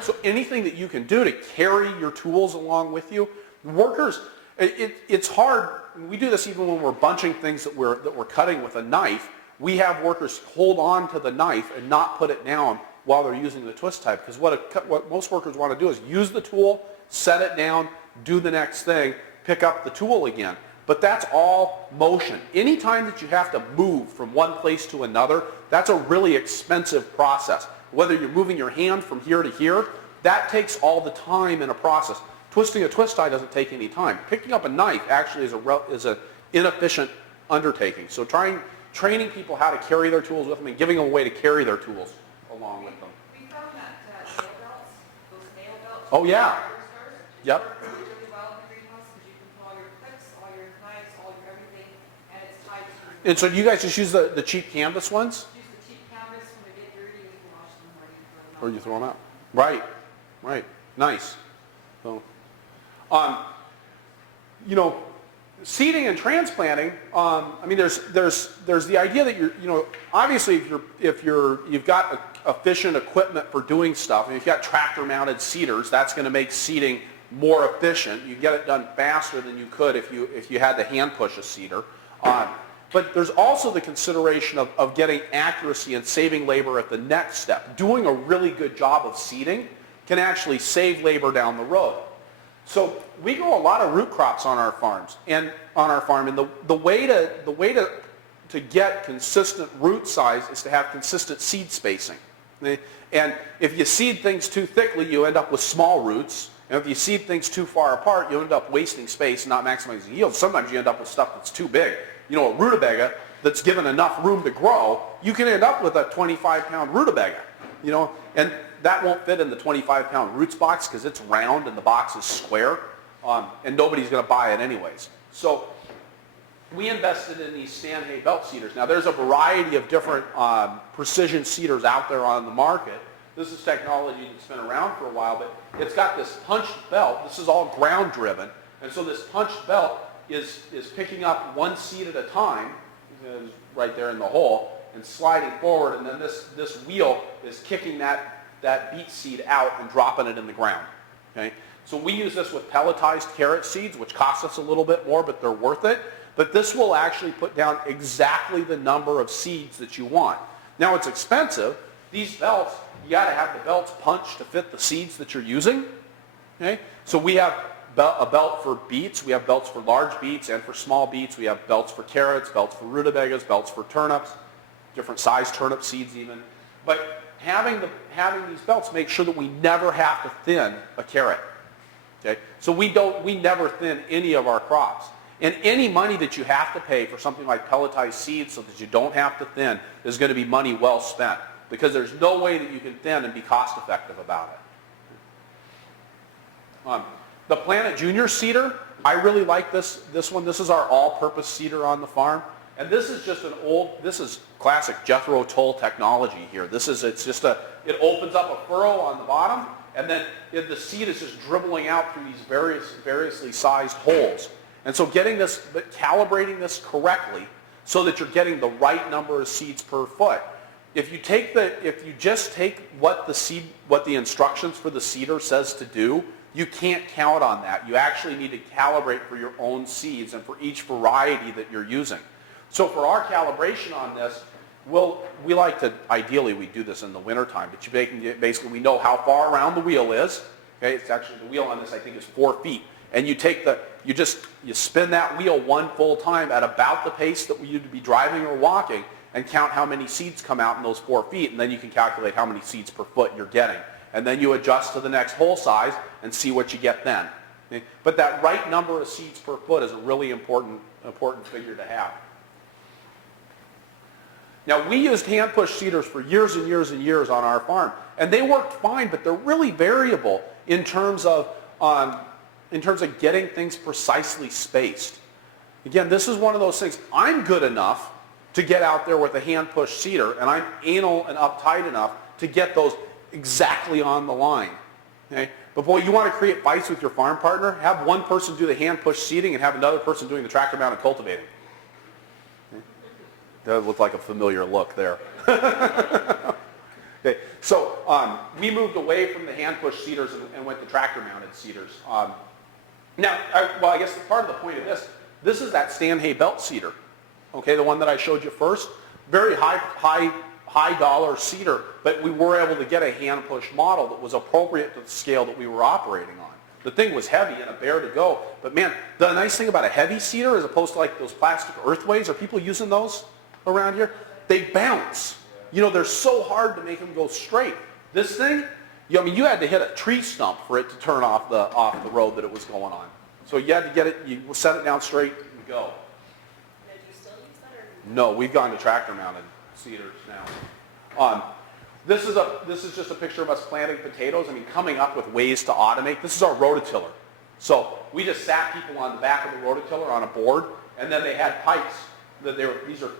So anything that you can do to carry your tools along with you, workers, it's hard. We do this even when we're bunching things that we're cutting with a knife. We have workers hold on to the knife and not put it down while they're using the twist type, because what most workers want to do is use the tool, set it down, do the next thing, pick up the tool again. But that's all motion. Anytime that you have to move from one place to another, that's a really expensive process. Whether you're moving your hand from here to here, that takes all the time in a process. Twisting a twist tie doesn't take any time. Picking up a knife actually is an inefficient undertaking. So training people how to carry their tools with them and giving them a way to carry their tools along with them. We found that nail belts, those nail belts. Oh, yeah. Hardware stores, Yep. work really well in the greenhouse because you can put all your clips, all your knives, all your everything, and it's tied to. And so you guys just use the cheap canvas ones? Use the cheap canvas when they get dirty, you can wash them Or you throw them out? Right. Nice. So, seeding and transplanting, I mean, there's the idea that obviously if you've got efficient equipment for doing stuff, and if you've got tractor-mounted seeders, that's going to make seeding more efficient. You get it done faster than you could if you had to hand push a seeder. But there's also the consideration of getting accuracy and saving labor at the next step. Doing a really good job of seeding can actually save labor down the road. So we grow a lot of root crops on our farms, and the way to get consistent root size is to have consistent seed spacing. And if you seed things too thickly, you end up with small roots. And if you seed things too far apart, you end up wasting space and not maximizing yield. Sometimes you end up with stuff that's too big. A rutabaga that's given enough room to grow, you can end up with a 25-pound rutabaga. And that won't fit in the 25-pound roots box because it's round and the box is square, and nobody's going to buy it anyways. So we invested in these Stanhay belt seeders. Now there's a variety of different precision seeders out there on the market. This is technology that's been around for a while, but it's got this punched belt. This is all ground driven, and so this punched belt is picking up one seed at a time, right there in the hole, and sliding forward, and then this wheel is kicking that beet seed out and dropping it in the ground. Okay? So we use this with pelletized carrot seeds, which cost us a little bit more, but they're worth it. But this will actually put down exactly the number of seeds that you want. Now it's expensive. These belts, you got to have the belts punched to fit the seeds that you're using. Okay? So we have a belt for beets. We have belts for large beets and for small beets. We have belts for carrots, belts for rutabagas, belts for turnips, different size turnip seeds even. But having these belts makes sure that we never have to thin a carrot. Okay? So we never thin any of our crops. And any money that you have to pay for something like pelletized seeds so that you don't have to thin is going to be money well spent, because there's no way that you can thin and be cost effective about it. The Planet Junior seeder, I really like this one. This is our all-purpose seeder on the farm. And this is just this is classic Jethro Tull technology here. It opens up a furrow on the bottom, and then the seed is just dribbling out through these variously sized holes. And so calibrating this correctly so that you're getting the right number of seeds per foot. If you just take what the instructions for the seeder says to do, you can't count on that. You actually need to calibrate for your own seeds and for each variety that you're using. So for our calibration on this, ideally we do this in the wintertime, but basically we know how far around the wheel is. Okay, it's actually, the wheel on this I think is 4 feet. And you spin that wheel one full time at about the pace that you'd be driving or walking, and count how many seeds come out in those 4 feet, and then you can calculate how many seeds per foot you're getting. And then you adjust to the next hole size and see what you get then. Okay? But that right number of seeds per foot is a really important figure to have. Now we used hand push seeders for years and years and years on our farm, and they worked fine, but they're really variable in terms of getting things precisely spaced. Again, this is one of those things. I'm good enough to get out there with a hand push seeder, and I'm anal and uptight enough to get those exactly on the line. Okay? But boy, you want to create fights with your farm partner? Have one person do the hand push seeding and have another person doing the tractor mounted cultivating. Okay? That looked like a familiar look there. Okay, so we moved away from the hand push seeders and went to tractor mounted seeders. Now, I guess part of the point of this is that Stanhay belt seeder. Okay, the one that I showed you first. Very high dollar seeder, but we were able to get a hand push model that was appropriate to the scale that we were operating on. The thing was heavy and a bear to go, but man, the nice thing about a heavy seeder as opposed to like those plastic earthways, are people using those around here? They bounce. They're so hard to make them go straight. This thing, you had to hit a tree stump for it to turn off the road that it was going on. So you had to get it, you set it down straight and go. Did you still use that, or? No, we've gone to tractor mounted seeders now. This is just a picture of us planting potatoes. Coming up with ways to automate. This is our rototiller. So we just sat people on the back of the rototiller on a board, and then they had pipes. These are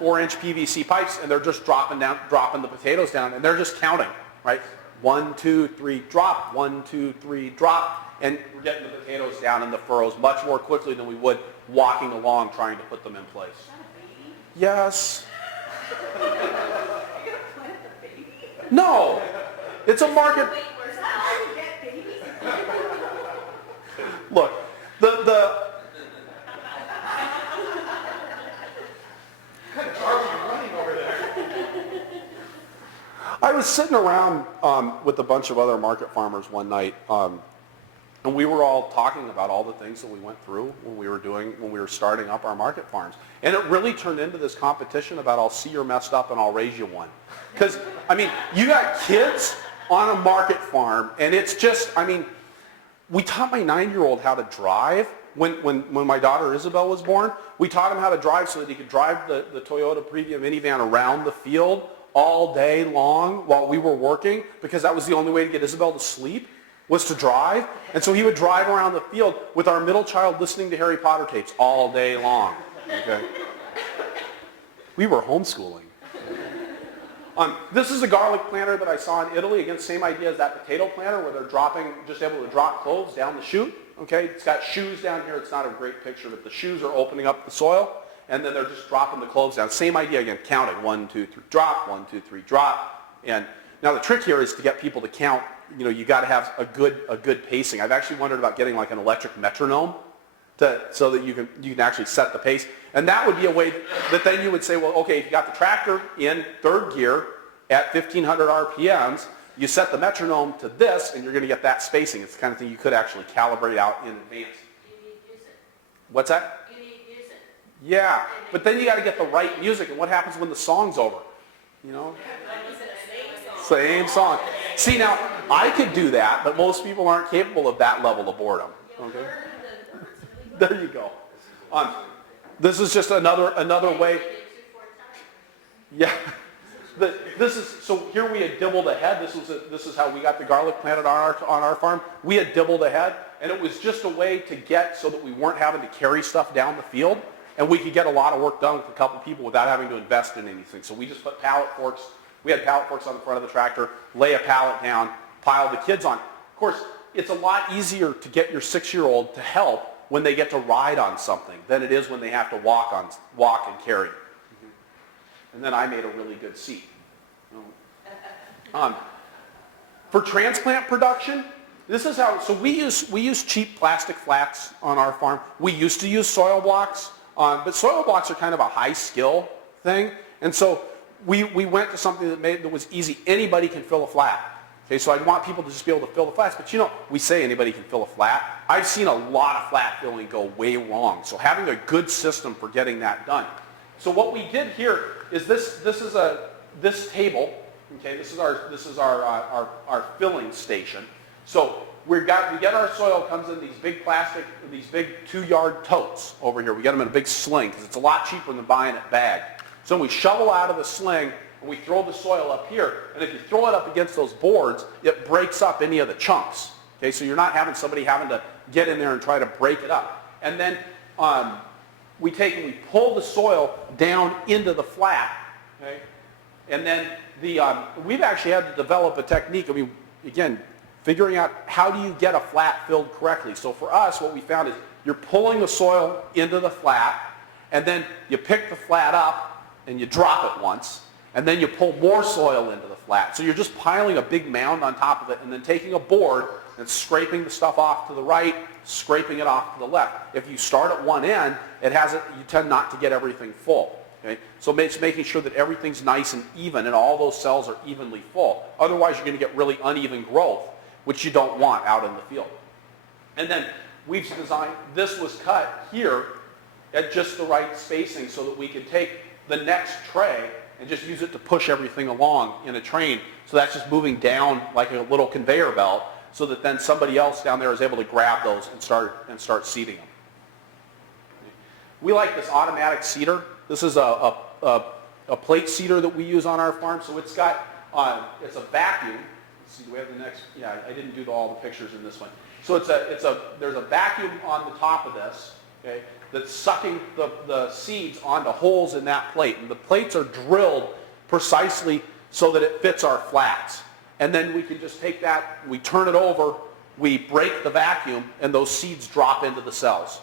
4-inch PVC pipes, and they're just dropping the potatoes down, and they're just counting, right? 1, 2, 3, drop, 1, 2, 3, drop, and we're getting the potatoes down in the furrows much more quickly than we would walking along trying to put them in place. Is that a baby? Yes. You're gonna plant the baby? No. It's a market. Wait, where's Is that Hal? how you get babies? Look, the I was sitting around with a bunch of other market farmers one night, and we were all talking about all the things that we went through when we were starting up our market farms. And it really turned into this competition about I'll see you're messed up and I'll raise you one. Because, I mean, you got kids on a market farm, and it's just, I mean, we taught my 9-year-old how to drive. When my daughter Isabel was born, we taught him how to drive so that he could drive the Toyota Previa minivan around the field all day long while we were working, because that was the only way to get Isabel to sleep, was to drive. And so he would drive around the field with our middle child listening to Harry Potter tapes all day long. Okay? We were homeschooling. This is a garlic planter that I saw in Italy. Again, same idea as that potato planter where they're just able to drop cloves down the chute. Okay, it's got shoes down here. It's not a great picture, but the shoes are opening up the soil, and then they're just dropping the cloves down. Same idea again, counting. 1, 2, 3, drop. 1, 2, 3, drop. And now the trick here is to get people to count. You know, you got to have a good pacing. I've actually wondered about getting like an electric metronome so that you can actually set the pace. And that would be a way that then you would say, well, okay, if you got the tractor in third gear at 1,500 RPMs, you set the metronome to this, and you're going to get that spacing. It's the kind of thing you could actually calibrate out in advance. You need music. What's that? You need music. Yeah, but then you got to get the right music, and what happens when the song's over? You know? Same song. See, now, I could do that, but most people aren't capable of that level of boredom. Okay? There you go. This is just another way. Yeah. So here we had dibbled ahead. This is how we got the garlic planted on our farm. We had dibbled ahead, and it was just a way to get so that we weren't having to carry stuff down the field, and we could get a lot of work done with a couple people without having to invest in anything. So we just put pallet forks. We had pallet forks on the front of the tractor, lay a pallet down, pile the kids on. Of course, it's a lot easier to get your 6-year-old to help when they get to ride on something than it is when they have to walk and carry. And then I made a really good seat. For transplant production, this is how. So we use cheap plastic flats on our farm. We used to use soil blocks, but soil blocks are kind of a high skill thing, and so we went to something that was easy. Anybody can fill a flat. Okay, so I want people to just be able to fill the flats. But you know, we say anybody can fill a flat. I've seen a lot of flat filling go way wrong. So having a good system for getting that done. So what we did here is this table. Okay, this is our filling station. So we get our soil, comes in these big 2-yard totes over here. We get them in a big sling because it's a lot cheaper than buying it bagged. So we shovel out of the sling and we throw the soil up here. And if you throw it up against those boards, it breaks up any of the chunks. Okay, so you're not having somebody having to get in there and try to break it up. And then we pull the soil down into the flat. Okay, and then we've actually had to develop a technique. I mean, again, figuring out how do you get a flat filled correctly. So for us, what we found is you're pulling the soil into the flat, and then you pick the flat up and you drop it once, and then you pull more soil into the flat. So you're just piling a big mound on top of it and then taking a board and scraping the stuff off to the right, scraping it off to the left. If you start at one end, you tend not to get everything full. Okay? So it's making sure that everything's nice and even and all those cells are evenly full. Otherwise, you're going to get really uneven growth, which you don't want out in the field. And then we've designed, this was cut here at just the right spacing so that we could take the next tray and just use it to push everything along in a train. So that's just moving down like a little conveyor belt so that then somebody else down there is able to grab those and start seeding them. We like this automatic seeder. This is a plate seeder that we use on our farm. So it's got, it's a vacuum. Let's see, do we have the next? Yeah, I didn't do all the pictures in this one. So there's a vacuum on the top of this, okay, that's sucking the seeds onto holes in that plate. And the plates are drilled precisely so that it fits our flats. and then we can just take that, we turn it over, we break the vacuum, and those seeds drop into the cells.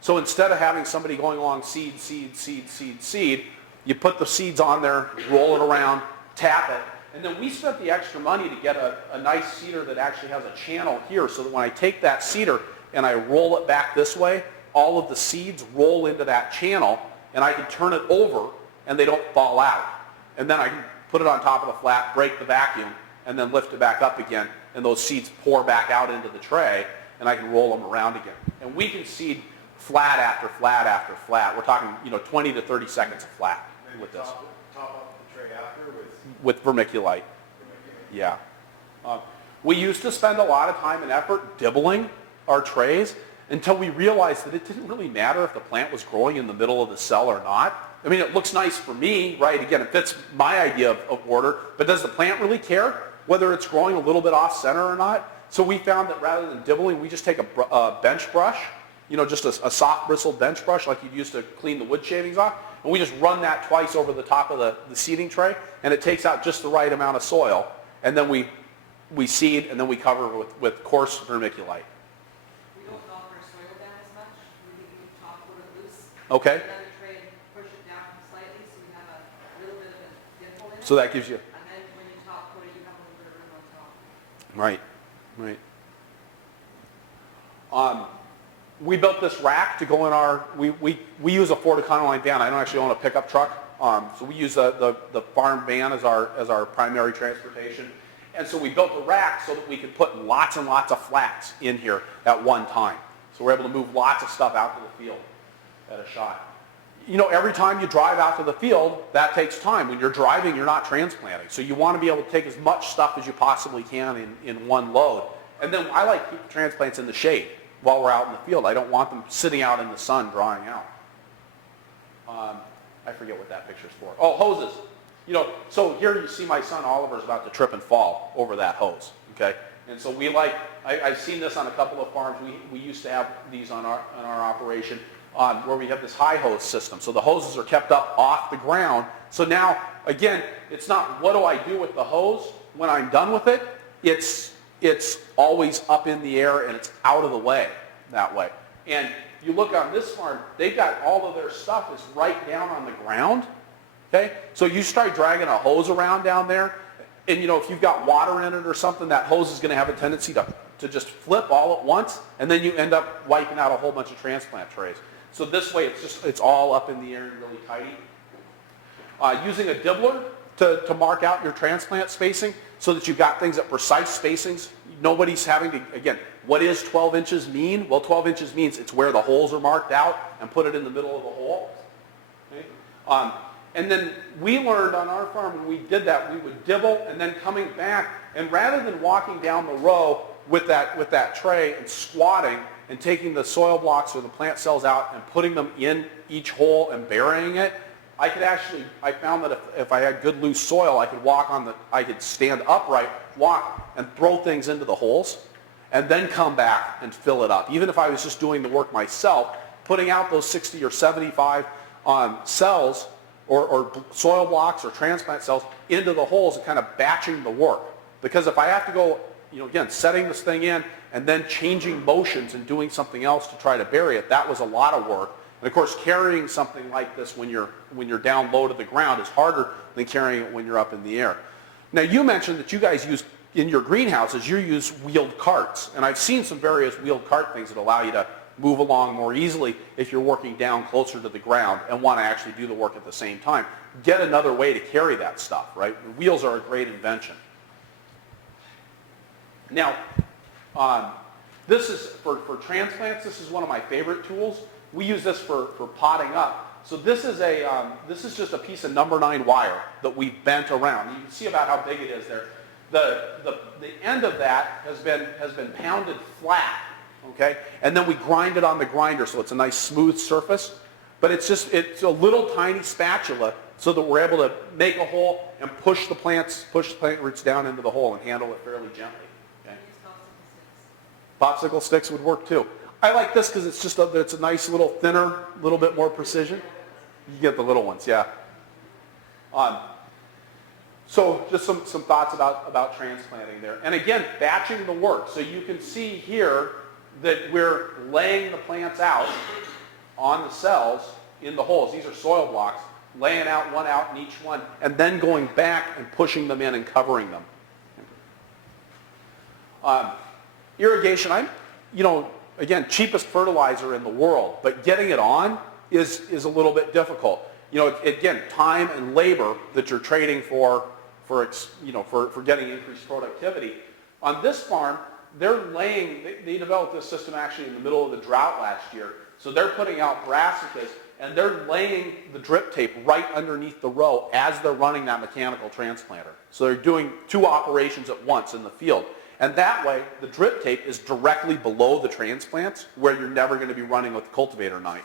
So instead of having somebody going along seed, seed, seed, seed, seed, you put the seeds on there, roll it around, tap it, and then we spent the extra money to get a nice seeder that actually has a channel here, so that when I take that seeder and I roll it back this way, all of the seeds roll into that channel, and I can turn it over and they don't fall out. And then I can put it on top of the flat, break the vacuum, and then lift it back up again, and those seeds pour back out into the tray, and I can roll them around again. And we can seed flat after flat after flat. We're talking, 20 to 30 seconds of flat Maybe with this. top up the tray after with With vermiculite. Yeah. We used to spend a lot of time and effort dibbling our trays until we realized that it didn't really matter if the plant was growing in the middle of the cell or not. I mean, it looks nice for me, right? Again, it fits my idea of order, but does the plant really care whether it's growing a little bit off center or not? So we found that rather than dibbling, we just take a bench brush, just a soft bristled bench brush like you'd use to clean the wood shavings off, and we just run that twice over the top of the seeding tray, and it takes out just the right amount of soil, and then we seed, and then we cover with coarse vermiculite. We don't knock our soil down as much, we leave the top a little loose. Okay? Another tray and push it down slightly so we have a little bit of a dimple in it. So that gives you, And then when you top coat it, you have a little bit of room on top. right. We built this rack to go in our, we use a Ford Econoline van. I don't actually own a pickup truck. So we use the farm van as our primary transportation. And so we built a rack so that we could put lots and lots of flats in here at one time. So we're able to move lots of stuff out to the field at a shot. Every time you drive out to the field, that takes time. When you're driving, you're not transplanting. So you want to be able to take as much stuff as you possibly can in one load. And then I like to keep the transplants in the shade while we're out in the field. I don't want them sitting out in the sun drying out. I forget what that picture's for. Oh, hoses. So here you see my son Oliver's about to trip and fall over that hose, okay? And so I've seen this on a couple of farms. We used to have these on our operation where we have this high hose system. So the hoses are kept up off the ground. So now, again, it's not what do I do with the hose when I'm done with it. It's always up in the air and it's out of the way that way. And you look on this farm, they've got all of their stuff is right down on the ground. Okay? So you start dragging a hose around down there, and if you've got water in it or something, that hose is going to have a tendency to just flip all at once, and then you end up wiping out a whole bunch of transplant trays. So this way it's all up in the air and really tidy. Using a dibbler to mark out your transplant spacing so that you've got things at precise spacings. Nobody's having to, again, what does 12 inches mean? Well, 12 inches means it's where the holes are marked out and put it in the middle of the hole. Okay? And then we learned on our farm when we did that, we would dibble and then coming back, and rather than walking down the row with that tray and squatting and taking the soil blocks or the plant cells out and putting them in each hole and burying it, I found that if I had good loose soil, I could stand upright, walk, and throw things into the holes, and then come back and fill it up. Even if I was just doing the work myself, putting out those 60 or 75 cells or soil blocks or transplant cells into the holes and kind of batching the work. Because if I have to go, again, setting this thing in and then changing motions and doing something else to try to bury it, that was a lot of work. And of course, carrying something like this when you're down low to the ground is harder than carrying it when you're up in the air. Now, you mentioned that you guys use, in your greenhouses, you use wheeled carts. And I've seen some various wheeled cart things that allow you to move along more easily if you're working down closer to the ground and want to actually do the work at the same time. Get another way to carry that stuff, right? The wheels are a great invention. Now, this is, for transplants, this is one of my favorite tools. We use this for potting up. So this is just a piece of number 9 wire that we've bent around. You can see about how big it is there. The end of that has been pounded flat, okay? And then we grind it on the grinder so it's a nice smooth surface. But it's a little tiny spatula so that we're able to make a hole and push the plant roots down into the hole and handle it fairly gently. Okay? Popsicle sticks would work too. I like this because it's a nice little thinner, little bit more precision. You get the little ones, yeah. So just some thoughts about transplanting there. And again, batching the work. So you can see here that we're laying the plants out on the cells in the holes. These are soil blocks, laying out one out in each one, and then going back and pushing them in and covering them. Irrigation, again, cheapest fertilizer in the world, but getting it on is a little bit difficult. Again, time and labor that you're trading for getting increased productivity. On this farm, they developed this system actually in the middle of the drought last year. So they're putting out brassicas and they're laying the drip tape right underneath the row as they're running that mechanical transplanter. So they're doing two operations at once in the field. And that way, the drip tape is directly below the transplants where you're never going to be running with the cultivator knife.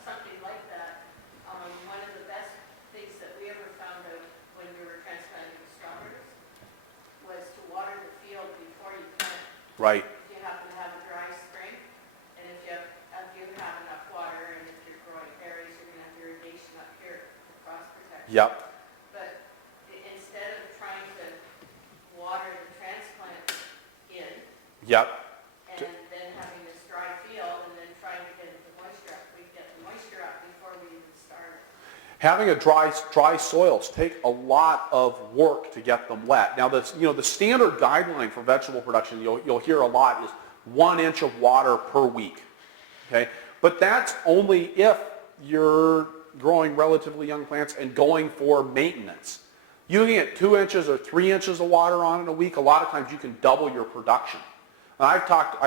Something like that. One of the best things that we ever found out when we were transplanting strawberries was to water the field before you plant. Right. If you happen to have a dry spring, and if you have enough water, and if you're growing berries, you're going to have irrigation up here for frost protection. Yep. But instead of trying to water the transplant in, Yep. and then having this dry field, and then trying to get the moisture up, we get the moisture up before we even start. Having a dry soils take a lot of work to get them wet. Now, the standard guideline for vegetable production, you'll hear a lot, is 1 inch of water per week. Okay, but that's only if you're growing relatively young plants and going for maintenance. You can get 2 inches or 3 inches of water on in a week. A lot of times you can double your production. And I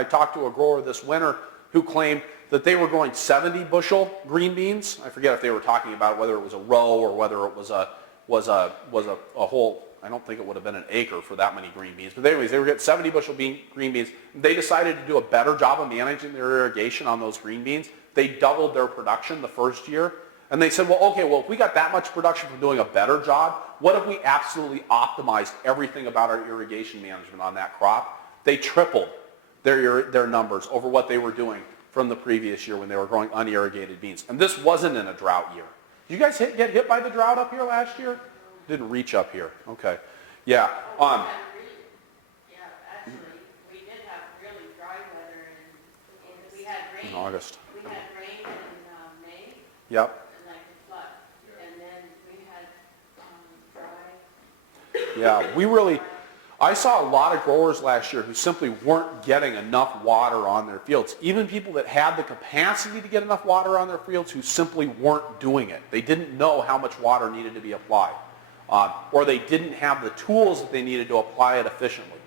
talked to a grower this winter who claimed that they were growing 70 bushel green beans. I forget if they were talking about whether it was a row or whether it was a whole. I don't think it would have been an acre for that many green beans. But anyways, they were getting 70 bushel green beans. They decided to do a better job of managing their irrigation on those green beans. They doubled their production the first year. And they said, well, if we got that much production from doing a better job, what if we absolutely optimized everything about our irrigation management on that crop? They tripled their numbers over what they were doing from the previous year when they were growing unirrigated beans. And this wasn't in a drought year. Did you guys get hit by the drought up here last year? Didn't reach up here. Okay. Yeah. Actually, we did have really dry weather, and we had rain. In August. We had rain in May. Yep. And like a flood. And then we had dry. Yeah, I saw a lot of growers last year who simply weren't getting enough water on their fields. Even people that had the capacity to get enough water on their fields who simply weren't doing it. They didn't know how much water needed to be applied. Or they didn't have the tools that they needed to apply it efficiently.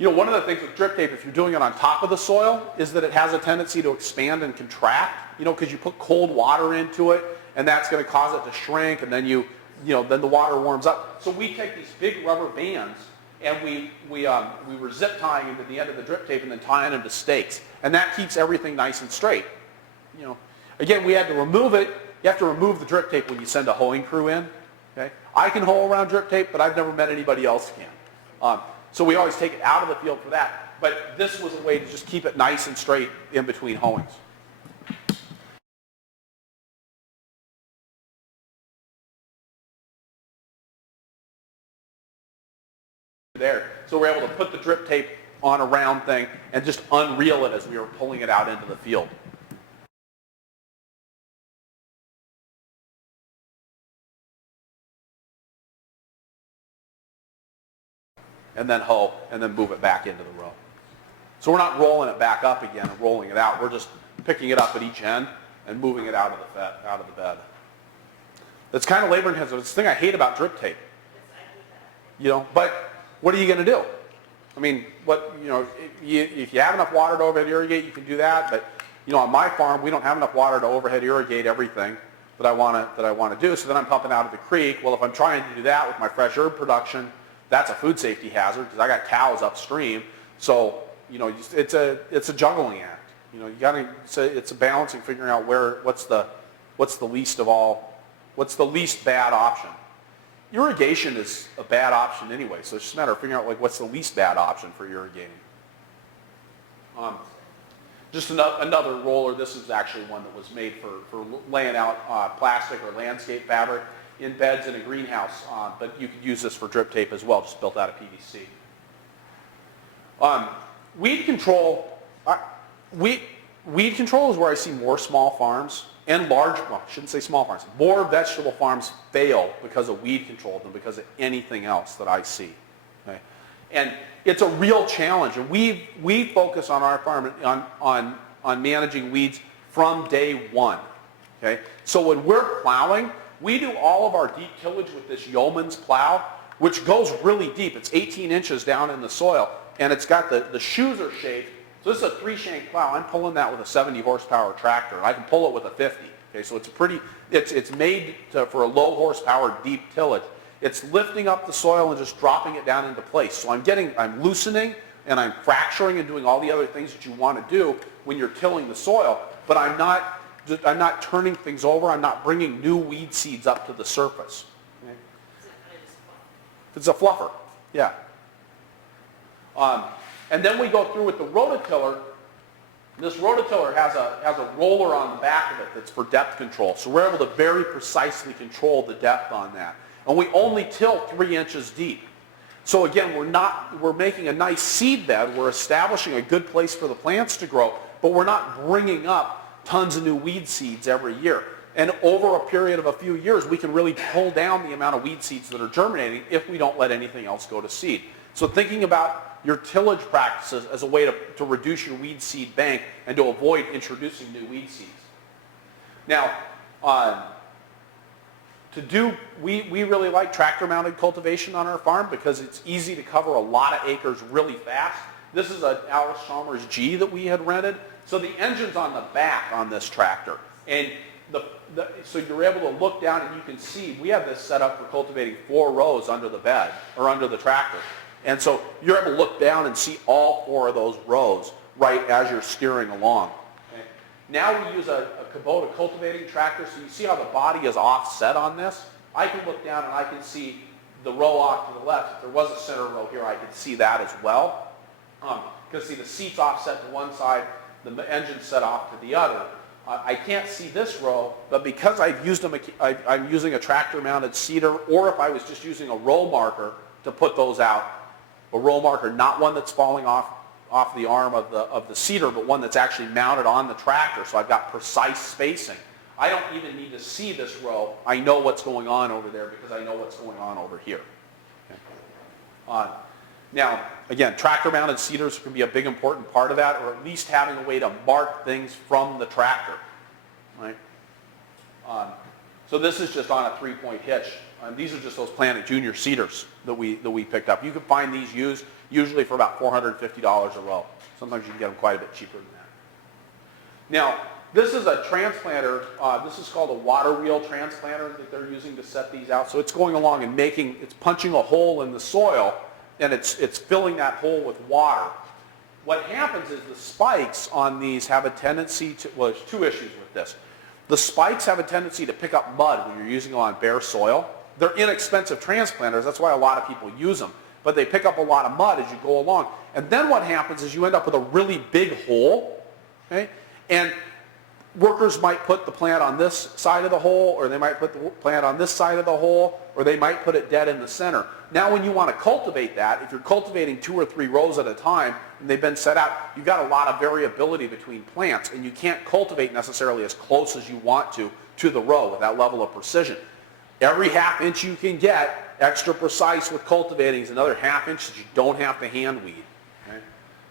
One of the things with drip tape, if you're doing it on top of the soil, is that it has a tendency to expand and contract, because you put cold water into it, and that's going to cause it to shrink, and then then the water warms up. So we take these big rubber bands, and we were zip tying them to the end of the drip tape and then tying them to stakes. And that keeps everything nice and straight. Again, we had to remove it. You have to remove the drip tape when you send a hoeing crew in. Okay? I can hoe around drip tape, but I've never met anybody else who can. So we always take it out of the field for that. But this was a way to just keep it nice and straight in between hoeings. There. So we're able to put the drip tape on a round thing and just unreel it as we were pulling it out into the field. And then hoe, and then move it back into the row. So we're not rolling it back up again and rolling it out. We're just picking it up at each end and moving it out of the bed. That's kind of labor intensive. It's the thing I hate about drip tape. But what are you going to do? I mean, if you have enough water to overhead irrigate, you can do that. But on my farm, we don't have enough water to overhead irrigate everything that I want to do. So then I'm pumping out of the creek. Well, if I'm trying to do that with my fresh herb production, that's a food safety hazard because I got cows upstream. So it's a juggling act. It's a balancing, figuring out what's the least bad option. Irrigation is a bad option anyway, so it's just a matter of figuring out what's the least bad option for irrigating. Just another roller. This is actually one that was made for laying out plastic or landscape fabric in beds in a greenhouse, but you could use this for drip tape as well, just built out of PVC. Weed control, weed control is where I see more small farms and large, well, I shouldn't say small farms, more vegetable farms fail because of weed control than because of anything else that I see. Okay? And it's a real challenge, and we focus on our farm on managing weeds from day one. Okay? So when we're plowing, we do all of our deep tillage with this yeoman's plow, which goes really deep. It's 18 inches down in the soil, and it's got the shoes are shaped. So this is a 3-shank plow. I'm pulling that with a 70 horsepower tractor. I can pull it with a 50. Okay, so it's made for a low horsepower deep tillage. It's lifting up the soil and just dropping it down into place. So I'm loosening and I'm fracturing and doing all the other things that you want to do when you're tilling the soil, but I'm not turning things over. I'm not bringing new weed seeds up to the surface. Okay? It's a fluffer, yeah. And then we go through with the rototiller. This rototiller has a roller on the back of it that's for depth control. So we're able to very precisely control the depth on that. And we only till 3 inches deep. So again, we're making a nice seed bed. We're establishing a good place for the plants to grow, but we're not bringing up tons of new weed seeds every year. And over a period of a few years, we can really pull down the amount of weed seeds that are germinating if we don't let anything else go to seed. So thinking about your tillage practices as a way to reduce your weed seed bank and to avoid introducing new weed seeds. Now, we really like tractor-mounted cultivation on our farm because it's easy to cover a lot of acres really fast. This is an Alice Chalmers G that we had rented. So the engine's on the back on this tractor. And so you're able to look down and you can see, we have this set up for cultivating 4 rows under the bed, or under the tractor. And so you're able to look down and see all 4 of those rows right as you're steering along. Okay. Now we use a Kubota cultivating tractor, so you see how the body is offset on this? I can look down and I can see the row off to the left. If there was a center row here, I could see that as well. Because see, the seat's offset to one side, the engine's set off to the other. I can't see this row, but because I'm using a tractor-mounted seeder, or if I was just using a row marker to put those out, a row marker, not one that's falling off the arm of the seeder, but one that's actually mounted on the tractor, so I've got precise spacing. I don't even need to see this row. I know what's going on over there because I know what's going on over here. Okay. Now, again, tractor-mounted seeders can be a big important part of that, or at least having a way to mark things from the tractor. Right? So this is just on a 3-point hitch. These are just those Planet Junior seeders that we picked up. You can find these used usually for about $450 a row. Sometimes you can get them quite a bit cheaper than that. Now, this is a transplanter. This is called a water wheel transplanter that they're using to set these out. So it's going along and it's punching a hole in the soil, and it's filling that hole with water. What happens is the spikes on these have a tendency to, well, there's 2 issues with this. The spikes have a tendency to pick up mud when you're using them on bare soil. They're inexpensive transplanters, that's why a lot of people use them, but they pick up a lot of mud as you go along. And then what happens is you end up with a really big hole, okay? And workers might put the plant on this side of the hole, or they might put the plant on this side of the hole, or they might put it dead in the center. Now when you want to cultivate that, if you're cultivating 2 or 3 rows at a time, and they've been set out, you've got a lot of variability between plants, and you can't cultivate necessarily as close as you want to the row with that level of precision. Every ½ inch you can get extra precise with cultivating is another ½ inch that you don't have to hand weed. Okay?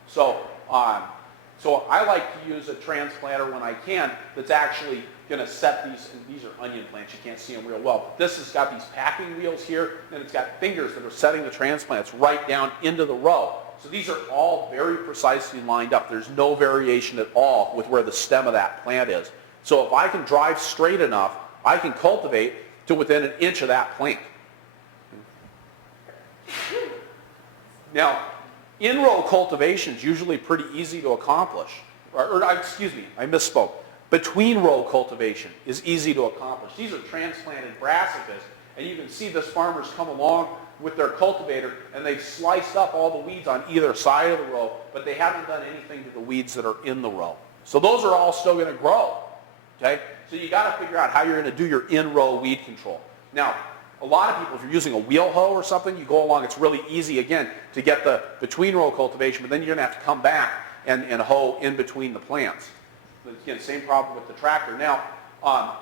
So I like to use a transplanter when I can that's actually going to set these are onion plants, you can't see them real well, but this has got these packing wheels here, and it's got fingers that are setting the transplants right down into the row. So these are all very precisely lined up. There's no variation at all with where the stem of that plant is. So if I can drive straight enough, I can cultivate to within 1 inch of that plant. Now, in-row cultivation is usually pretty easy to accomplish. Excuse me, I misspoke. Between-row cultivation is easy to accomplish. These are transplanted brassicas, and you can see this farmer's come along with their cultivator, and they've sliced up all the weeds on either side of the row, but they haven't done anything to the weeds that are in the row. So those are all still going to grow, okay? So you got to figure out how you're going to do your in-row weed control. Now, a lot of people, if you're using a wheel hoe or something, you go along, it's really easy, again, to get the between-row cultivation, but then you're going to have to come back and hoe in between the plants. Again, same problem with the tractor. Now,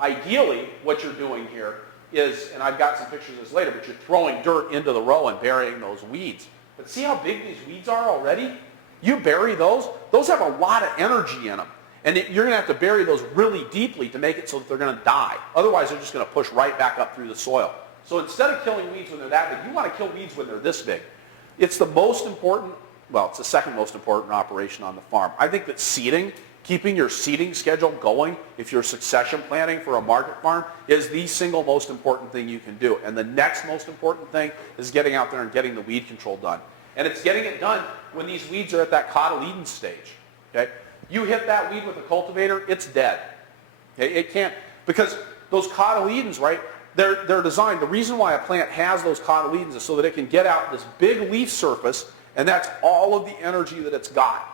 ideally, what you're doing here is, and I've got some pictures of this later, but you're throwing dirt into the row and burying those weeds. But see how big these weeds are already? You bury those have a lot of energy in them. And you're going to have to bury those really deeply to make it so that they're going to die. Otherwise, they're just going to push right back up through the soil. So instead of killing weeds when they're that big, you want to kill weeds when they're this big. It's the most important, well, it's the second most important operation on the farm. I think that seeding, keeping your seeding schedule going, if you're succession planning for a market farm, is the single most important thing you can do. And the next most important thing is getting out there and getting the weed control done. And it's getting it done when these weeds are at that cotyledon stage. Okay? You hit that weed with a cultivator, it's dead. Okay? It can't, because those cotyledons, right, they're designed, the reason why a plant has those cotyledons is so that it can get out this big leaf surface, and that's all of the energy that it's got.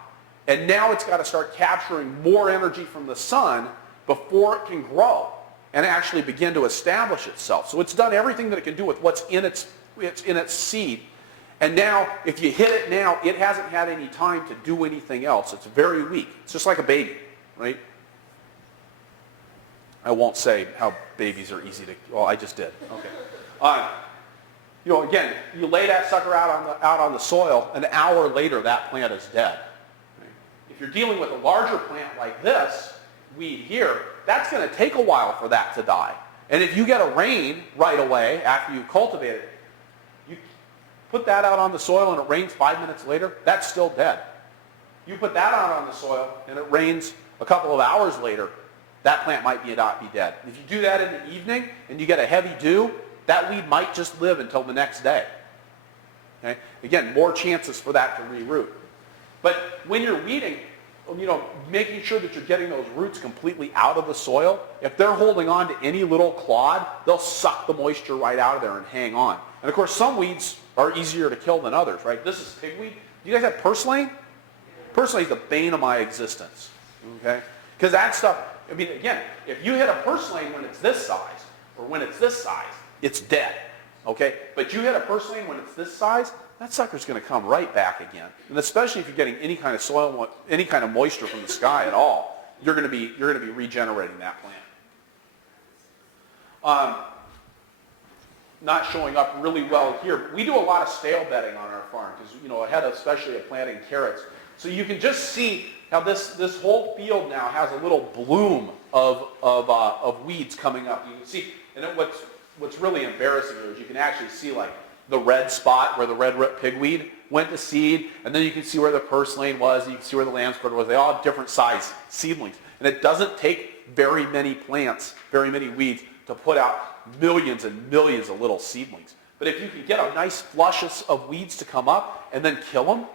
And now it's got to start capturing more energy from the sun before it can grow and actually begin to establish itself. So it's done everything that it can do with what's in its seed. And now, if you hit it now, it hasn't had any time to do anything else. It's very weak. It's just like a baby, right? I won't say how babies are easy to, well, I just did. Okay. You know, again, you lay that sucker out on the soil, an hour later that plant is dead. If you're dealing with a larger plant like this weed here, that's going to take a while for that to die. And if you get a rain right away after you cultivate it, you put that out on the soil and it rains 5 minutes later, that's still dead. You put that out on the soil and it rains a couple of hours later, that plant might not be dead. If you do that in the evening and you get a heavy dew, that weed might just live until the next day. Okay? Again, more chances for that to reroot. But when you're weeding, you know, making sure that you're getting those roots completely out of the soil, if they're holding on to any little clod, they'll suck the moisture right out of there and hang on. And of course, some weeds are easier to kill than others, right? This is pigweed. Do you guys have purslane? Purslane is the bane of my existence, okay? Because that stuff, I mean, again, if you hit a purslane when it's this size, or when it's this size, it's dead, okay? But you hit a purslane when it's this size, that sucker's going to come right back again. And especially if you're getting any kind of soil, any kind of moisture from the sky at all, you're going to be regenerating that plant. Not showing up really well here. We do a lot of stale bedding on our farm because, you know, ahead of especially of planting carrots. So you can just see how this whole field now has a little bloom of weeds coming up. You can see, and what's really embarrassing here is you can actually see like the red spot where the red pigweed went to seed, and then you can see where the purslane was, and you can see where the lamb's quarter was. They all have different size seedlings. And it doesn't take very many plants, very many weeds, to put out millions and millions of little seedlings. But if you can get a nice flush of weeds to come up and then kill them,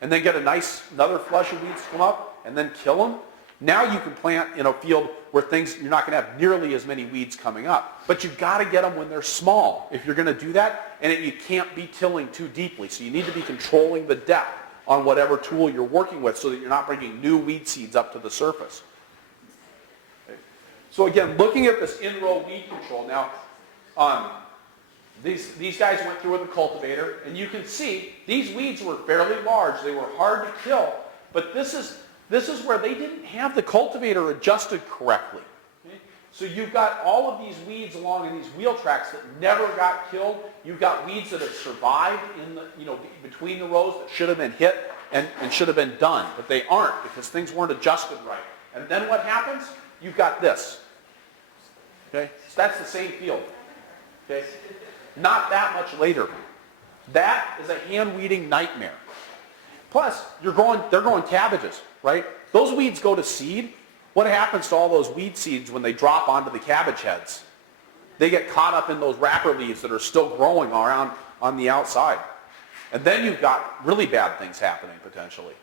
and then get another flush of weeds to come up and then kill them, now you can plant in a field where you're not going to have nearly as many weeds coming up. But you've got to get them when they're small if you're going to do that, and you can't be tilling too deeply. So you need to be controlling the depth on whatever tool you're working with so that you're not bringing new weed seeds up to the surface. Okay. So again, looking at this in-row weed control, now these guys went through with a cultivator, and you can see these weeds were fairly large. They were hard to kill, but this is where they didn't have the cultivator adjusted correctly. Okay? So you've got all of these weeds along in these wheel tracks that never got killed. You've got weeds that have survived in the, you know, between the rows that should have been hit and should have been done, but they aren't because things weren't adjusted right. And then what happens? You've got this. Okay? So that's the same field. Okay? Not that much later. That is a hand weeding nightmare. Plus, they're growing cabbages, right? Those weeds go to seed. What happens to all those weed seeds when they drop onto the cabbage heads? They get caught up in those wrapper leaves that are still growing around on the outside. And then you've got really bad things happening potentially.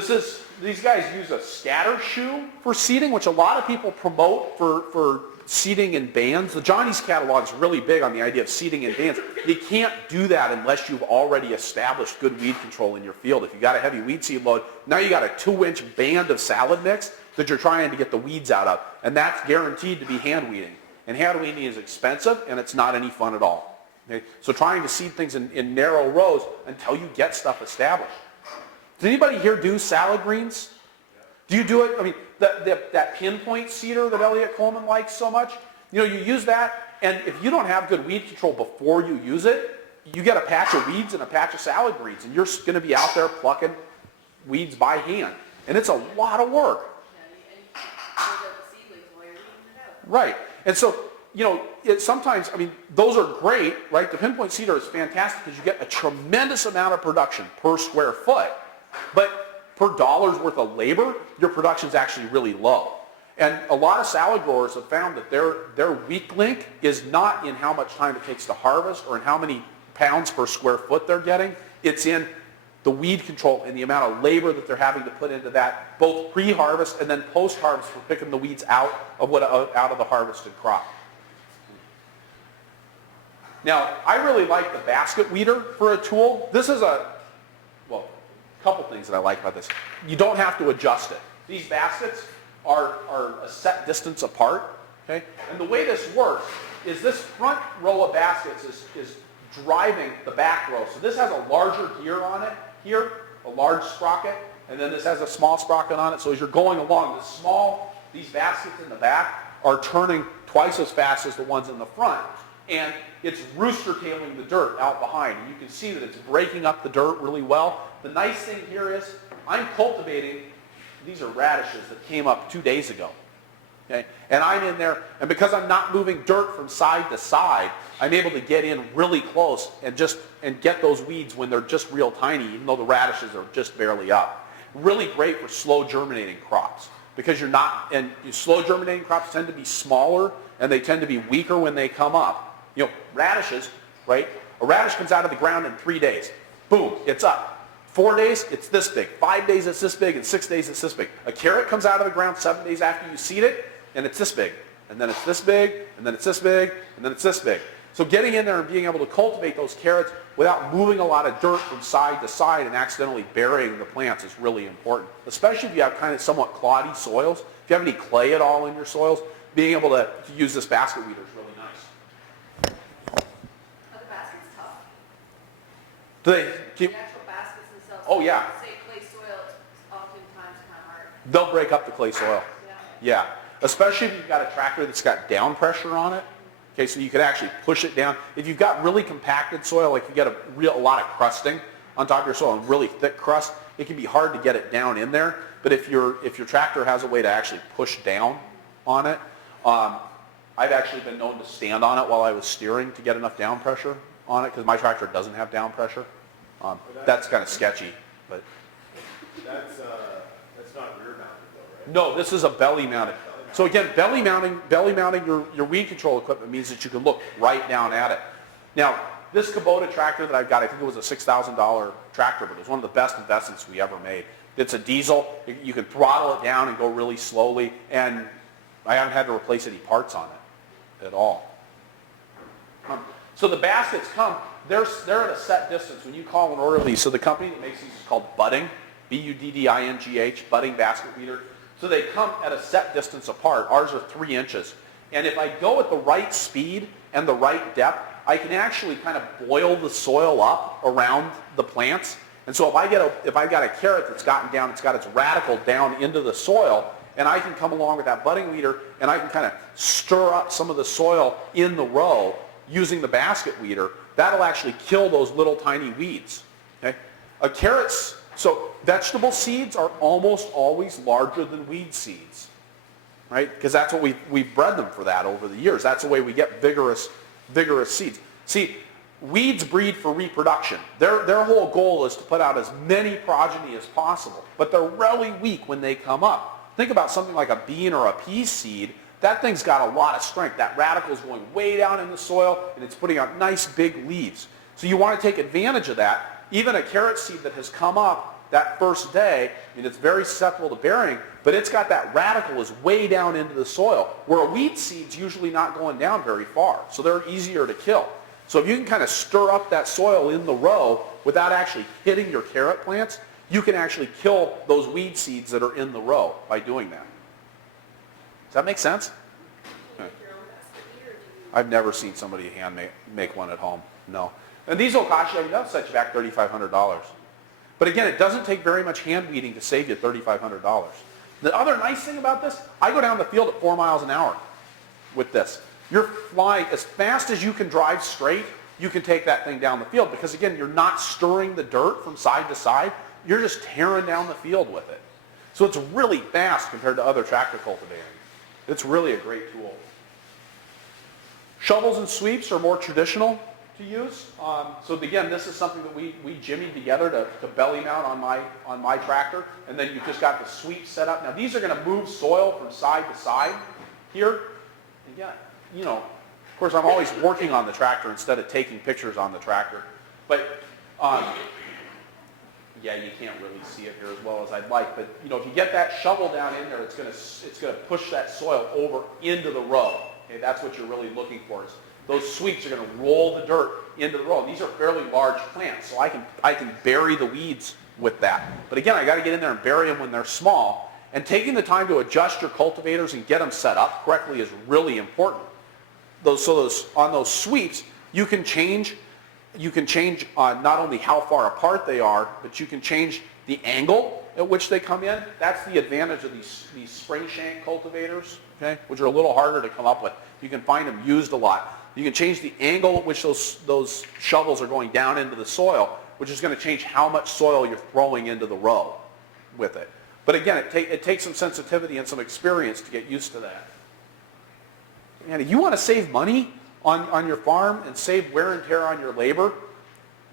these guys use a scatter shoe for seeding, which a lot of people promote for seeding in bands. The Johnny's catalog is really big on the idea of seeding in bands. You can't do that unless you've already established good weed control in your field. If you got a heavy weed seed load, now you got a 2-inch band of salad mix that you're trying to get the weeds out of, and that's guaranteed to be hand weeding. And hand weeding is expensive, and it's not any fun at all. Okay? So trying to seed things in narrow rows until you get stuff established. Does anybody here do salad greens? Do you do it? I mean, that pinpoint seeder that Elliot Coleman likes so much, you know, you use that, and if you don't have good weed control before you use it, you get a patch of weeds and a patch of salad greens, and you're going to be out there plucking weeds by hand. And it's a lot of work. And you build up the seedlings while you're weeding it out. Right. And so, you know, sometimes, I mean, those are great, right? The pinpoint seeder is fantastic because you get a tremendous amount of production per square foot. But per dollar's worth of labor, your production is actually really low. And a lot of salad growers have found that their weak link is not in how much time it takes to harvest or in how many pounds per square foot they're getting. It's in the weed control and the amount of labor that they're having to put into that, both pre-harvest and then post-harvest for picking the weeds out of the harvested crop. Now, I really like the basket weeder for a tool. This is a couple things that I like about this. You don't have to adjust it. These baskets are a set distance apart, okay? And the way this works is this front row of baskets is driving the back row. So this has a larger gear on it here, a large sprocket, and then this has a small sprocket on it. So as you're going along, these baskets in the back are turning twice as fast as the ones in the front. And it's rooster-tailing the dirt out behind. And you can see that it's breaking up the dirt really well. The nice thing here is I'm cultivating, these are radishes that came up 2 days ago. Okay? And I'm in there, and because I'm not moving dirt from side to side, I'm able to get in really close and get those weeds when they're just real tiny, even though the radishes are just barely up. Really great for slow germinating crops. Because slow germinating crops tend to be smaller and they tend to be weaker when they come up. You know, radishes, right? A radish comes out of the ground in 3 days. Boom, it's up. 4 days, it's this big. 5 days, it's this big. And 6 days, it's this big. A carrot comes out of the ground 7 days after you seed it, and it's this big. And then it's this big, and then it's this big, and then it's this big. So getting in there and being able to cultivate those carrots without moving a lot of dirt from side to side and accidentally burying the plants is really important. Especially if you have kind of somewhat cloddy soils. If you have any clay at all in your soils, being able to use this basket weeder is really nice. Are the baskets tough? Do they keep? The actual baskets themselves? Oh, yeah. Say clay soil, it's oftentimes kind of hard. They'll break up the clay soil. Yeah. Yeah. Especially if you've got a tractor that's got down pressure on it. Okay, so you can actually push it down. If you've got really compacted soil, like you get a lot of crusting on top of your soil and really thick crust, it can be hard to get it down in there. But if your tractor has a way to actually push down on it, I've actually been known to stand on it while I was steering to get enough down pressure on it because my tractor doesn't have down pressure. That's kind of sketchy, but That's not rear mounted though, right? no, this is a belly mounted. So again, belly mounting your weed control equipment means that you can look right down at it. Now, this Kubota tractor that I've got, I think it was a $6,000 tractor, but it was one of the best investments we ever made. It's a diesel. You can throttle it down and go really slowly, and I haven't had to replace any parts on it at all. So the baskets come, they're at a set distance when you call and order these. So the company that makes these is called Budding, B-U-D-D-I-N-G-H, Budding Basket Weeder. So they come at a set distance apart. Ours are 3 inches. And if I go at the right speed and the right depth, I can actually kind of boil the soil up around the plants. And so if I've got a carrot that's gotten down, it's got its radicle down into the soil, and I can come along with that budding weeder and I can kind of stir up some of the soil in the row using the basket weeder, that'll actually kill those little tiny weeds. Okay? So vegetable seeds are almost always larger than weed seeds, right? Because that's what we've bred them for that over the years. That's the way we get vigorous seeds. See, weeds breed for reproduction. Their whole goal is to put out as many progeny as possible, but they're really weak when they come up. Think about something like a bean or a pea seed. That thing's got a lot of strength. That radical's going way down in the soil, and it's putting out nice big leaves. So you want to take advantage of that. Even a carrot seed that has come up that first day, and it's very susceptible to burying, but it's got that radicle is way down into the soil, where a weed seed's usually not going down very far, so they're easier to kill. So if you can kind of stir up that soil in the row without actually hitting your carrot plants, you can actually kill those weed seeds that are in the row by doing that. Does that make sense? Do you make your own basket weeder, or do you? I've never seen somebody hand make one at home. No. And these will cost you, they'll set you back $3,500. But again, it doesn't take very much hand weeding to save you $3,500. The other nice thing about this, I go down the field at 4 miles an hour with this. You're flying as fast as you can drive straight, you can take that thing down the field, because again, you're not stirring the dirt from side to side, you're just tearing down the field with it. So it's really fast compared to other tractor cultivating. It's really a great tool. Shovels and sweeps are more traditional to use. So again, this is something that we jimmied together to belly mount on my tractor, and then you've just got the sweep set up. Now these are going to move soil from side to side here. Again, you know, of course I'm always working on the tractor instead of taking pictures on the tractor. But yeah, you can't really see it here as well as I'd like. But you know, if you get that shovel down in there, it's going to push that soil over into the row. Okay, that's what you're really looking for. Is those sweeps are going to roll the dirt into the row. And these are fairly large plants, so I can bury the weeds with that. But again, I got to get in there and bury them when they're small. And taking the time to adjust your cultivators and get them set up correctly is really important. On those sweeps, you can change not only how far apart they are, but you can change the angle at which they come in. That's the advantage of these spring shank cultivators, okay, which are a little harder to come up with. You can find them used a lot. You can change the angle at which those shovels are going down into the soil, which is going to change how much soil you're throwing into the row with it. But again, it takes some sensitivity and some experience to get used to that. And if you want to save money on your farm and save wear and tear on your labor,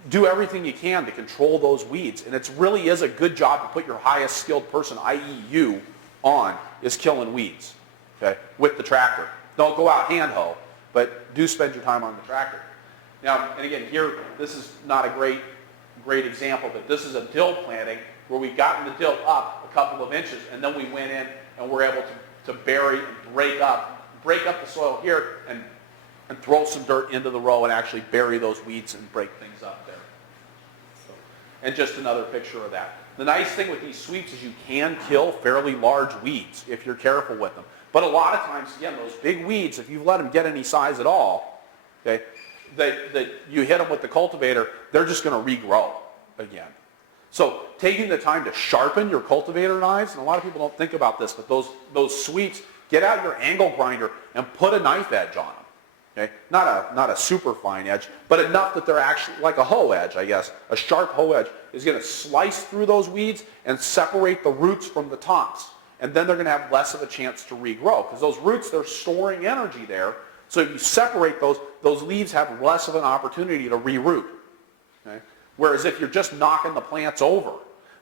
do everything you can to control those weeds. And it really is a good job to put your highest skilled person, i.e. you, on, is killing weeds, okay, with the tractor. Don't go out hand hoe, but do spend your time on the tractor. Now, and again, here, this is not a great example, but this is a dill planting where we've gotten the dill up a couple of inches, and then we went in and were able to bury and break up the soil here and throw some dirt into the row and actually bury those weeds and break things up there. So, and just another picture of that. The nice thing with these sweeps is you can kill fairly large weeds if you're careful with them. But a lot of times, again, those big weeds, if you let them get any size at all, okay, that you hit them with the cultivator, they're just going to regrow again. So taking the time to sharpen your cultivator knives, and a lot of people don't think about this, but those sweeps, get out your angle grinder and put a knife edge on them. Okay? Not a super fine edge, but enough that they're actually like a hoe edge, I guess. A sharp hoe edge is going to slice through those weeds and separate the roots from the tops. And then they're going to have less of a chance to regrow, because those roots, they're storing energy there. So if you separate those leaves have less of an opportunity to reroot. Okay? Whereas if you're just knocking the plants over,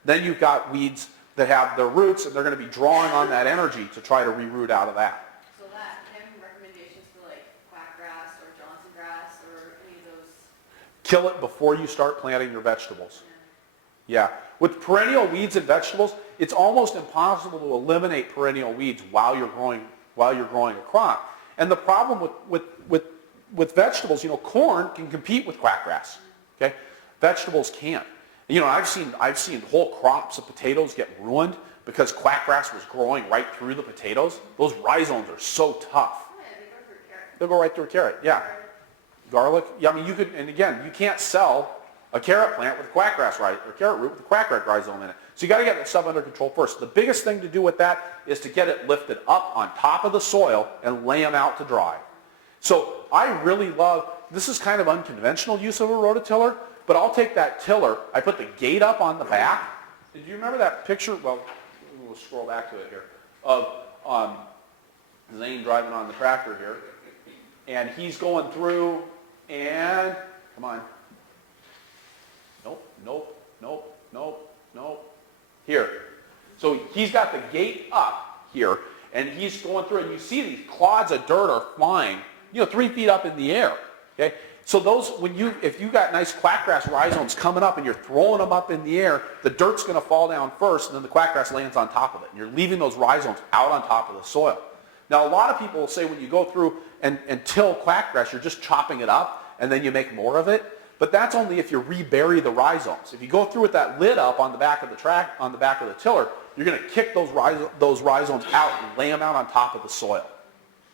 then you've got weeds that have their roots, and they're going to be drawing on that energy to try to reroot out of that. So that, do you have any recommendations for like quackgrass or Johnson grass or any of those? Kill it before you start planting your vegetables. Yeah. With perennial weeds and vegetables, it's almost impossible to eliminate perennial weeds while you're growing a crop. And the problem with vegetables, you know, corn can compete with quackgrass. Okay? Vegetables can't. You know, I've seen whole crops of potatoes get ruined because quackgrass was growing right through the potatoes. Those rhizomes are so tough. Oh yeah, they go through a carrot. They'll go right through a carrot. Yeah. Garlic. Yeah, I mean, you could, and again, you can't sell a carrot plant with quackgrass or carrot root with a quackgrass rhizome in it. So you got to get that stuff under control first. The biggest thing to do with that is to get it lifted up on top of the soil and lay them out to dry. So I really love, this is kind of unconventional use of a rototiller, but I'll take that tiller, I put the gate up on the back. Do you remember that picture? Well, we'll scroll back to it here. Of Zane driving on the tractor here. And he's going through and, come on. Nope. Here. So he's got the gate up here, and he's going through, and you see these clods of dirt are flying, 3 feet up in the air. Okay? So those, if you got nice quackgrass rhizomes coming up and you're throwing them up in the air, the dirt's going to fall down first, and then the quackgrass lands on top of it. And you're leaving those rhizomes out on top of the soil. Now, a lot of people will say when you go through and till quackgrass, you're just chopping it up, and then you make more of it. But that's only if you rebury the rhizomes. If you go through with that lid up on the back of the tiller, you're going to kick those rhizomes out and lay them out on top of the soil.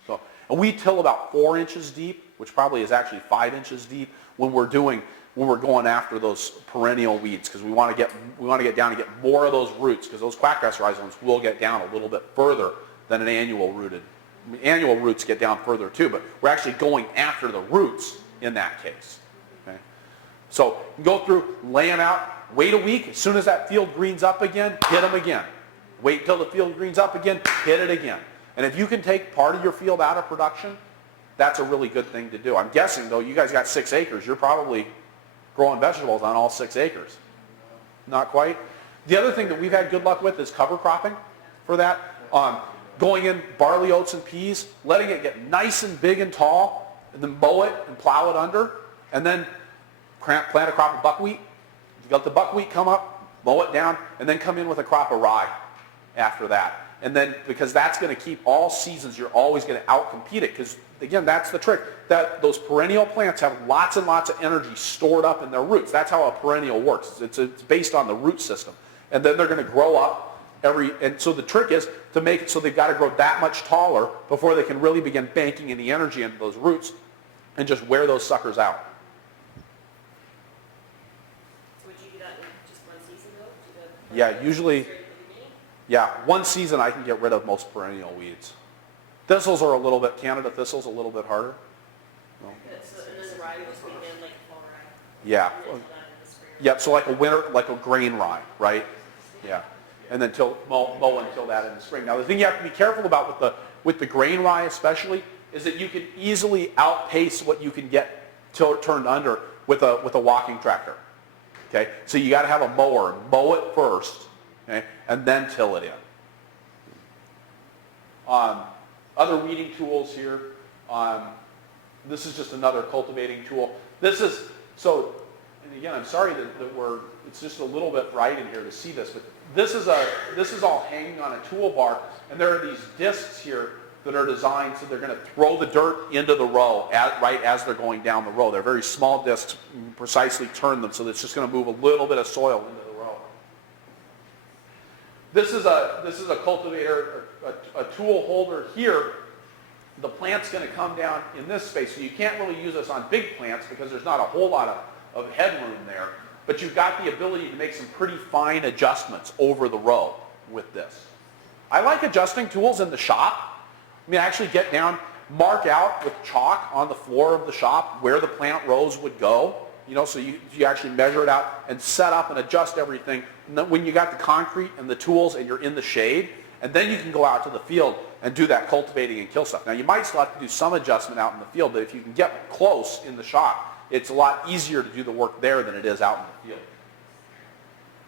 So, and we till about 4 inches deep, which probably is actually 5 inches deep when we're going after those perennial weeds, because we want to get down and get more of those roots, because those quackgrass rhizomes will get down a little bit further than an annual rooted. Annual roots get down further too, but we're actually going after the roots in that case. Okay? So go through, lay them out, wait a week. As soon as that field greens up again, hit them again. Wait till the field greens up again, hit it again. And if you can take part of your field out of production, that's a really good thing to do. I'm guessing, though, you guys got 6 acres. You're probably growing vegetables on all 6 acres. Not quite. The other thing that we've had good luck with is cover cropping for that. Going in barley, oats, and peas, letting it get nice and big and tall, and then mow it and plow it under, and then plant a crop of buckwheat. You let the buckwheat come up, mow it down, and then come in with a crop of rye after that. And then, because that's going to keep all seasons, you're always going to outcompete it. Because, again, that's the trick. That those perennial plants have lots and lots of energy stored up in their roots. That's how a perennial works. It's based on the root system. And then they're going to grow up and so the trick is to make it so they've got to grow that much taller before they can really begin banking in the energy into those roots and just wear those suckers out. So would you do that in just one season though? Yeah, usually, Straight at the beginning? yeah, one season I can get rid of most perennial weeds. Thistles are a little bit, Canada thistles a little bit harder. No. So, and then the rye would just be then like fall rye? Yeah. And then till that in the spring? Yep, so like a winter, like a grain rye, right? Yeah. And then mow until that in the spring. Now the thing you have to be careful about with the grain rye especially is that you can easily outpace what you can get turned under with a walking tractor. Okay? So you got to have a mower, mow it first, okay, and then till it in. Other weeding tools here. This is just another cultivating tool. This is, so, and again, I'm sorry that it's just a little bit bright in here to see this, but this is all hanging on a toolbar, and there are these discs here that are designed so they're going to throw the dirt into the row right as they're going down the row. They're very small discs, precisely turn them so that it's just going to move a little bit of soil into the row. This is a cultivator, a tool holder here. The plant's going to come down in this space, so you can't really use this on big plants because there's not a whole lot of headroom there. But you've got the ability to make some pretty fine adjustments over the row with this. I like adjusting tools in the shop. I mean, actually get down, mark out with chalk on the floor of the shop where the plant rows would go. You know, so you actually measure it out and set up and adjust everything. And then when you got the concrete and the tools and you're in the shade, and then you can go out to the field and do that cultivating and kill stuff. Now, you might still have to do some adjustment out in the field, but if you can get close in the shop, it's a lot easier to do the work there than it is out in the field.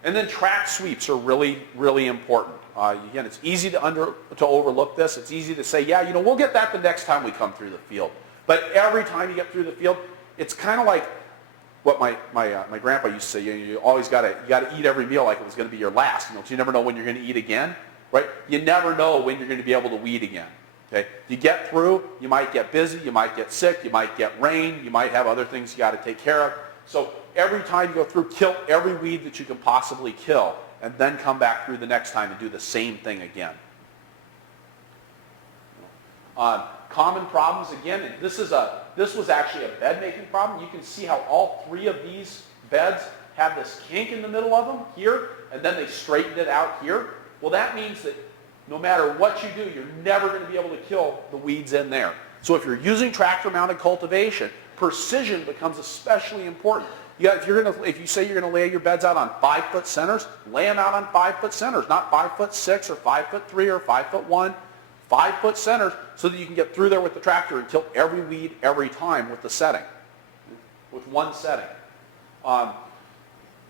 And then track sweeps are really, really important. Again, it's easy to overlook this. It's easy to say, yeah, you know, we'll get that the next time we come through the field. But every time you get through the field, it's kind of like what my grandpa used to say. You always got to eat every meal like it was going to be your last. You know, 'cause you never know when you're going to eat again, right? You never know when you're going to be able to weed again. Okay, you get through, you might get busy, you might get sick, you might get rain, you might have other things you got to take care of. So every time you go through, kill every weed that you can possibly kill, and then come back through the next time and do the same thing again. Common problems, again, and this was actually a bed making problem. You can see how all 3 of these beds have this kink in the middle of them here, and then they straightened it out here. Well, that means that no matter what you do, you're never going to be able to kill the weeds in there. So if you're using tractor-mounted cultivation, precision becomes especially important. If you say you're going to lay your beds out on 5-foot centers, lay them out on 5-foot centers, not 5'6" or 5'3" or 5'1", 5-foot centers, so that you can get through there with the tractor and kill every weed every time with the setting, with one setting.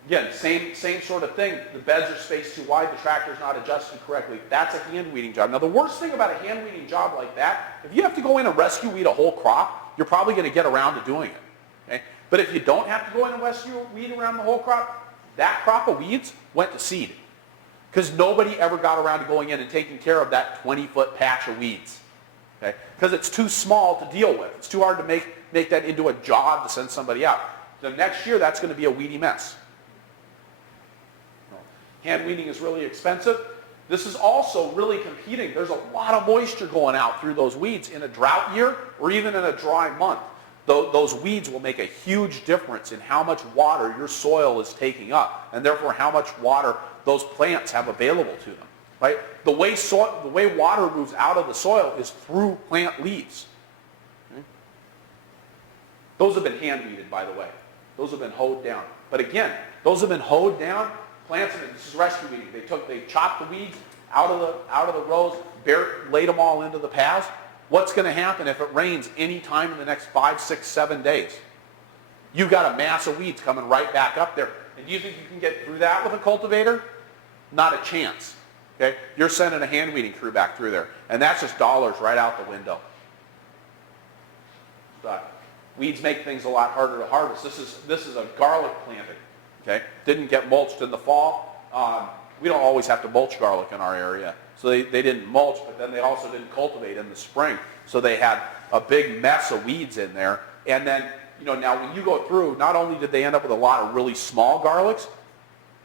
Again, same sort of thing. The beds are spaced too wide. The tractor's not adjusted correctly. That's a hand weeding job. Now, the worst thing about a hand weeding job like that, if you have to go in and rescue weed a whole crop, you're probably going to get around to doing it. But if you don't have to go in and weed around the whole crop, that crop of weeds went to seed. Because nobody ever got around to going in and taking care of that 20-foot patch of weeds. Okay? Because it's too small to deal with. It's too hard to make that into a job to send somebody out. The next year, that's going to be a weedy mess. Hand weeding is really expensive. This is also really competing. There's a lot of moisture going out through those weeds in a drought year or even in a dry month. Those weeds will make a huge difference in how much water your soil is taking up, and therefore how much water those plants have available to them. Right? The way water moves out of the soil is through plant leaves. Okay? Those have been hand weeded, by the way. Those have been hoed down. But again, those have been hoed down. Plants have been, this is rescue weeding. They chopped the weeds out of the rows, laid them all into the paths. What's going to happen if it rains any time in the next 5, 6, 7 days? You've got a mass of weeds coming right back up there. And do you think you can get through that with a cultivator? Not a chance. Okay? You're sending a hand weeding crew back through there. And that's just dollars right out the window. But weeds make things a lot harder to harvest. This is a garlic planting. Okay? Didn't get mulched in the fall. We don't always have to mulch garlic in our area. So they didn't mulch, but then they also didn't cultivate in the spring. So they had a big mess of weeds in there. And then, now when you go through, not only did they end up with a lot of really small garlics,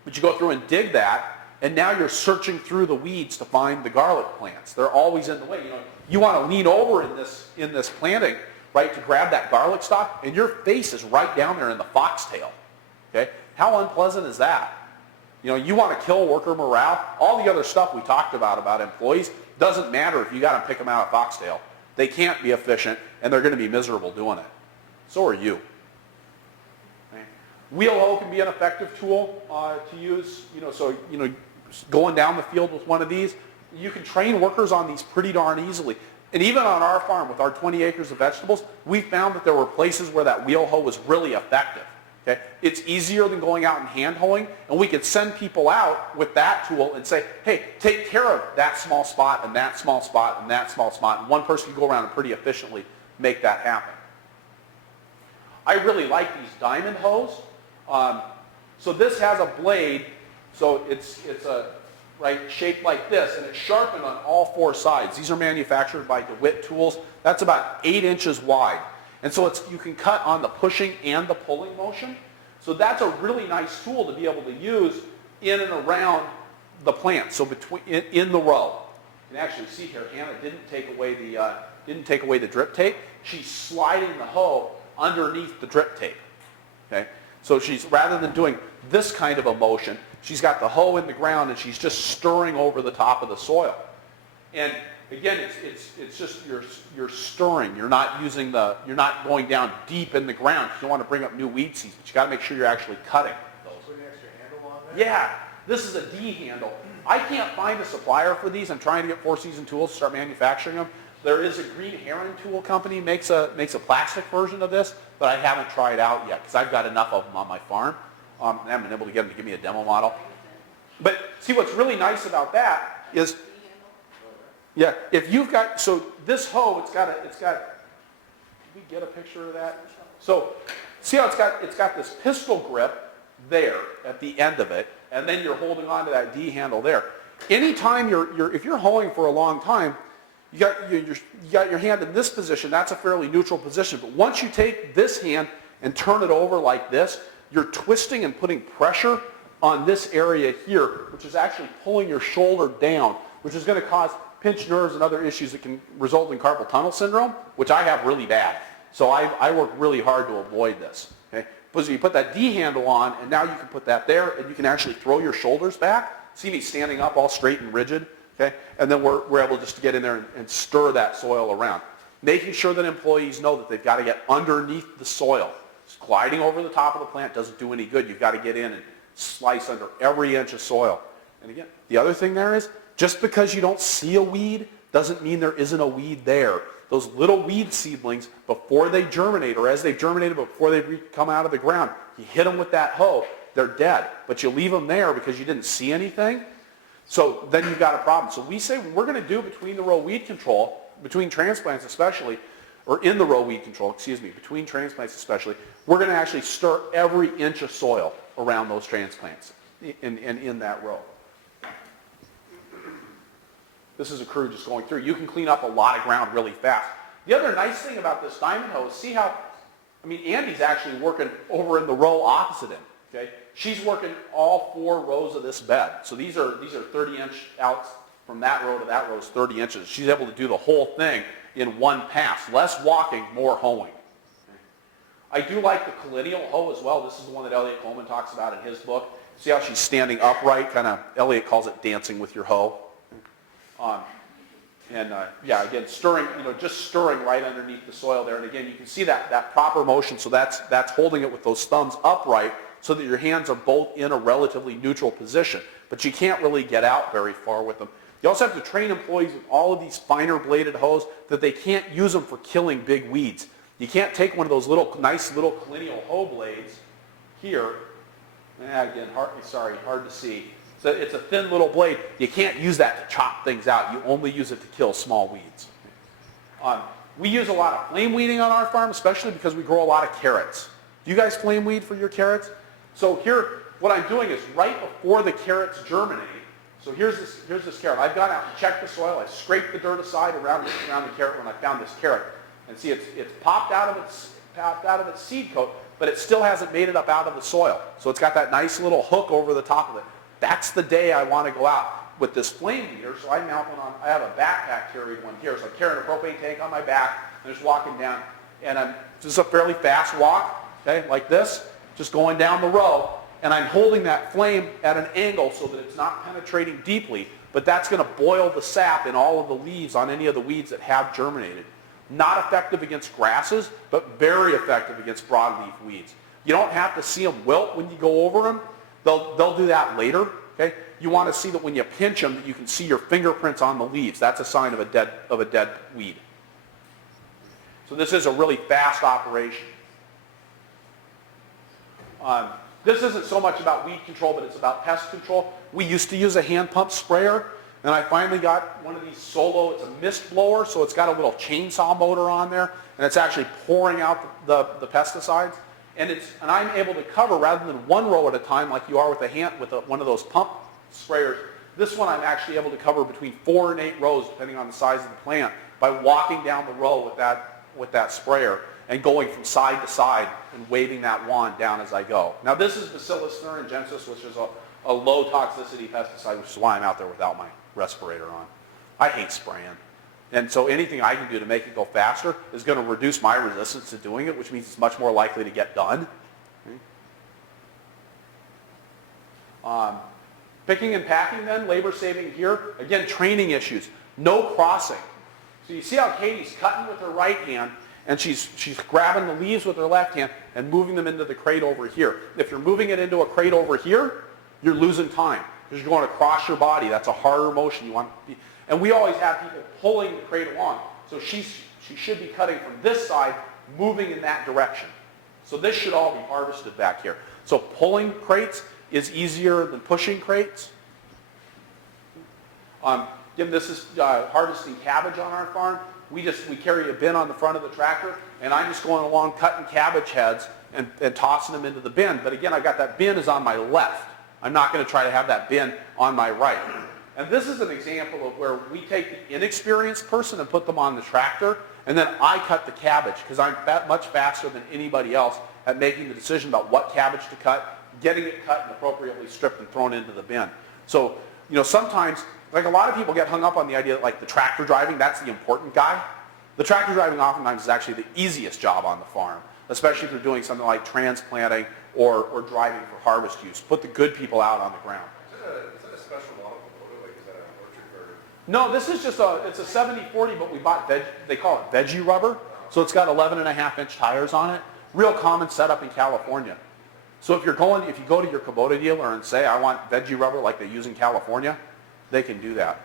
but you go through and dig that, and now you're searching through the weeds to find the garlic plants. They're always in the way. You want to lean over in this planting, right, to grab that garlic stalk, and your face is right down there in the foxtail. Okay? How unpleasant is that? You want to kill worker morale. All the other stuff we talked about employees, doesn't matter if you got to pick them out of foxtail. They can't be efficient, and they're going to be miserable doing it. So are you. Okay. Wheel hoe can be an effective tool to use. Going down the field with one of these, you can train workers on these pretty darn easily. And even on our farm with our 20 acres of vegetables, we found that there were places where that wheel hoe was really effective. Okay? It's easier than going out and hand hoeing, and we could send people out with that tool and say, hey, take care of that small spot and that small spot and that small spot, and one person can go around and pretty efficiently make that happen. I really like these diamond hoes. So this has a blade, so it's shaped like this, and it's sharpened on all 4 sides. These are manufactured by DeWitt Tools. That's about 8 inches wide. And so you can cut on the pushing and the pulling motion. So that's a really nice tool to be able to use in and around the plant, so in the row. You can actually see here, Hannah didn't take away the drip tape. She's sliding the hoe underneath the drip tape. Okay? So rather than doing this kind of a motion, she's got the hoe in the ground and she's just stirring over the top of the soil. And again, it's just you're stirring. You're not going down deep in the ground. You don't want to bring up new weed seeds, but you got to make sure you're actually cutting those. Put an extra handle on there? Yeah, this is a D handle. I can't find a supplier for these. I'm trying to get Four Season Tools to start manufacturing them. There is a Green Heron tool company makes a plastic version of this, but I haven't tried out yet because I've got enough of them on my farm. I haven't been able to get them to give me a demo model. But see, what's really nice about that is, yeah, if you've got, so this hoe, it's got, did we get a picture of that? So see how it's got this pistol grip there at the end of it, and then you're holding on to that D handle there. Anytime if you're hoeing for a long time, you got your hand in this position, that's a fairly neutral position. But once you take this hand and turn it over like this, you're twisting and putting pressure on this area here, which is actually pulling your shoulder down, which is going to cause pinched nerves and other issues that can result in carpal tunnel syndrome, which I have really bad. So I work really hard to avoid this. Okay? Because you put that D handle on, and now you can put that there, and you can actually throw your shoulders back. See me standing up all straight and rigid? Okay? And then we're able just to get in there and stir that soil around. Making sure that employees know that they've got to get underneath the soil. Just gliding over the top of the plant doesn't do any good. You've got to get in and slice under every inch of soil. And again, the other thing there is, just because you don't see a weed doesn't mean there isn't a weed there. Those little weed seedlings, before they germinate, or as they've germinated, before they come out of the ground, you hit them with that hoe, they're dead. But you leave them there because you didn't see anything, so then you've got a problem. So we say we're going to do between the row weed control, between transplants especially, or in the row weed control, excuse me, between transplants especially, we're going to actually stir every inch of soil around those transplants in that row. This is a crew just going through. You can clean up a lot of ground really fast. The other nice thing about this diamond hoe is see how, I mean, Andy's actually working over in the row opposite him. Okay? She's working all 4 rows of this bed. So these are 30-inch outs from that row to that row is 30 inches. She's able to do the whole thing in one pass. Less walking, more hoeing. I do like the collineal hoe as well. This is the one that Elliot Coleman talks about in his book. See how she's standing upright, kind of, Elliot calls it dancing with your hoe. Yeah, again, stirring, just stirring right underneath the soil there. And again, you can see that proper motion. So that's holding it with those thumbs upright so that your hands are both in a relatively neutral position. But you can't really get out very far with them. You also have to train employees with all of these finer bladed hoes that they can't use them for killing big weeds. You can't take one of those nice little collineal hoe blades here. Again, hard to see. So it's a thin little blade. You can't use that to chop things out. You only use it to kill small weeds. We use a lot of flame weeding on our farm, especially because we grow a lot of carrots. Do you guys flame weed for your carrots? So here, what I'm doing is right before the carrots germinate. So here's this carrot. I've gone out and checked the soil. I scraped the dirt aside around the carrot when I found this carrot. And see, it's popped out of its seed coat, but it still hasn't made it up out of the soil. So it's got that nice little hook over the top of it. That's the day I want to go out with this flame weeder. So I mount one on, I have a backpack carried one here. So I'm carrying a propane tank on my back and just walking down. And this is a fairly fast walk, okay, like this, just going down the row. And I'm holding that flame at an angle so that it's not penetrating deeply, but that's going to boil the sap in all of the leaves on any of the weeds that have germinated. Not effective against grasses, but very effective against broadleaf weeds. You don't have to see them wilt when you go over them. They'll do that later. Okay? You want to see that when you pinch them, that you can see your fingerprints on the leaves. That's a sign of a dead weed. So this is a really fast operation. This isn't so much about weed control, but it's about pest control. We used to use a hand pump sprayer, and I finally got one of these Solo. It's a mist blower, so it's got a little chainsaw motor on there, and it's actually pouring out the pesticides. And I'm able to cover, rather than one row at a time like you are with one of those pump sprayers, this one I'm actually able to cover between 4 and 8 rows, depending on the size of the plant, by walking down the row with that sprayer and going from side to side and waving that wand down as I go. Now this is Bacillus thuringiensis, which is a low toxicity pesticide, which is why I'm out there without my respirator on. I hate spraying. And so anything I can do to make it go faster is going to reduce my resistance to doing it, which means it's much more likely to get done. Okay. Picking and packing then, labor saving here. Again, training issues. No crossing. So you see how Katie's cutting with her right hand, and she's grabbing the leaves with her left hand and moving them into the crate over here. If you're moving it into a crate over here, you're losing time because you're going across your body. That's a harder motion. You want to be, and we always have people pulling the crate along. So she should be cutting from this side, moving in that direction. So this should all be harvested back here. So pulling crates is easier than pushing crates. Again, this is harvesting cabbage on our farm. We carry a bin on the front of the tractor, and I'm just going along cutting cabbage heads and tossing them into the bin. But again, I've got that bin is on my left. I'm not going to try to have that bin on my right. And this is an example of where we take the inexperienced person and put them on the tractor, and then I cut the cabbage because I'm much faster than anybody else at making the decision about what cabbage to cut, getting it cut and appropriately stripped and thrown into the bin. So, sometimes, like a lot of people get hung up on the idea that like the tractor driving, that's the important guy. The tractor driving oftentimes is actually the easiest job on the farm, especially if you're doing something like transplanting or driving for harvest use. Put the good people out on the ground. Is that a special model Kubota? Like, is that an orchard or? No, this is just it's a 70-40, but we bought they call it veggie rubber. So it's got 11.5-inch tires on it. Real common setup in California. So if you go to your Kubota dealer and say, I want veggie rubber like they use in California, they can do that.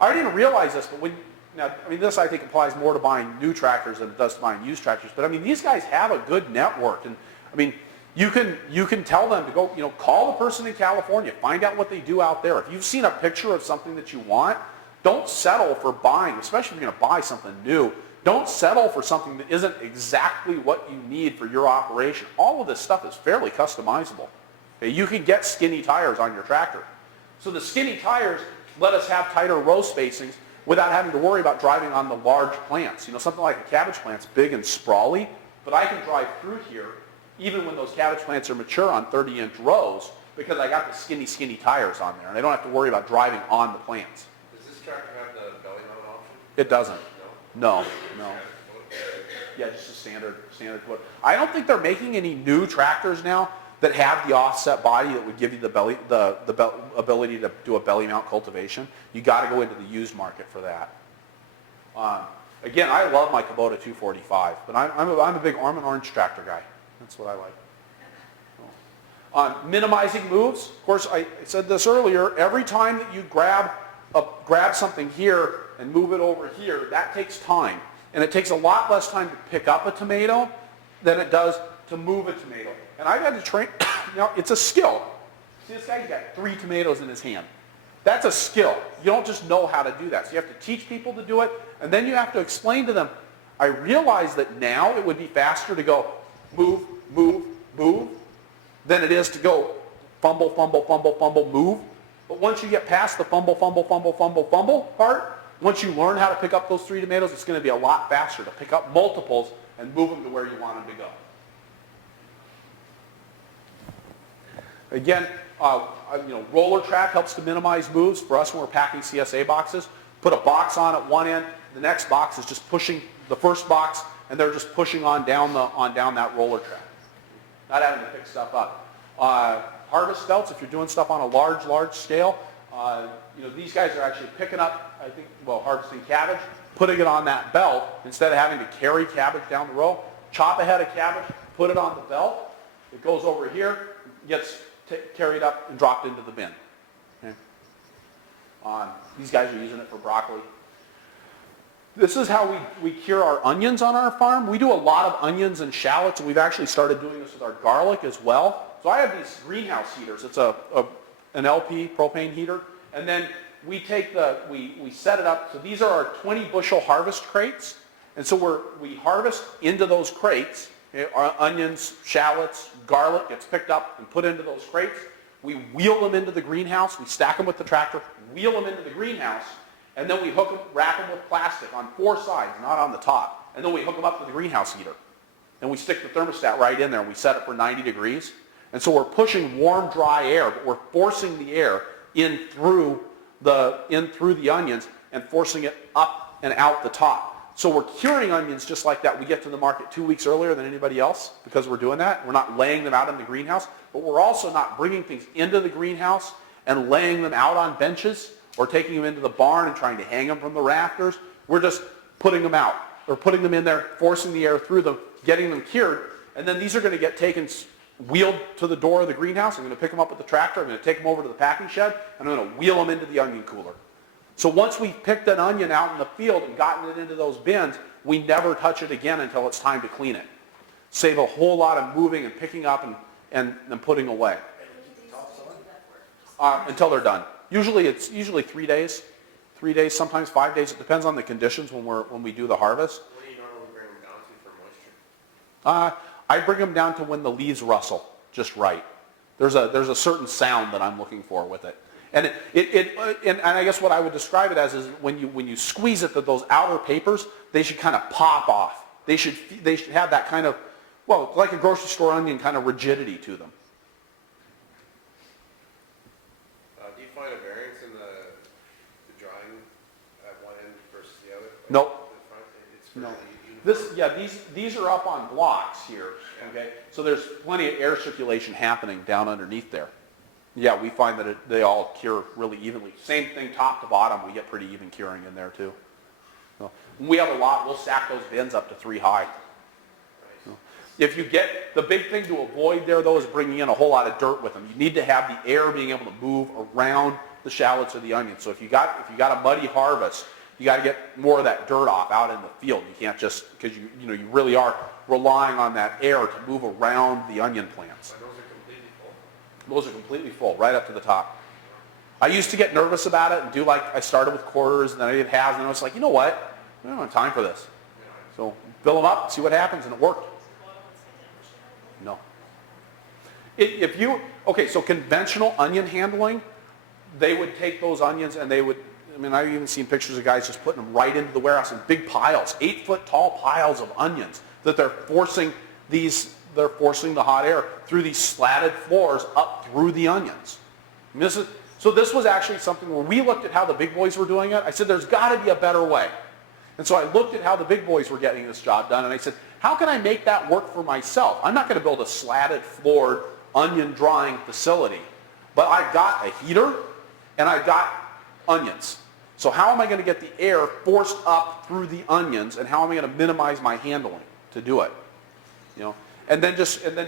I didn't realize this, but this I think applies more to buying new tractors than it does to buying used tractors. But these guys have a good network, and you can tell them to go, call the person in California, find out what they do out there. If you've seen a picture of something that you want, don't settle for buying, especially if you're going to buy something new. Don't settle for something that isn't exactly what you need for your operation. All of this stuff is fairly customizable. Okay, you can get skinny tires on your tractor. So the skinny tires let us have tighter row spacings without having to worry about driving on the large plants. You know, something like a cabbage plant's big and sprawly, but I can drive through here even when those cabbage plants are mature on 30-inch rows because I got the skinny tires on there, and I don't have to worry about driving on the plants. Does this tractor have the belly mount option? It doesn't. No. No. Yeah, just a standard foot. I don't think they're making any new tractors now that have the offset body that would give you the ability to do a belly mount cultivation. You got to go into the used market for that. Again, I love my Kubota 245, but I'm a big Arm & Orange tractor guy. That's what I like. Minimizing moves. Of course, I said this earlier. Every time that you grab something here and move it over here, that takes time. And it takes a lot less time to pick up a tomato than it does to move a tomato. And I've had to train, now it's a skill. See this guy, he's got 3 tomatoes in his hand. That's a skill. You don't just know how to do that. So you have to teach people to do it, and then you have to explain to them, I realize that now it would be faster to go move, move, move, than it is to go fumble, fumble, fumble, fumble, move. But once you get past the fumble, fumble, fumble, fumble, fumble part, once you learn how to pick up those 3 tomatoes, it's going to be a lot faster to pick up multiples and move them to where you want them to go. Again, roller track helps to minimize moves. For us when we're packing CSA boxes, put a box on at one end, the next box is just pushing the first box, and they're just pushing on down that roller track, not having to pick stuff up. Harvest belts, if you're doing stuff on a large scale, these guys are actually picking up, harvesting cabbage, putting it on that belt instead of having to carry cabbage down the row. Chop a head of cabbage, put it on the belt. It goes over here, gets carried up and dropped into the bin. Okay. These guys are using it for broccoli. This is how we cure our onions on our farm. We do a lot of onions and shallots, and we've actually started doing this with our garlic as well. So I have these greenhouse heaters. It's an LP propane heater, and then we take we set it up. So these are our 20 bushel harvest crates, and so we harvest into those crates. Our onions, shallots, garlic gets picked up and put into those crates. We wheel them into the greenhouse. We stack them with the tractor, wheel them into the greenhouse, and then we wrap them with plastic on 4 sides, not on the top. And then we hook them up to the greenhouse heater. And we stick the thermostat right in there, and we set it for 90 degrees. And so we're pushing warm, dry air, but we're forcing the air in through the onions and forcing it up and out the top. So we're curing onions just like that. We get to the market 2 weeks earlier than anybody else because we're doing that. We're not laying them out in the greenhouse, but we're also not bringing things into the greenhouse and laying them out on benches or taking them into the barn and trying to hang them from the rafters. We're just putting them out or putting them in there, forcing the air through them, getting them cured, and then these are going to get taken, wheeled to the door of the greenhouse. I'm going to pick them up with the tractor. I'm going to take them over to the packing shed, and I'm going to wheel them into the onion cooler. So once we've picked an onion out in the field and gotten it into those bins, we never touch it again until it's time to clean it. Save a whole lot of moving and picking up and putting away. Until they're done. It's usually 3 days. 3 days, sometimes 5 days. It depends on the conditions when we do the harvest. What do you normally bring them down to for moisture? I bring them down to when the leaves rustle just right. There's a certain sound that I'm looking for with it. And and I guess what I would describe it as is when you squeeze it, that those outer papers, they should kind of pop off. They should have that kind of, like a grocery store onion kind of rigidity to them. Do you find a variance in the drying at one end versus the other? Nope. It's fairly uniform. These are up on blocks here. Okay, so there's plenty of air circulation happening down underneath there. Yeah, we find that they all cure really evenly. Same thing top to bottom, we get pretty even curing in there too. So, when we have a lot, we'll stack those bins up to 3 high. So, if you get, the big thing to avoid there though is bringing in a whole lot of dirt with them. You need to have the air being able to move around the shallots or the onions. So if you got a muddy harvest, you got to get more of that dirt off out in the field. You can't just, because you really are relying on that air to move around the onion plants. Those are completely full, right up to the top. I used to get nervous about it and I started with quarters, and then I did halves, and I was like, you know what? I don't have time for this. So fill them up, see what happens, and it worked. No. If you, okay, so conventional onion handling, they would take those onions and they would, I mean, I've even seen pictures of guys just putting them right into the warehouse in big piles, 8-foot tall piles of onions that they're forcing the hot air through these slatted floors up through the onions. I mean, so this was actually something where we looked at how the big boys were doing it. I said, there's got to be a better way. And so I looked at how the big boys were getting this job done, and I said, how can I make that work for myself? I'm not going to build a slatted floored onion drying facility, but I got a heater and I got onions. So how am I going to get the air forced up through the onions, and how am I going to minimize my handling to do it? You know, and then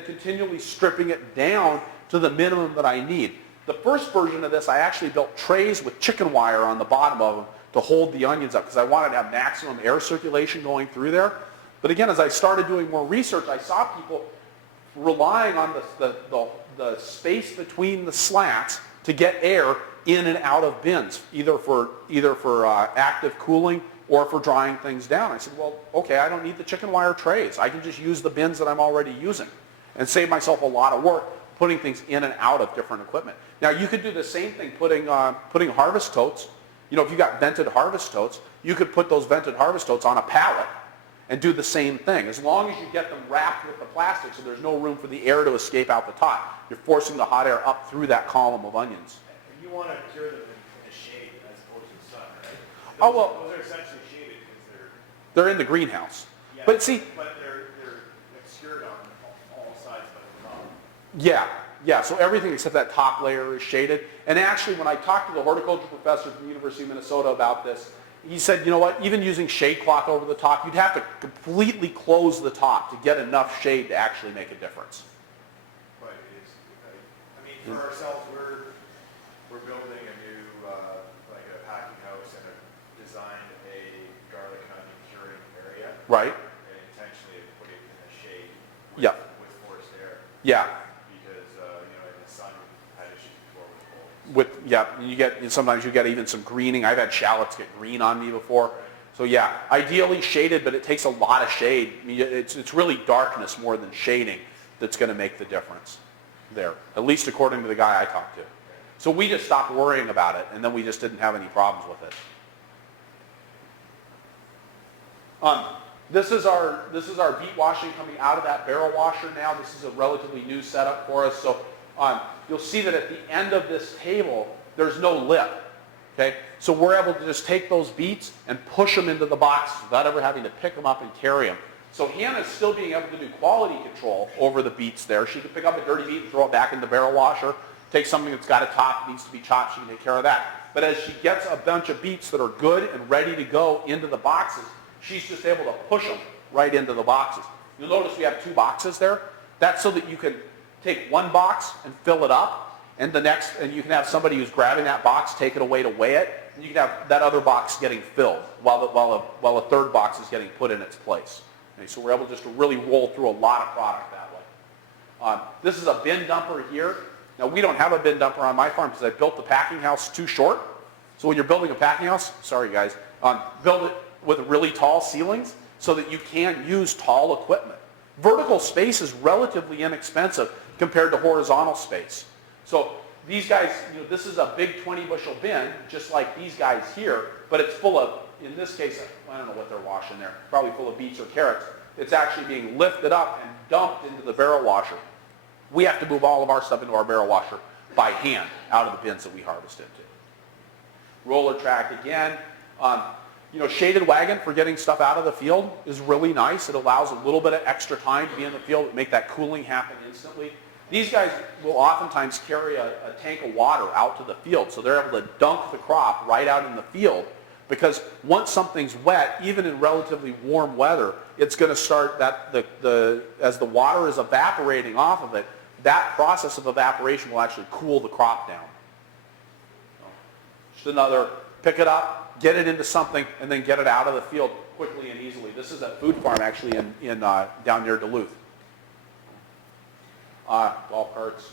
continually stripping it down to the minimum that I need. The first version of this, I actually built trays with chicken wire on the bottom of them to hold the onions up because I wanted to have maximum air circulation going through there. But again, as I started doing more research, I saw people relying on the space between the slats to get air in and out of bins, either for active cooling or for drying things down. I said, well, okay, I don't need the chicken wire trays. I can just use the bins that I'm already using and save myself a lot of work putting things in and out of different equipment. Now, you could do the same thing putting harvest totes. You know, if you got vented harvest totes, you could put those vented harvest totes on a pallet and do the same thing. As long as you get them wrapped with the plastic so there's no room for the air to escape out the top. You're forcing the hot air up through that column of onions. And you want to cure them in the shade as opposed to the sun, right? Oh, well, Those are essentially shaded because they're in the greenhouse. yeah, But see, but they're obscured on all sides but the top. yeah, so everything except that top layer is shaded. And actually, when I talked to the horticulture professor from the University of Minnesota about this, he said, you know what, even using shade cloth over the top, you'd have to completely close the top to get enough shade to actually make a difference. But it is, I mean, for ourselves, we're building a new, like a packing house and designed a garlic and onion curing area. Right? And intentionally put it in the shade Yeah. with forced air. Yeah. Because, you know, in the sun, we had issues before with cold. Sometimes you get even some greening. I've had shallots get green on me before. So yeah, ideally shaded, but it takes a lot of shade. I mean, it's really darkness more than shading that's going to make the difference there, at least according to the guy I talked to. So we just stopped worrying about it, and then we just didn't have any problems with it. This is our beet washing coming out of that barrel washer now. This is a relatively new setup for us. So you'll see that at the end of this table, there's no lip. Okay? So we're able to just take those beets and push them into the boxes without ever having to pick them up and carry them. So Hannah's still being able to do quality control over the beets there. She can pick up a dirty beet and throw it back in the barrel washer. Take something that's got a top that needs to be chopped, she can take care of that. But as she gets a bunch of beets that are good and ready to go into the boxes, she's just able to push them right into the boxes. You'll notice we have 2 boxes there. That's so that you can take one box and fill it up, and you can have somebody who's grabbing that box, take it away to weigh it, and you can have that other box getting filled while a third box is getting put in its place. Okay, so we're able just to really roll through a lot of product that way. This is a bin dumper here. Now, we don't have a bin dumper on my farm because I built the packing house too short. So when you're building a packing house, sorry guys, build it with really tall ceilings so that you can use tall equipment. Vertical space is relatively inexpensive compared to horizontal space. So these guys, you know, this is a big 20-bushel bin, just like these guys here, but it's full of, in this case, I don't know what they're washing there, probably full of beets or carrots. It's actually being lifted up and dumped into the barrel washer. We have to move all of our stuff into our barrel washer by hand out of the bins that we harvest into. Roller track again. You know, shaded wagon for getting stuff out of the field is really nice. It allows a little bit of extra time to be in the field, make that cooling happen instantly. These guys will oftentimes carry a tank of water out to the field, so they're able to dunk the crop right out in the field, because once something's wet, even in relatively warm weather, it's going to start as the water is evaporating off of it, that process of evaporation will actually cool the crop down. Just another, pick it up, get it into something, and then get it out of the field quickly and easily. This is a food farm actually in down near Duluth. Golf carts.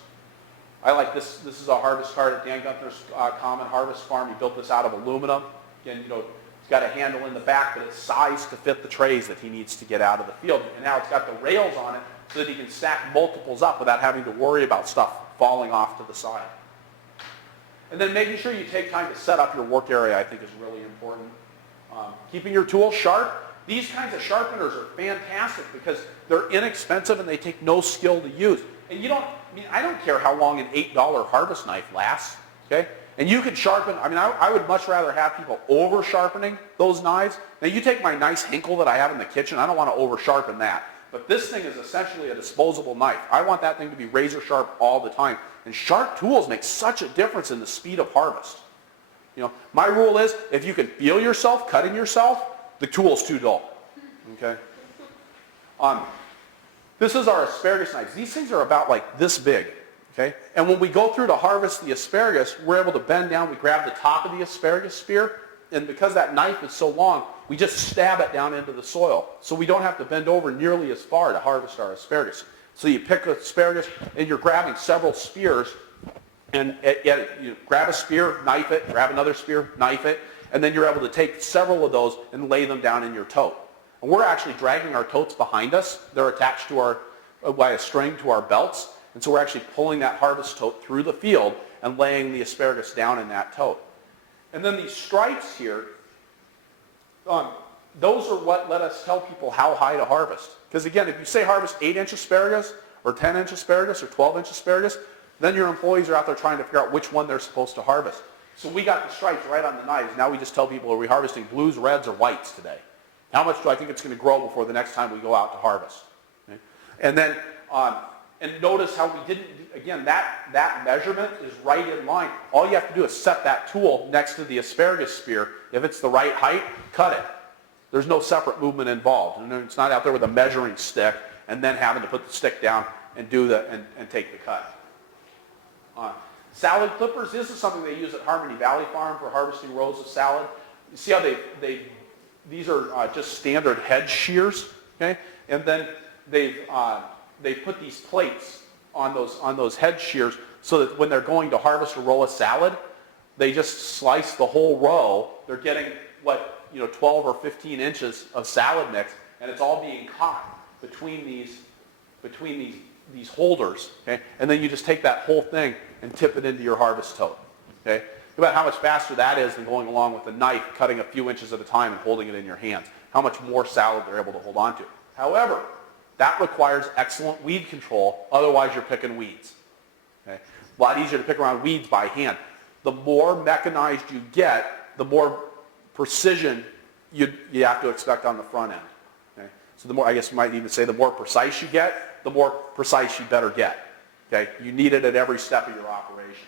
I like this. This is a harvest cart at Dan Gunther's Common Harvest Farm. He built this out of aluminum. Again, you know, it's got a handle in the back, but it's sized to fit the trays that he needs to get out of the field. And now it's got the rails on it so that he can stack multiples up without having to worry about stuff falling off to the side. And then making sure you take time to set up your work area, I think, is really important. Keeping your tools sharp. These kinds of sharpeners are fantastic because they're inexpensive and they take no skill to use. And I don't care how long an $8 harvest knife lasts, okay? And you can sharpen, I would much rather have people over sharpening those knives. Now you take my nice Hinkle that I have in the kitchen, I don't want to over sharpen that. But this thing is essentially a disposable knife. I want that thing to be razor sharp all the time. And sharp tools make such a difference in the speed of harvest. My rule is, if you can feel yourself cutting yourself, the tool's too dull, okay? This is our asparagus knives. These things are about like this big, okay? And when we go through to harvest the asparagus, we're able to bend down, we grab the top of the asparagus spear, and because that knife is so long, we just stab it down into the soil. So we don't have to bend over nearly as far to harvest our asparagus. So you pick asparagus, and you're grabbing several spears, and you grab a spear, knife it, grab another spear, knife it, and then you're able to take several of those and lay them down in your tote. And we're actually dragging our totes behind us. They're attached to by a string to our belts, and so we're actually pulling that harvest tote through the field and laying the asparagus down in that tote. And then these stripes here, those are what let us tell people how high to harvest. Because again, if you say harvest 8-inch asparagus, or 10-inch asparagus, or 12-inch asparagus, then your employees are out there trying to figure out which one they're supposed to harvest. So we got the stripes right on the knives. Now we just tell people, are we harvesting blues, reds, or whites today? How much do I think it's going to grow before the next time we go out to harvest? Okay? And then, and notice how we didn't, again, that measurement is right in line. All you have to do is set that tool next to the asparagus spear. If it's the right height, cut it. There's no separate movement involved. And it's not out there with a measuring stick and then having to put the stick down and and take the cut. Salad clippers, this is something they use at Harmony Valley Farm for harvesting rows of salad. You see how these are just standard head shears, okay? And then they put these plates on those head shears so that when they're going to harvest a row of salad, they just slice the whole row. They're getting 12 or 15 inches of salad mix, and it's all being caught between these holders, okay? And then you just take that whole thing and tip it into your harvest tote, okay? Think about how much faster that is than going along with a knife, cutting a few inches at a time and holding it in your hands. How much more salad they're able to hold on to. However, that requires excellent weed control, otherwise you're picking weeds, okay? A lot easier to pick around weeds by hand. The more mechanized you get, the more precision you have to expect on the front end, okay? So the more, I guess you might even say, the more precise you get, the more precise you better get. Okay? You need it at every step of your operation.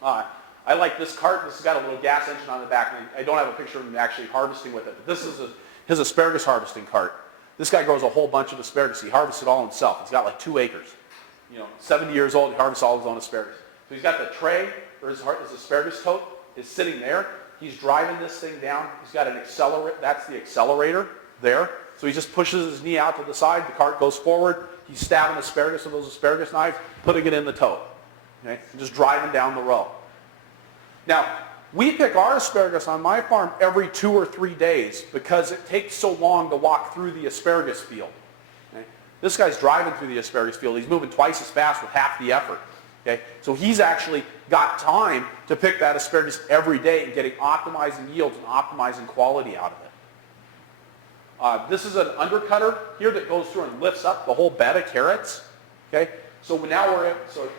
I like this cart. This has got a little gas engine on the back. And I don't have a picture of him actually harvesting with it. But this is his asparagus harvesting cart. This guy grows a whole bunch of asparagus. He harvests it all himself. He's got like 2 acres. 70 years old, he harvests all his own asparagus. So he's got the tray, or his asparagus tote is sitting there. He's driving this thing down. He's got an accelerator. That's the accelerator there. So he just pushes his knee out to the side. The cart goes forward. He's stabbing asparagus with those asparagus knives, putting it in the tote, okay? And just driving down the row. Now, we pick our asparagus on my farm every 2 or 3 days because it takes so long to walk through the asparagus field. Okay? This guy's driving through the asparagus field. He's moving twice as fast with half the effort. Okay? So he's actually got time to pick that asparagus every day and optimizing yields and optimizing quality out of it. This is an undercutter here that goes through and lifts up the whole bed of carrots. Okay, so now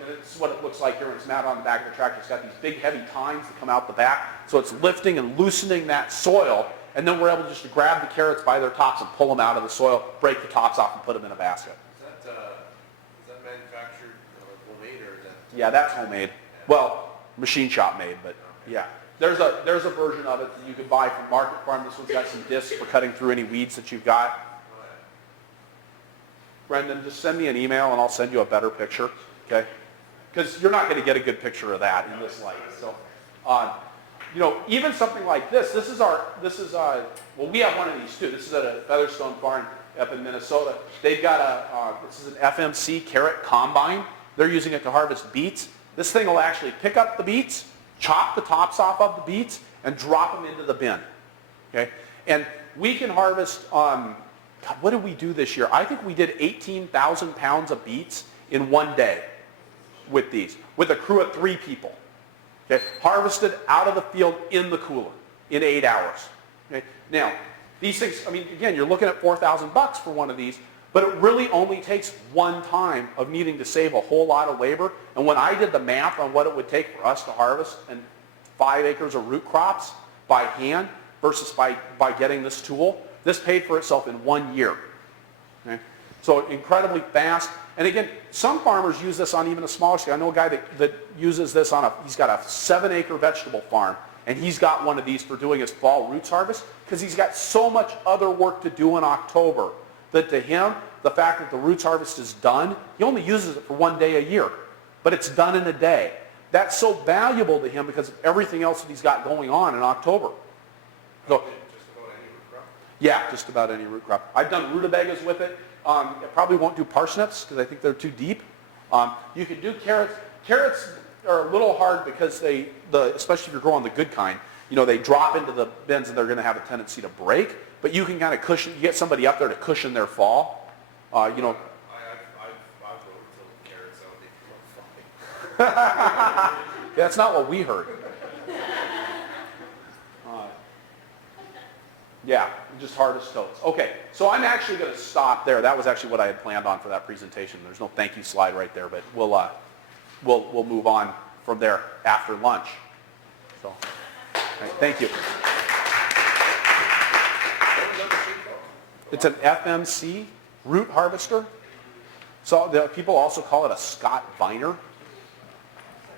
this is what it looks like here when it's mounted on the back of the tractor. It's got these big heavy tines that come out the back. So it's lifting and loosening that soil, and then we're able just to grab the carrots by their tops and pull them out of the soil, break the tops off, and put them in a basket. Is that manufactured homemade or is that? Yeah, that's homemade. Well, machine shop made, but yeah. There's a version of it that you can buy from Market Farm. This one's got some discs for cutting through any weeds that you've got. Brendan, just send me an email and I'll send you a better picture, okay? Because you're not going to get a good picture of that in this light. So, even something like this. Well, we have one of these too. This is at a Featherstone farm up in Minnesota. They've got this is an FMC carrot combine. They're using it to harvest beets. This thing will actually pick up the beets, chop the tops off of the beets, and drop them into the bin. okay? And we can harvest, God, what did we do this year? I think we did 18,000 pounds of beets in one day with these, with a crew of 3 people. Okay? Harvested out of the field in the cooler in 8 hours. Okay? Now, these things, I mean, again, you're looking at $4,000 for one of these, but it really only takes one time of needing to save a whole lot of labor. And when I did the math on what it would take for us to harvest 5 acres of root crops by hand versus by getting this tool, this paid for itself in 1 year. Okay? So incredibly fast. And again, some farmers use this on even a smaller scale. I know a guy that uses this on he's got a 7-acre vegetable farm, and he's got one of these for doing his fall roots harvest because he's got so much other work to do in October that to him, the fact that the roots harvest is done, he only uses it for 1 day a year, but it's done in a day. That's so valuable to him because of everything else that he's got going on in October. So, Just about any root crop? yeah, just about any root crop. I've done rutabagas with it. I probably won't do parsnips because I think they're too deep. You can do carrots. Carrots are a little hard because especially if you're growing the good kind, you know, they drop into the bins and they're going to have a tendency to break. But you can kind of cushion, you get somebody up there to cushion their fall. You know, I've grown till carrots out, they come up fine. that's not what we heard. Yeah, just harvest totes. Okay, so I'm actually going to stop there. That was actually what I had planned on for that presentation. There's no thank you slide right there, but we'll move on from there after lunch. So, all right, thank you. It's an FMC root harvester. So people also call it a Scott Viner.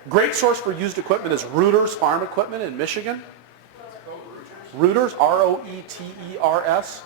Great source for used equipment is Rooters Farm Equipment in Michigan. Rooters, R-O-E-T-E-R-S.